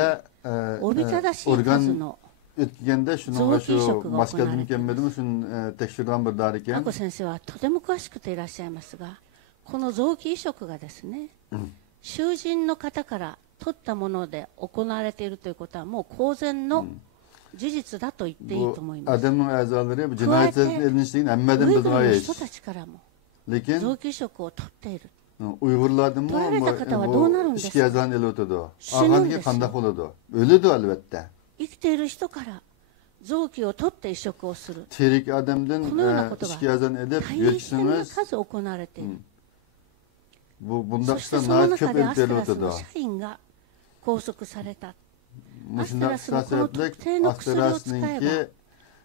おびただしい数のEtkende şunun şu maskeli mükemmedim şunun tekşirden bir darken. アコ先生はとても詳しくていらっしゃいますが、この臓器移植がですね、囚人の方から取ったもので行われているということはもう公然の事実だと言っていいと思います。加えて、ウイグルの人たちからも臓器移植を取っている。Uygurlardan取られた方はどうなるんですか。死ぬんです。生きている人から臓器を取って移植をする。このようなことが大変な数行われている。そしてその中でアステラスの社員が拘束された。アステラスのこの特定の薬を使えば、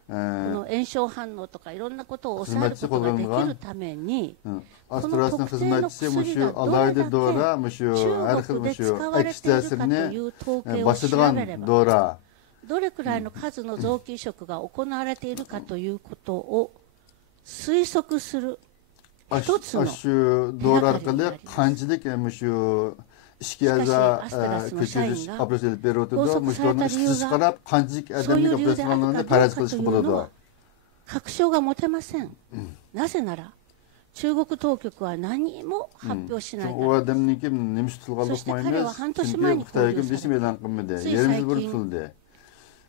この炎症反応とかいろんなことを抑えることができるために、この特定の薬がどれだけ中国で使われているかという統計を調べれば、どれくらいの数の臓器移植が行われているかということを推測する一つの手がかりになります。しかし、アステラスの社員が拘束された理由がそういう理由であるかどうかというのは確証が持てません。なぜなら中国当局は何も発表しないからです。そして彼は半年前に拘留されて、つい最近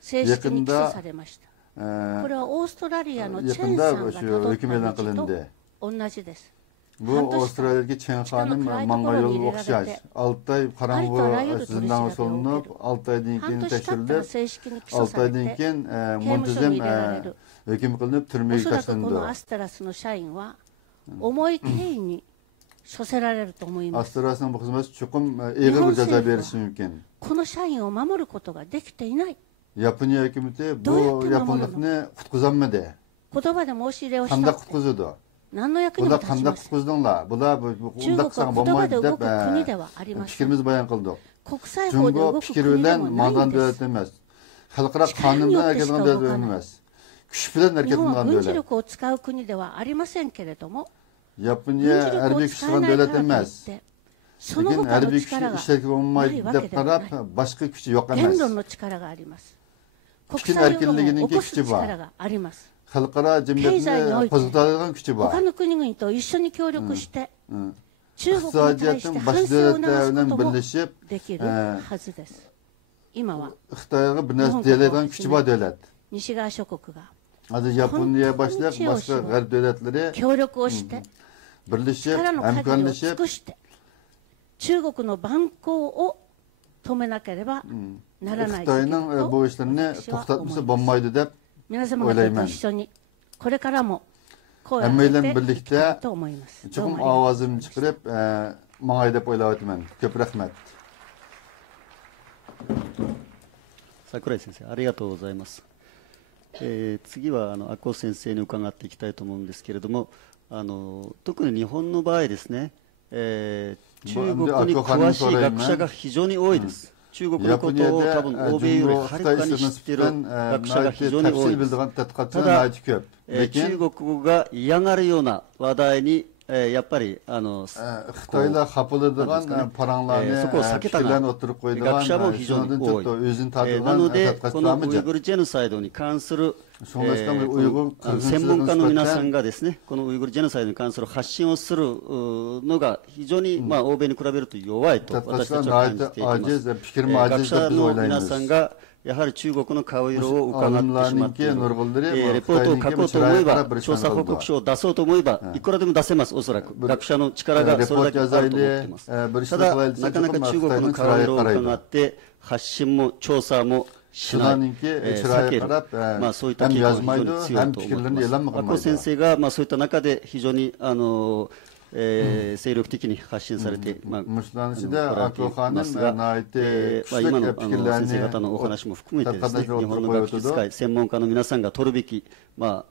正式に起訴されました。これはオーストラリアのチェンさんが辿った道と同じです。Bu Avustralya'daki Chen Hanım Mangayol okşaş. 6 ay karanlığı zindan solunup 6 aydan keyin tekshirilib 6 aydan keyin muntazam hüküm kılınıp türmeye taşlandı. おそらくこのアステラスの社員は重い刑に処せられると思います。 Astras'ın bu hizmeti çokum ağır bir ceza verisi mümkün. この社員を守ることができていない。 Japonya hükümeti bu Japonluğunu kutkuzanmadı. 言葉で申し入れをした。 Kandak kutkuzudu. 何の役にも立ちません。中国は言葉で動く国ではありません。国際法で動く国でもないんです。力によってしか動かない。日本は軍事力を使う国ではありませんけれども、軍事力を使えないからといってその他の力がないわけではない。言論の力があります。国際世論を起こす力があります。 経済において他の国々と一緒に協力して中国に対して反省を促すこともできるはずです。今は日本国、西側諸国が本当に知恵を絞協力をして力の限りを尽くして中国の蛮行を止めなければならない時だと私は思います。 皆様方と一緒にこれからも声を上げていきたいと思います。Çıkım avazını çıkarıp mangay deb o'ylayapman. Ko'p rahmat. 桜井先生、ありがとうございます。次は阿古先生に伺っていきたいと思うんですけれども、特に日本の場合ですね、中国に詳しい学者が非常に多いです。中国のことを多分欧米よりはるかに知っている学者が非常に多いです。ただ、中国語が嫌がるような話題にやっぱりXitoylar xafalaydigan paranglarni そこを避けたが学者も非常に多い。なので、このウイグルジェノサイドに関する専門家の皆さんがですね、このウイグルジェノサイドに関する発信をするのが非常に欧米に比べると弱いと私たちは感じています。学者の皆さんがやはり中国の顔色を伺ってしまっている。レポートを書こうと思えば、調査報告書を出そうと思えば、いくらでも出せます、おそらく。学者の力がそれだけあると思っています。ただ、なかなか中国の顔色を伺って、発信も調査もしない、避ける、そういった傾向が非常に強いと思っています。阿古先生がそういった中で非常に精力的に発信されて、今の先生方のお話も含めてですね、日本の学術界、専門家の皆さんが取るべき、行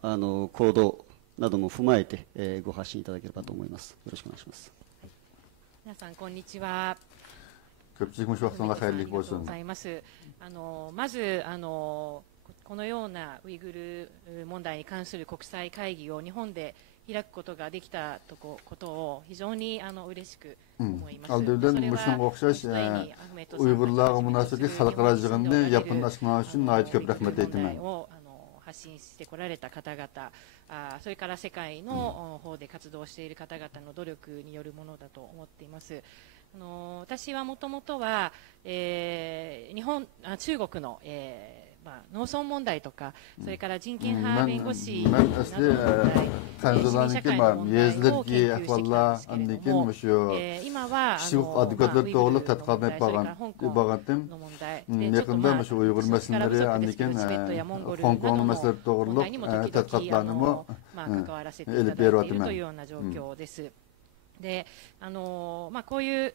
動なども踏まえて、ご発信いただければと思います。よろしくお願いします。皆さんこんにちは。ありがとうございます。まずこのようなウイグル問題に関する国際会議を日本で開くことができたことを非常に嬉しく思います。Aldıdan muşunga oxşaş Uygurlarga münasibetli xalqara yig'inni yakunlashmasi uchun nihoyat ko'p rahmat aytaman. 発信してこられた方々、それから世界の方で活動している方々の努力によるものだと思っています。私はもともとは、中国の、農村問題とか、それから人権派弁護士などの問題、市民社会の問題を研究してきたんですけれども、今はウイグル問題、それから香港の問題、ちょっと力不足ですけど、チベットやモンゴルなどの問題にも時々関わらせていただいているというような状況です。で、こういう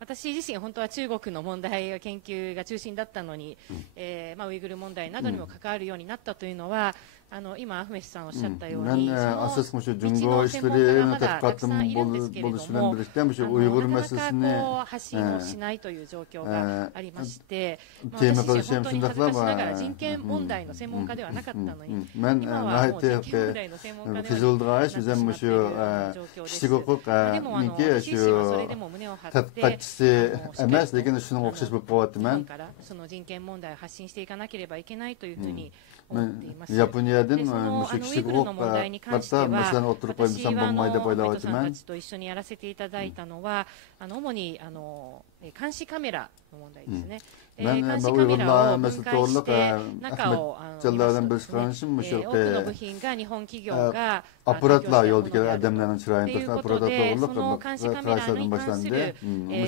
私自身本当は中国の問題研究が中心だったのに、ウイグル問題などにも関わるようになったというのは、今アフメシさんおっしゃったように、その道の専門家がまだたくさんいるんですけれども、なかなか発信をしないという状況がありまして、私自身本当に恥ずかしながら人権問題の専門家ではなかったのに、今はもう人権問題の専門家のようになってしまっているような状況です。でも私自身はそれでも胸を張って、日本からその人権問題を発信していかなければいけないというふうに思っています。で、そのウイグルの問題に関しては、私はメトさんたちと一緒にやらせていただいたのは、主に監視カメラの問題ですね。監視カメラを分解して中を多くの部品が日本企業が提供したものであるということで、その監視カメラに関する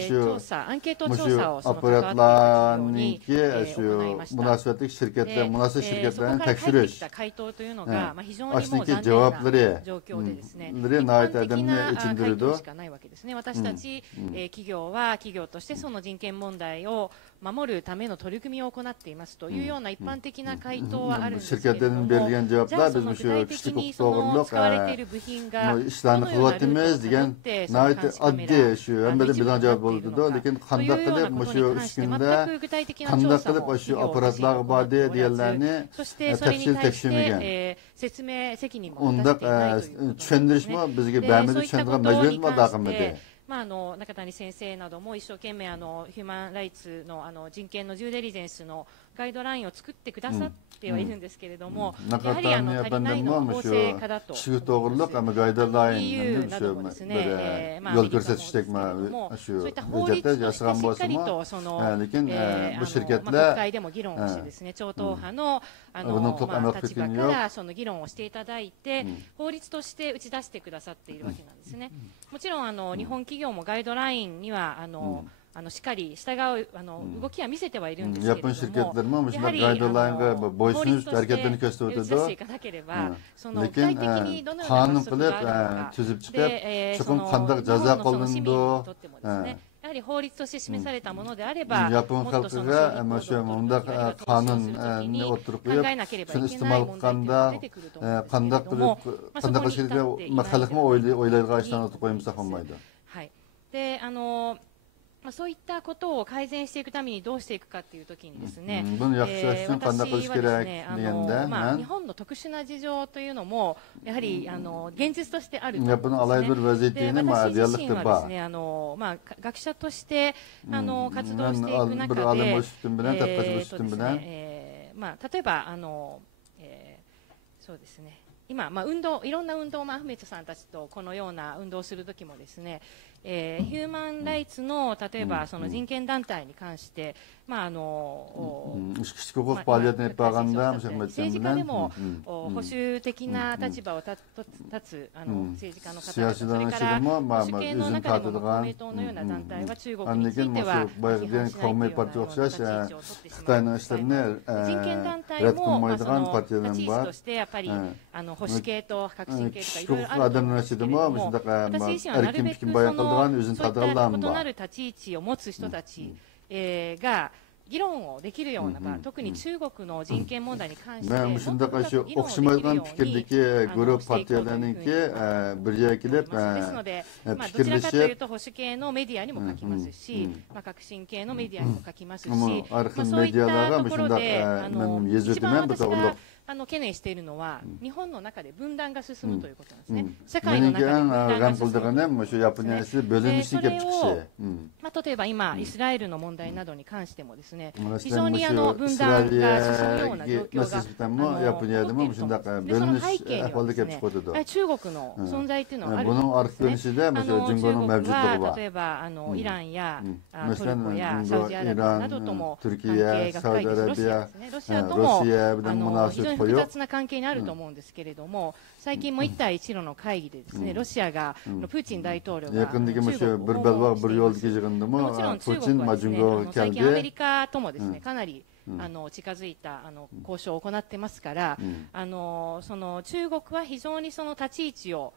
調査、アンケート調査をその関わっていた企業に行いました。そこから返ってきた回答というのが非常にもう残念な状況でですね、一般的な回答しかないわけですね。私たち企業は企業としてその人権問題を守るための取り組みを行っていますというような一般的な回答はあるんですけれども、じゃあその具体的にその使われている部品がどのようなルートをたどってその監視カメラができるようになっているのかというようなことに関して全く具体的な調査も企業として行っておらず、そしてそれに対して説明責任も果たせていないということですね。そういったことに関して中谷先生なども一生懸命ヒューマンライツの人権のデューデリジェンスのガイドラインを作ってくださってはいるんですけれども、やはり足りないのは法制化だと思います。EU などもですね、アメリカもですけれども、そういった法律としてしっかりとその国会でも議論をしてですね、超党派の立場からその議論をしていただいて、法律として打ち出してくださっているわけなんですね。もちろん日本企業もガイドラインにはしっかり従う動きは見せてはいるんですけれども、やはり法律として打ち出していかなければ、その具体的にどのような罰則があるのか、でその日本のその市民にとってもでですね。やはり法律として示されたものであれば、Yapon halkıga şu munda kanun oturup koyup, şunu istimal kanda, kandak bilip, kandak şekilde halk mı oylayıp açtan oturup koyumsak olmaydı. はい。で、そういったことを改善していくためにどうしていくかっていうときにですね、私はですね、日本の特殊な事情というのもやはり現実としてあると思うんですね。で、私自身はですね、学者として活動していく中で、例えばそうですね。今、いろんな運動をアフメットさんたちとこのような運動をするときもですね、ヒューマンライツの例えばその人権団体に関して、政治家でも保守的な立場を立つ政治家の方々、それから保守系の中でも公明党のような団体は中国については批判しないというような立ち位置を取ってしまいます。人権団体も立ち位置としてやっぱり保守系と革新系とかいろいろあると思うんですけれども、私自身はなるべくそういった異なる立ち位置を持つ人たちが議論をできるような場、特に中国の人権問題に関してもっと議論をできるようにしていくですので、どちらかというと保守系のメディアにも書きますし、革新系のメディアにも書きますし、そういったところで一番私が懸念しているのは日本の中で分断が進むということなんですね。社会の中で分断が進むということですね。それを例えば今イスラエルの問題などに関してもですね、非常に分断が進むような状況が起こっていると思うんです。で、その背景にはですね、中国の存在というのがあると思うんですね。中国は例えばイランやトルコやサウジアラビアなどとも関係が深いです。ロシアですね。ロシアとも非常に複雑な関係にあると思うんですけれども、最近も一帯一路の会議でですね、ロシアがプーチン大統領が中国を訪問していもちろん中国はですね、最近アメリカともですね、かなり近づいた交渉を行ってますから、その中国は非常にその立ち位置を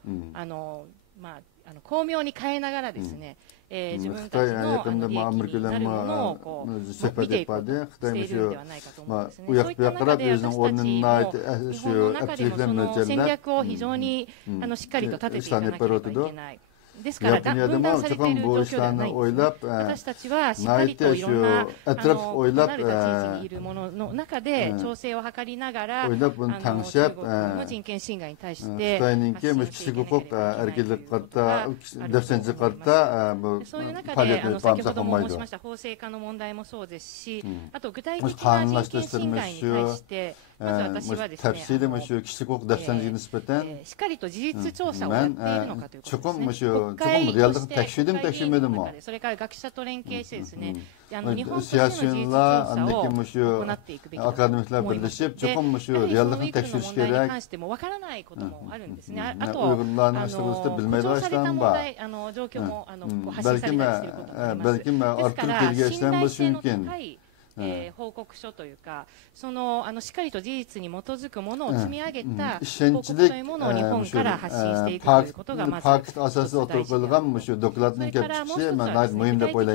巧妙に変えながらですね、自分たちの利益になるものをこう見ていこうとしているのではないかと思うんですね。そういった中で私たちも日本の中でもその戦略を非常にしっかりと立てていかなければいけない。ですから分断されている状況ではないんですね。私たちはしっかりといろんな異なる立ち位置にいるものの中で調整を図りながら中国の人権侵害に対して発信していけないということがあるということがあると思います。そういう中で先ほども申しました法制化の問題もそうですし、あと具体的な人権侵害に対してまず私はですね、しっかりと事実調査をやっているのかということですね。国会として国会議員の中で、それから学者と連携してですね、日本としての事実調査を行っていくべきだと思います。で、そのウイグルの問題に関してもわからないこともあるんですね。あと誇張された問題状況も発信されたりしていることもあります。ですから信頼性の高い報告書というか、そのしっかりと事実に基づくものを積み上げた報告というものを日本から発信していくということがまず大事です。それからもう一つは具体的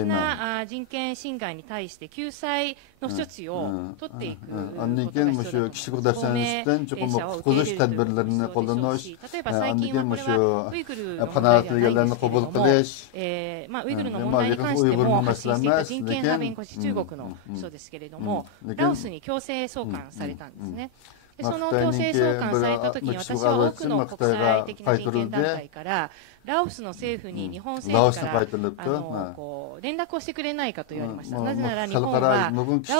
な人権侵害に対して救済の処置を取っていくことが必要だと思います。亡命者を受け入れるということもそうでしょうし、例えば最近はこれはウイグルの問題ではないんですけれども、ウイグルの問題に関しても発信していた人権派弁護士、中国の人ですけれども、ラオスに強制送還されたんですね。でその強制送還されたときに私は多くの国際的な人権団体からラオスの政府に日本政府から連絡をしてくれないかと言われました。なぜなら日本はラ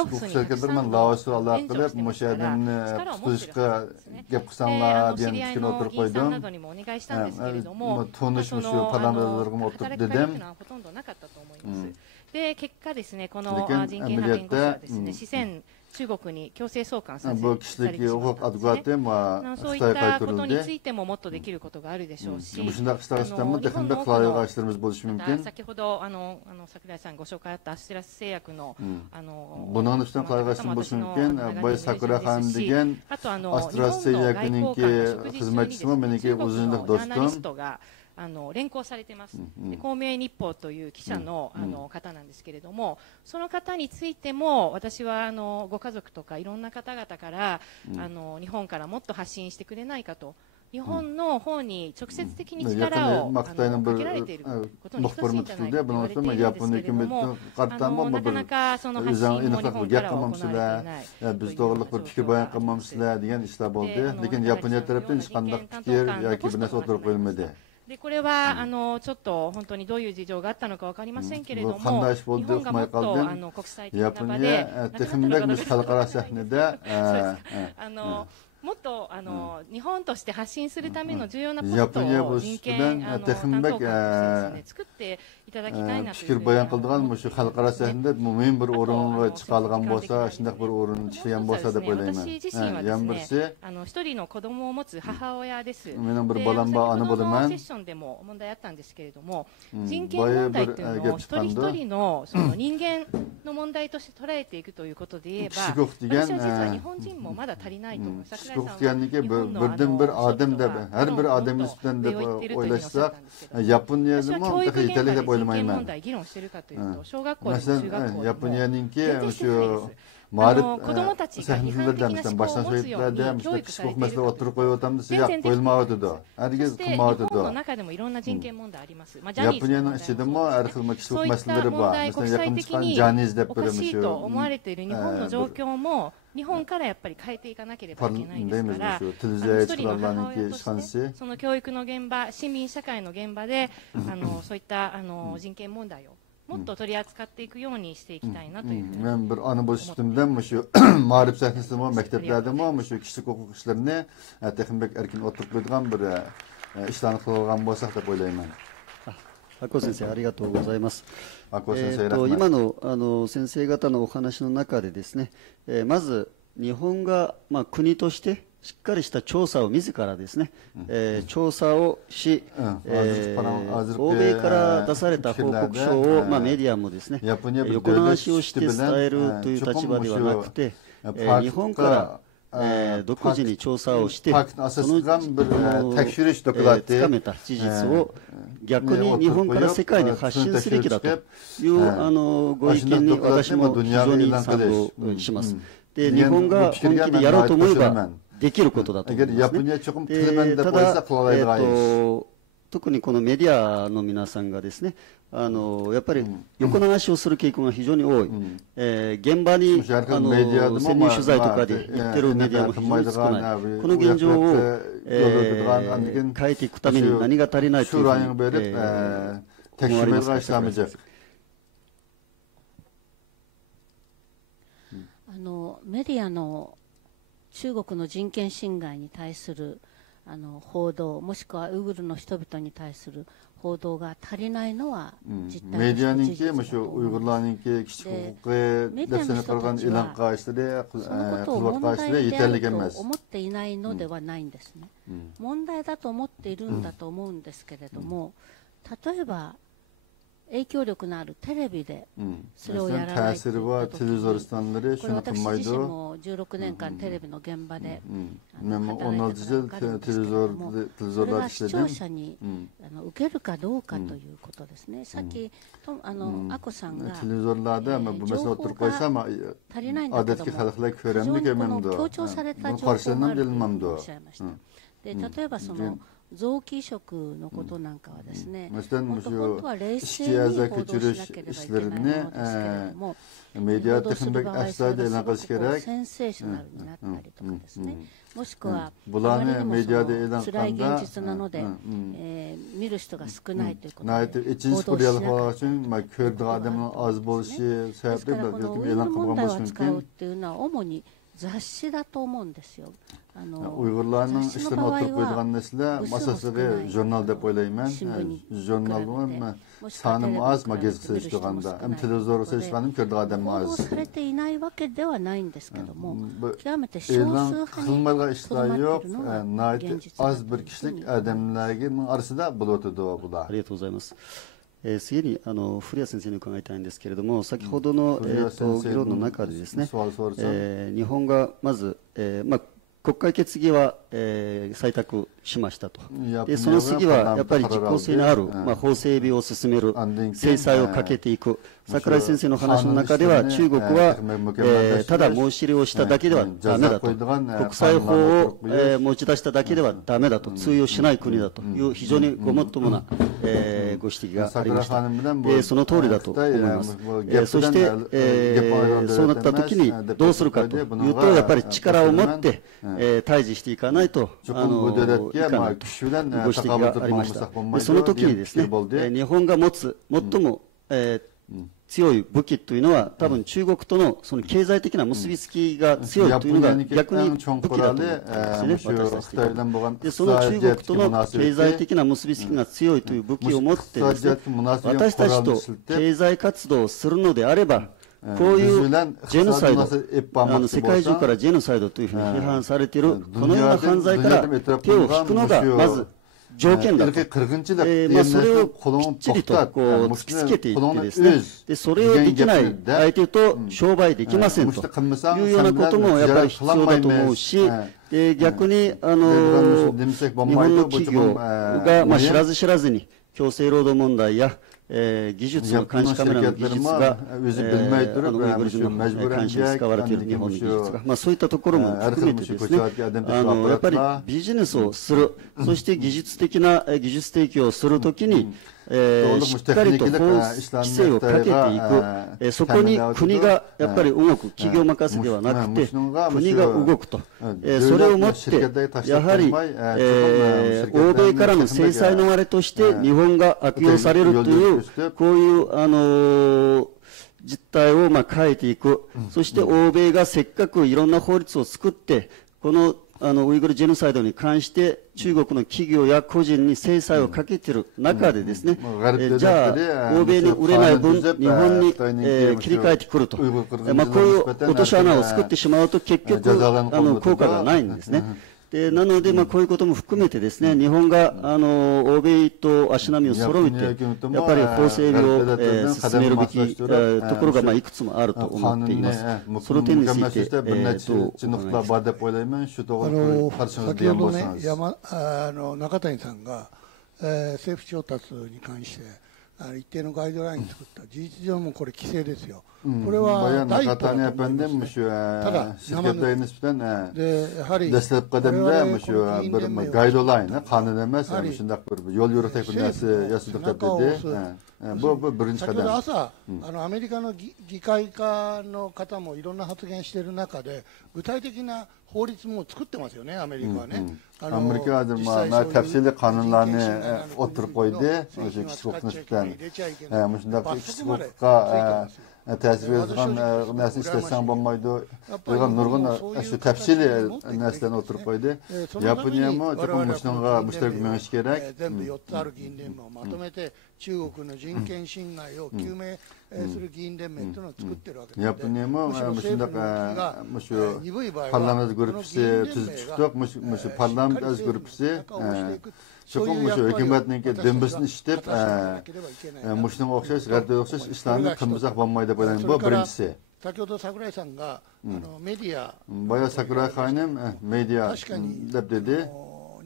オスにたくさんの援助をしてますから力を持っているはずですね。知り合いの議員さんなどにもお願いしたんですけれども、その働きかけるのはほとんどなかったと思います。で結果ですね、この人権派弁護士はですね、四川中国に強制送還されてしまったんですね。そういったことについてももっとできることがあるでしょうし、日本の先ほど櫻井さんご紹介あったアステラス製薬のあと日本の外交官の食事中にですね、ジャーナリストが連行されています。で公明日報という記者の、方なんですけれども、その方についても私はご家族とかいろんな方々から、日本からもっと発信してくれないかと。日本の方に直接的に力をかけられていることに等しいんじゃないかと言われているんですけれども、なかなかその発信も日本からは行われていないという形で、これはちょっと本当にどういう事情があったのか分かりませんけれども、日本がもっと国際的な場でもっと日本として発信するための重要なポストを人権担当官としてですね、作っていただきたいなというふうに思います。私自身はですね、一人の子供を持つ母親です。で、先ほどのセッションでも問題あったんですけれども、人権問題というのを一人一人のその人間の問題として捉えていくということで言えば、私は実は日本人もまだ足りないと思います。birden bir adam da her bir adam üstünden de oylaşsak Japonya'da mı yeterli de oylamayman. Mesela Japonya'nınki şu Marif sahnelerden baştan söylediler işte kişilik mesele oturup koyuyordu siyah koyulmadı da. Herkes kılmadı da. Japonya'nın içinde mi her türlü kişilik meseleleri var. Mesela yakın çıkan Caniz de böyle bir şey. 日本からやっぱり変えていかなければいけないですから、一人の母親としてその教育の現場、市民社会の現場でそういった人権問題をもっと取り扱っていくようにしていきたいなというふうに。Ben bir ana bu sistemden şu marif sahnesinde mi mekteplerde mi şu kişilik hukuk işlerini teknik erkin oturup koyduğum bir işlerini kılgan bolsak da oylayman. 白尾先生、ありがとうございます。今の先生方のお話の中でですね、まず日本が国としてしっかりした調査を自らですね、調査をし、欧米から出された報告書をメディアもですね、横流しをして伝えるという立場ではなくて、日本から独自に調査をして、そのつかめた事実を逆に日本から世界に発信すべきだというご意見に私も非常に賛同します。で、日本が本気でやろうと思えばできることだと思いますね。ただ、特にこのメディアの皆さんがですね、やっぱり横流しをする傾向が非常に多い。現場に潜入取材とかで行ってるメディアも非常に少ない。この現状を変えていくために何が足りないというふうに思われますか。メディアの中国の人権侵害に対する報道、もしくはウイグルの人々に対する報道が足りないのは実態として事実だと思います。メディアの人たちはそのことを問題であると思っていないのではないんですね。問題だと思っているんだと思うんですけれども、例えば影響力のあるテレビでそれをやらないという時に、これ私自身も16年間テレビの現場で働いてから分かるんですけれども、それが視聴者に受けるかどうかということですね。さっきアコさんが情報が足りないんだけども、非常に強調された情報があるとおっしゃいました。で、例えばその臓器移植のことなんかはですね、本当は冷静に報道しなければいけないものですけれども、報道する場合はそれがすごくセンセーショナルになったりとかですね、もしくはあまりにも辛い現実なので、見る人が少ないということで報道しなかったりとか、ですからこのウイグル問題を扱うっていうのは主に雑誌だと思うんですよ。Uygurlarning işlerini oturup koyduğun nesle masasıgı jurnal dep oylayman. Jurnalın sanım az ma gezip seçtiğinde. Hem televizor seçtiğinde kördüğü adam az. 報道されていないわけではないんですけども、極めて少数派に kılmalı işler yok. Az bir kişilik adamların arasında bulutudu bu da. ありがとうございます。次に古谷先生に伺いたいんですけれども、先ほどの議論の中でですね、日本がまず国会決議は採択しましたと。で、その次はやっぱり実効性のある、法整備を進める、制裁をかけていく。櫻井先生の話の中では、中国は、ただ申し入れをしただけではダメだと。国際法を、持ち出しただけではダメだと。通用しない国だという非常にごもっともな、ご指摘がありました。その通りだと思います。そして、そうなった時にどうするかというと、やっぱり力を持って、対峙していかないと、いかないとご指摘がありました。その時にですね、日本が持つ最も、強い武器というのは、多分中国とのその経済的な結びつきが強いというのが逆に武器だと思うんですね、私たちで、その中国との経済的な結びつきが強いという武器を持ってですね、私たちと経済活動をするのであれば、こういうジェノサイド、世界中からジェノサイドというふうに批判されている、このような犯罪から手を引くのがまず条件だと。それをきっちりと突きつけていってですね、でそれをできない相手と商売できませんというようなこともやっぱり必要だと思うし、で逆に日本の企業が知らず知らずに強制労働問題や技術の監視カメラの技術がウイグル人の監視に使われている日本の技術が、そういったところも含めてですね、やっぱりビジネスをする、そして技術的な技術提供をするときに、しっかりと法規制をかけていく、そこに国がやっぱり動く、企業任せではなくて、国が動くと、それをもって、やはり、欧米からの制裁のあれとして、日本が悪用されるという、こういう実態を変えていく、そして欧米がせっかくいろんな法律を作って、このウイグルジェノサイドに関して中国の企業や個人に制裁をかけている中でですね、じゃあ欧米に売れない分日本に、切り替えてくると、こういう落とし穴を作ってしまうと結局効果がないんですね。なので、こういうことも含めてですね、日本が欧米と足並みを揃えて、やっぱり法整備を進めるべきところがいくつもあると思っています。その点について、どう思いますか。先ほどね、中谷さんが、政府調達に関して一定のガイドラインを作った、事実上もこれ規制ですよ。これは第一歩だと思います。ただ、生ぬでやはりdastlabki qadamda bir guideline qonun emas, shunday bir yo'l yo'riqdek bir narsa yasadik deb dedi. Bu birinchi qadam. 先ほど朝、アメリカの議会家の方もいろんな発言している中で、具体的な法律も作ってますよね、アメリカはね。Amerika hozir tafsiliy qonunlarni o'tirib qo'ydi. O'sha kichik huquqqa nisbatan shunday kichik huquqqa ta'sir etadigan narsani ishlatsan bo'lmaydi degan nurg'un shu tafsiliy narsalarni o'tirib qo'ydi. Yaponiya ham shunga mushtarak menish kerak. 全部4つある議員連盟をまとめて中国の人権侵害を究明する議員連盟というのを作ってるわけです。Yaponiya ham shunday shu parlament gruppasi tuzib chiqdik. Shu parlament az gruppasi Şokum şu hükümetninki dembesini işitip, muşunga o'xshash, g'arbga o'xshash ishlarni qilmasak bo'lmaydi deb o'ylayman. Bu birinchisi. 先ほど桜井さんがメディア、Boya Sakuray xonim media deb dedi.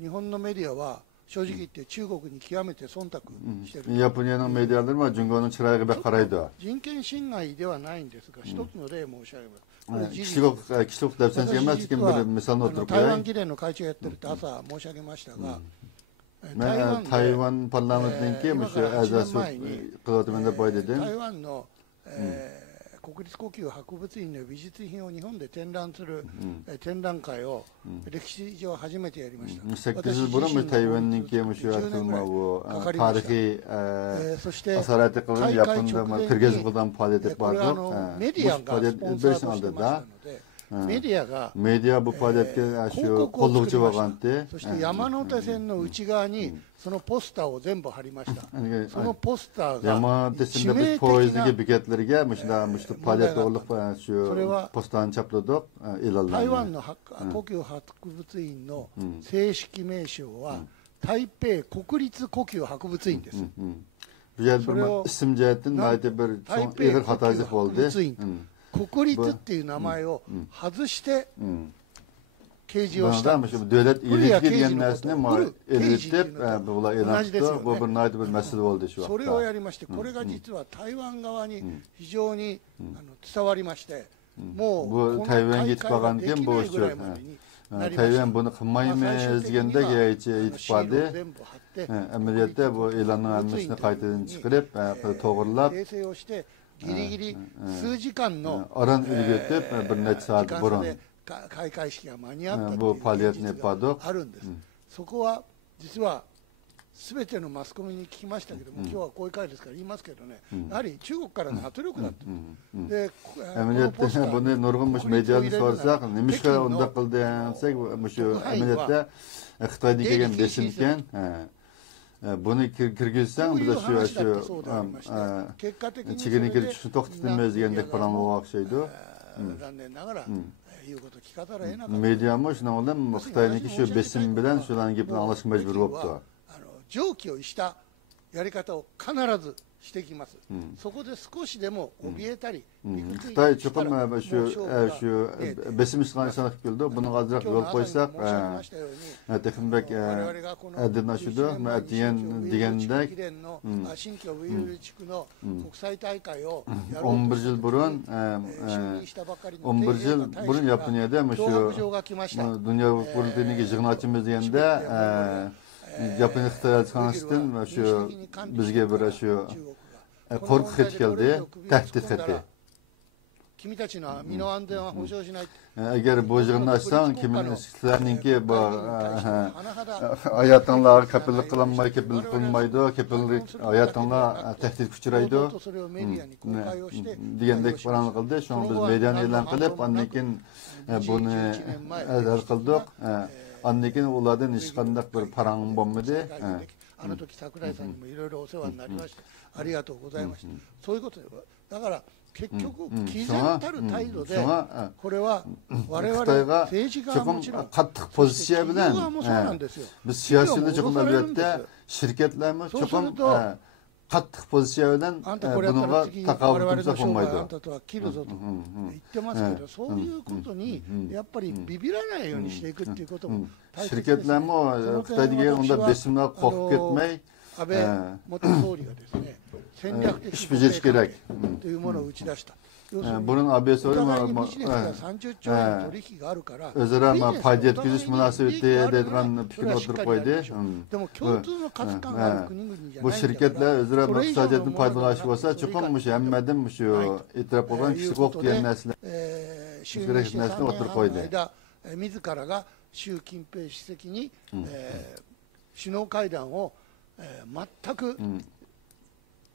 日本のメディアは正直言って中国に極めて忖度してる。Yaponiyaning medialari va Jungoning chiroyiga bek qaraydi. 人権侵害ではないんですが、一つの例申し上げます。Kişilik depsensi emas, lekin bir misolni o'tirib qo'yay. 台湾議連の会長やってるって朝申し上げましたが、台湾parlamentinki a'zosi qilyapman deb aytdim. 台湾の国立故宮博物院の美術品を日本で展覧する展覧会を歴史上初めてやりました。8yil burun Tayvanninki tarixiy asorati qilinib Yaponda kirgizib qo'ygan faoliyat bor. メディアがスポンサーとしてましたので。メディアがbu faoliyatga shu qo'llovchi bo'lganda, そして山手線の内側にそのポスターを全部貼りました。そのポスターが山手線のpoyezdagi bekatlarga mushtu faoliyat to'g'riliq shu postani chapladik, e'lonlandi. 台湾の故宮博物院の正式名称は台北国立故宮博物院です。Bu yerda bir ism jihatdan bir ig'ir xatolik bo'ldi. 国立っていう名前を外して掲示をしたんです。devlet iyilikli diyenlersineそれをやりまして、これが実は台湾側に非常に伝わりまして、もうこの大会ができないぐらいまでになりました。 bunu kılmayı itibariyle ameliyette bu ilanın almasını kayıtını çıkarıp doğrulap aran ülgetip bir net saat burun bu faaliyetini yapadık. そこは実は全てのマスコミに聞きましたけども、今日はこういう会ですから言いますけどね、やはり中国からの圧力だと。で、ameliyette bunu nurgun medyanı sorsak, nemişka onda kıldı desek, ameliyette Xitay'da gelgen besimken, bunu kirgizsen bu da şu çekini kirgizini toxtatılmaz degandek paranlık şeydi. Medyamı şuna olan Xitay'daki şu besim bilen şulan gibi anlaşma mecbur oldu. 常軌を逸したやり方を必ずしてきます。そこで少しでも怯えたり、Xitay çokum şu besim istiqanı bildi. Bunu azıcık yol koysak, Tekinbek Adinaşıdı, degandek 11 yıl burun, 11 yıl burun Yaponya'da şu Dünya Kurultayı'ndaki jignaçımız degende Japonya Xitay elçixanasından şu bizge bir şu korku xeti geldi, tehdit xeti. Eğer bu jigni açsan, kimin sizlerinki bu hayatınlar kapillik kılanmay, kapillik kılınmaydı, kapillik hayatınlar tehdit uçuraydı. Degandek paranlık kıldı. Şu an biz medyanı e'lon qilib, annekin bunu azar kıldık. Annekin ulardan hiç qanday bir parang bo'lmadi. あの時桜井さんにもいろいろお世話になりました。ありがとうございました。そういうことで、だから結局毅然たる態度でこれは我々政治家はもちろん、qattiq pozitsiya bilan biz siyosiy chiqimlar albatta shirkatlarmi cho'qim qattiq pozitsiya bilan bunga taqobil qilsa bo'lmaydi. あんたとは切るぞと言ってますけど、そういうことにやっぱりビビらないようにしていくっていうことも大切ですね。 Şirketlermi Xitay'daki onda besimler korkup gitmey. 安倍元総理がですね、戦略的防衛艦というものを打ち出した。 Bunun ABS özara payda etkileyiş münasebeti dediğin fikir oturup koydu. Bu şirketler özara iqtisadiyotining paydalanışı olsa çıkılmış hemmedim şu itiraf olan kişi yok diyen nesli oturup koydu. 自らが習近平主席に首脳会談を全く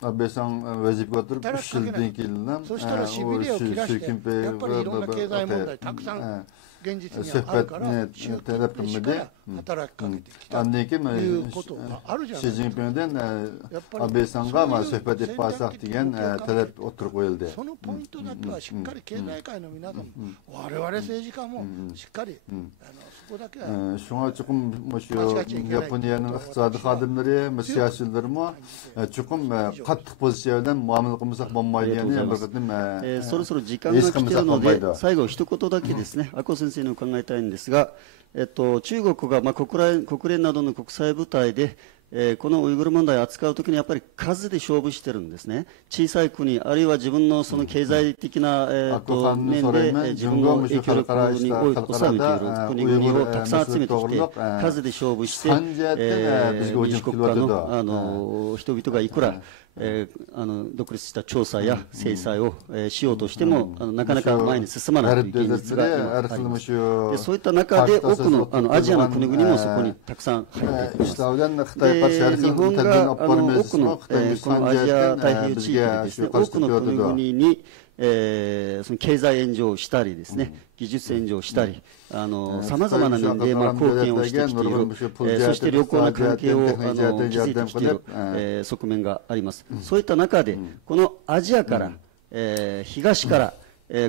Besan vazife oturup 3 yıldan kilden そしたらしびれを切らしてやっぱりいろんな経済問題たくさん現実にあるから習近平氏から働きかけてきたということがあるじゃないですか。 Besan'a sohbet etpasak diyen talep oturup koyuldu. そのポイントだけはしっかり経済界の皆さんも我々政治家もしっかりそこだけは Şuna çıkım Japonya'nın iqtisadi xadimleri, siyasilerimi çıkım qattiq pozitsiyadan muamele qilmasak bo'lmaydi yani bir qatim そろそろ時間が来ているので最後一言だけですね、阿古先生に伺いたいんですが、中国が国連などの国際舞台でこのウイグル問題を扱うときにやっぱり数で勝負してるんですね。小さい国あるいは自分のその経済的な面で自分の影響力に抑えている国々をたくさん集めてきて数で勝負して民主国家の人々がいくら独立した調査や制裁をしようとしてもなかなか前に進まないという現実があります。そういった中で多くのアジアの国々もそこにたくさん入ってきます。日本が多くのこのアジア太平洋地域でですね、多くの国々にその経済援助をしたりですね、技術援助をしたり、さまざまな面で貢献をしてきている、そして良好な関係を築いてきている側面があります。そういった中で、このアジアから、東から、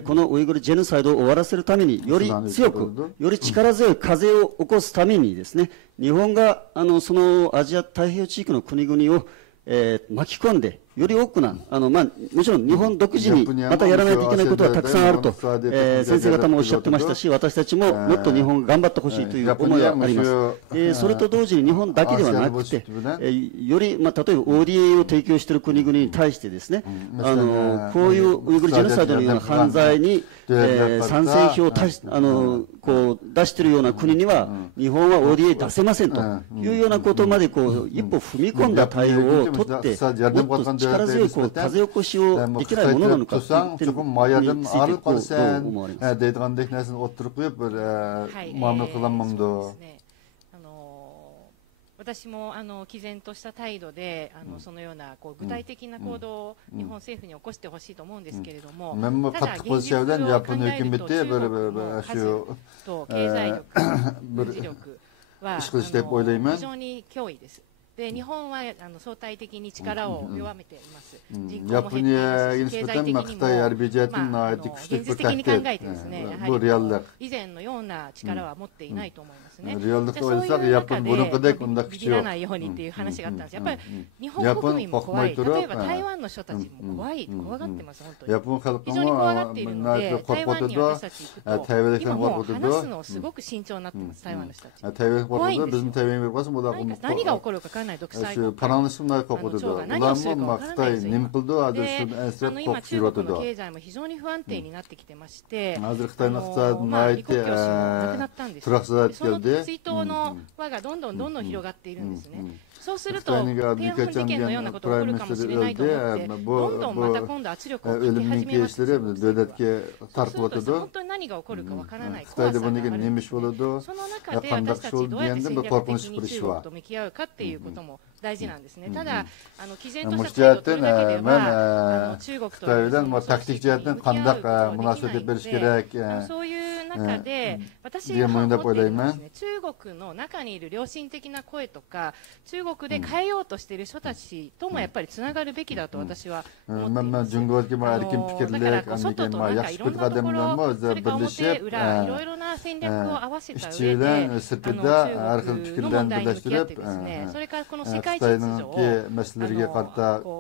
このウイグルジェノサイドを終わらせるためにより強く、より力強い風を起こすためにですね、日本がそのアジア太平洋地域の国々を巻き込んでより多くな、もちろん日本独自にまたやらないといけないことはたくさんあると、先生方もおっしゃってましたし、私たちももっと日本頑張ってほしいという思いはあります。それと同時に日本だけではなくて、より、例えば ODA を提供している国々に対してですね、こういうウイグルジェノサイドのような犯罪に賛成票をこう出しているような国には、日本は ODA 出せませんというようなことまで一歩踏み込んだ対応を取って、もっと力強い風起こしをできないものなのかという点についてどう思われますか。私も毅然とした態度でそのような具体的な行動を日本政府に起こしてほしいと思うんですけれども、ただ現実を考えると中国の数と経済力、軍事力は非常に脅威です。で日本は相対的に力を弱めています。人口も減っていますし、経済的にも、現実的に考えてですね、やはり以前のような力は持っていないと思いますね。そういう中でビビらないようにっていう話があったんです。やっぱり日本国民も怖い。例えば台湾の人たちも怖がってます。本当に非常に怖がっているので、台湾に私たち行くと今もう話すのすごく慎重になってます。台湾の人たち怖いんですよ。何が起こるか分からない独裁国家の長が何をするか分からないですよ。今中国の経済も非常に不安定になってきてまして、李克強氏も亡くなったんですよ。その追悼の輪がどんどん広がっているんですね。そうすると天安門事件のようなことが起こるかもしれないと思って、どんどんまた今度圧力をかけ始めます。そうすると本当に何が起こるかわからない怖さがあるんですね。その中で私たちどうやって戦略的に中国と向き合うかっていうことも大事なんですね。ただ毅然とした態度を取るだけでは中国とは向き合うことができないので、そういう中で私が思っているのはですね、中国の中にいる良心的な声とか中国で変えようとしている人たちともやっぱりつながるべきだと私は思っています。だから外と中いろんなところ、それから表裏いろいろな戦略を合わせた上で中国の問題に向き合ってですね、それからこの世界秩序を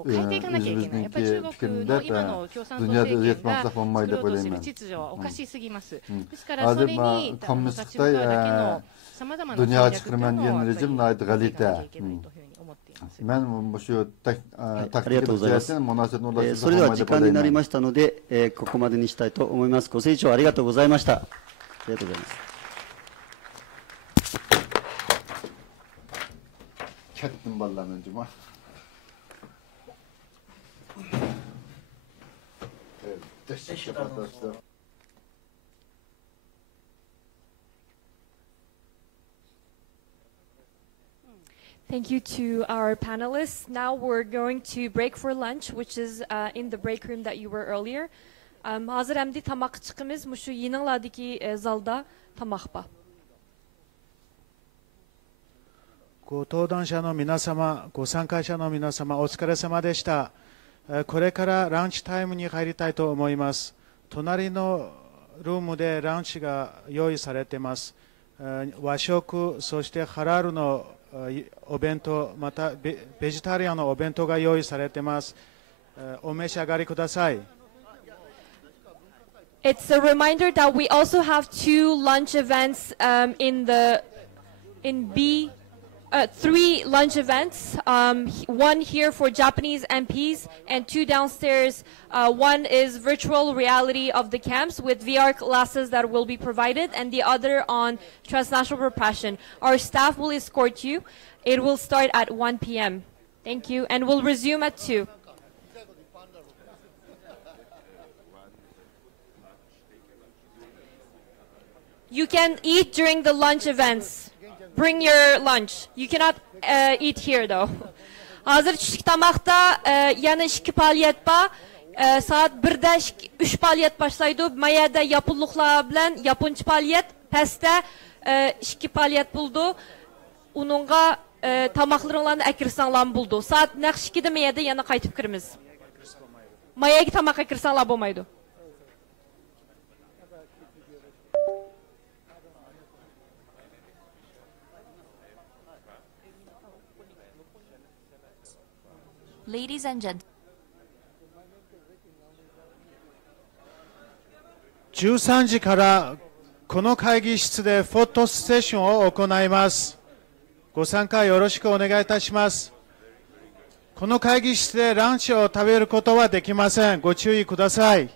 変えていかなきゃいけない。やっぱり中国の今の共産党政権が作ろうとしている秩序はおかしすぎます。ですからそれに立ち向かうだけのさまざまな戦略というのをやっぱり考えていかなきゃいけないというふうに思っています。ありがとうございます。それでは時間になりましたので、ここまでにしたいと思います。ご清聴ありがとうございました。ありがとうございます。Thank you to our panelists. Now we're going to break for lunch, which is in the break room that you were earlier. Hazır emdi tamak çıkımız muşu yinanlardaki zalda tamakpa. 登壇者の皆様、ご参加者の皆様、お疲れ様でした。これからランチタイムに入りたいと思います。隣のルームでランチが用意されています。和食、そしてハラルのお弁当、またベジタリアンのお弁当が用意されています。お召し上がりください。It's a reminder that we also have two lunch events in B. 3 lunch events, one here for Japanese MPs and 2 downstairs. One is virtual reality of the camps with VR classes that will be provided, and the other on transnational repression. Our staff will escort you. It will start at 1 p.m. Thank you, and we'll resume at 2. You can eat during the lunch events. Bring your lunch. You cannot eat here though. Hazır çişik tamakta yana işki paliyet ba. Saat 1'de 3 paliyet başlaydı. Mayada yapıllıklar bilen yapınç paliyet. Peste işki paliyet buldu. Onunla tamaklarından ekirsanlar buldu. Saat nakş 2'de mayada yana kaytıp kirimiz. Mayaya tamak ekirsanlar bulmaydı. Ladies and gentlemen, 13時からこの会議室でフォトセッションを行います。ご参加よろしくお願いいたします。この会議室でランチを食べることはできません。ご注意ください。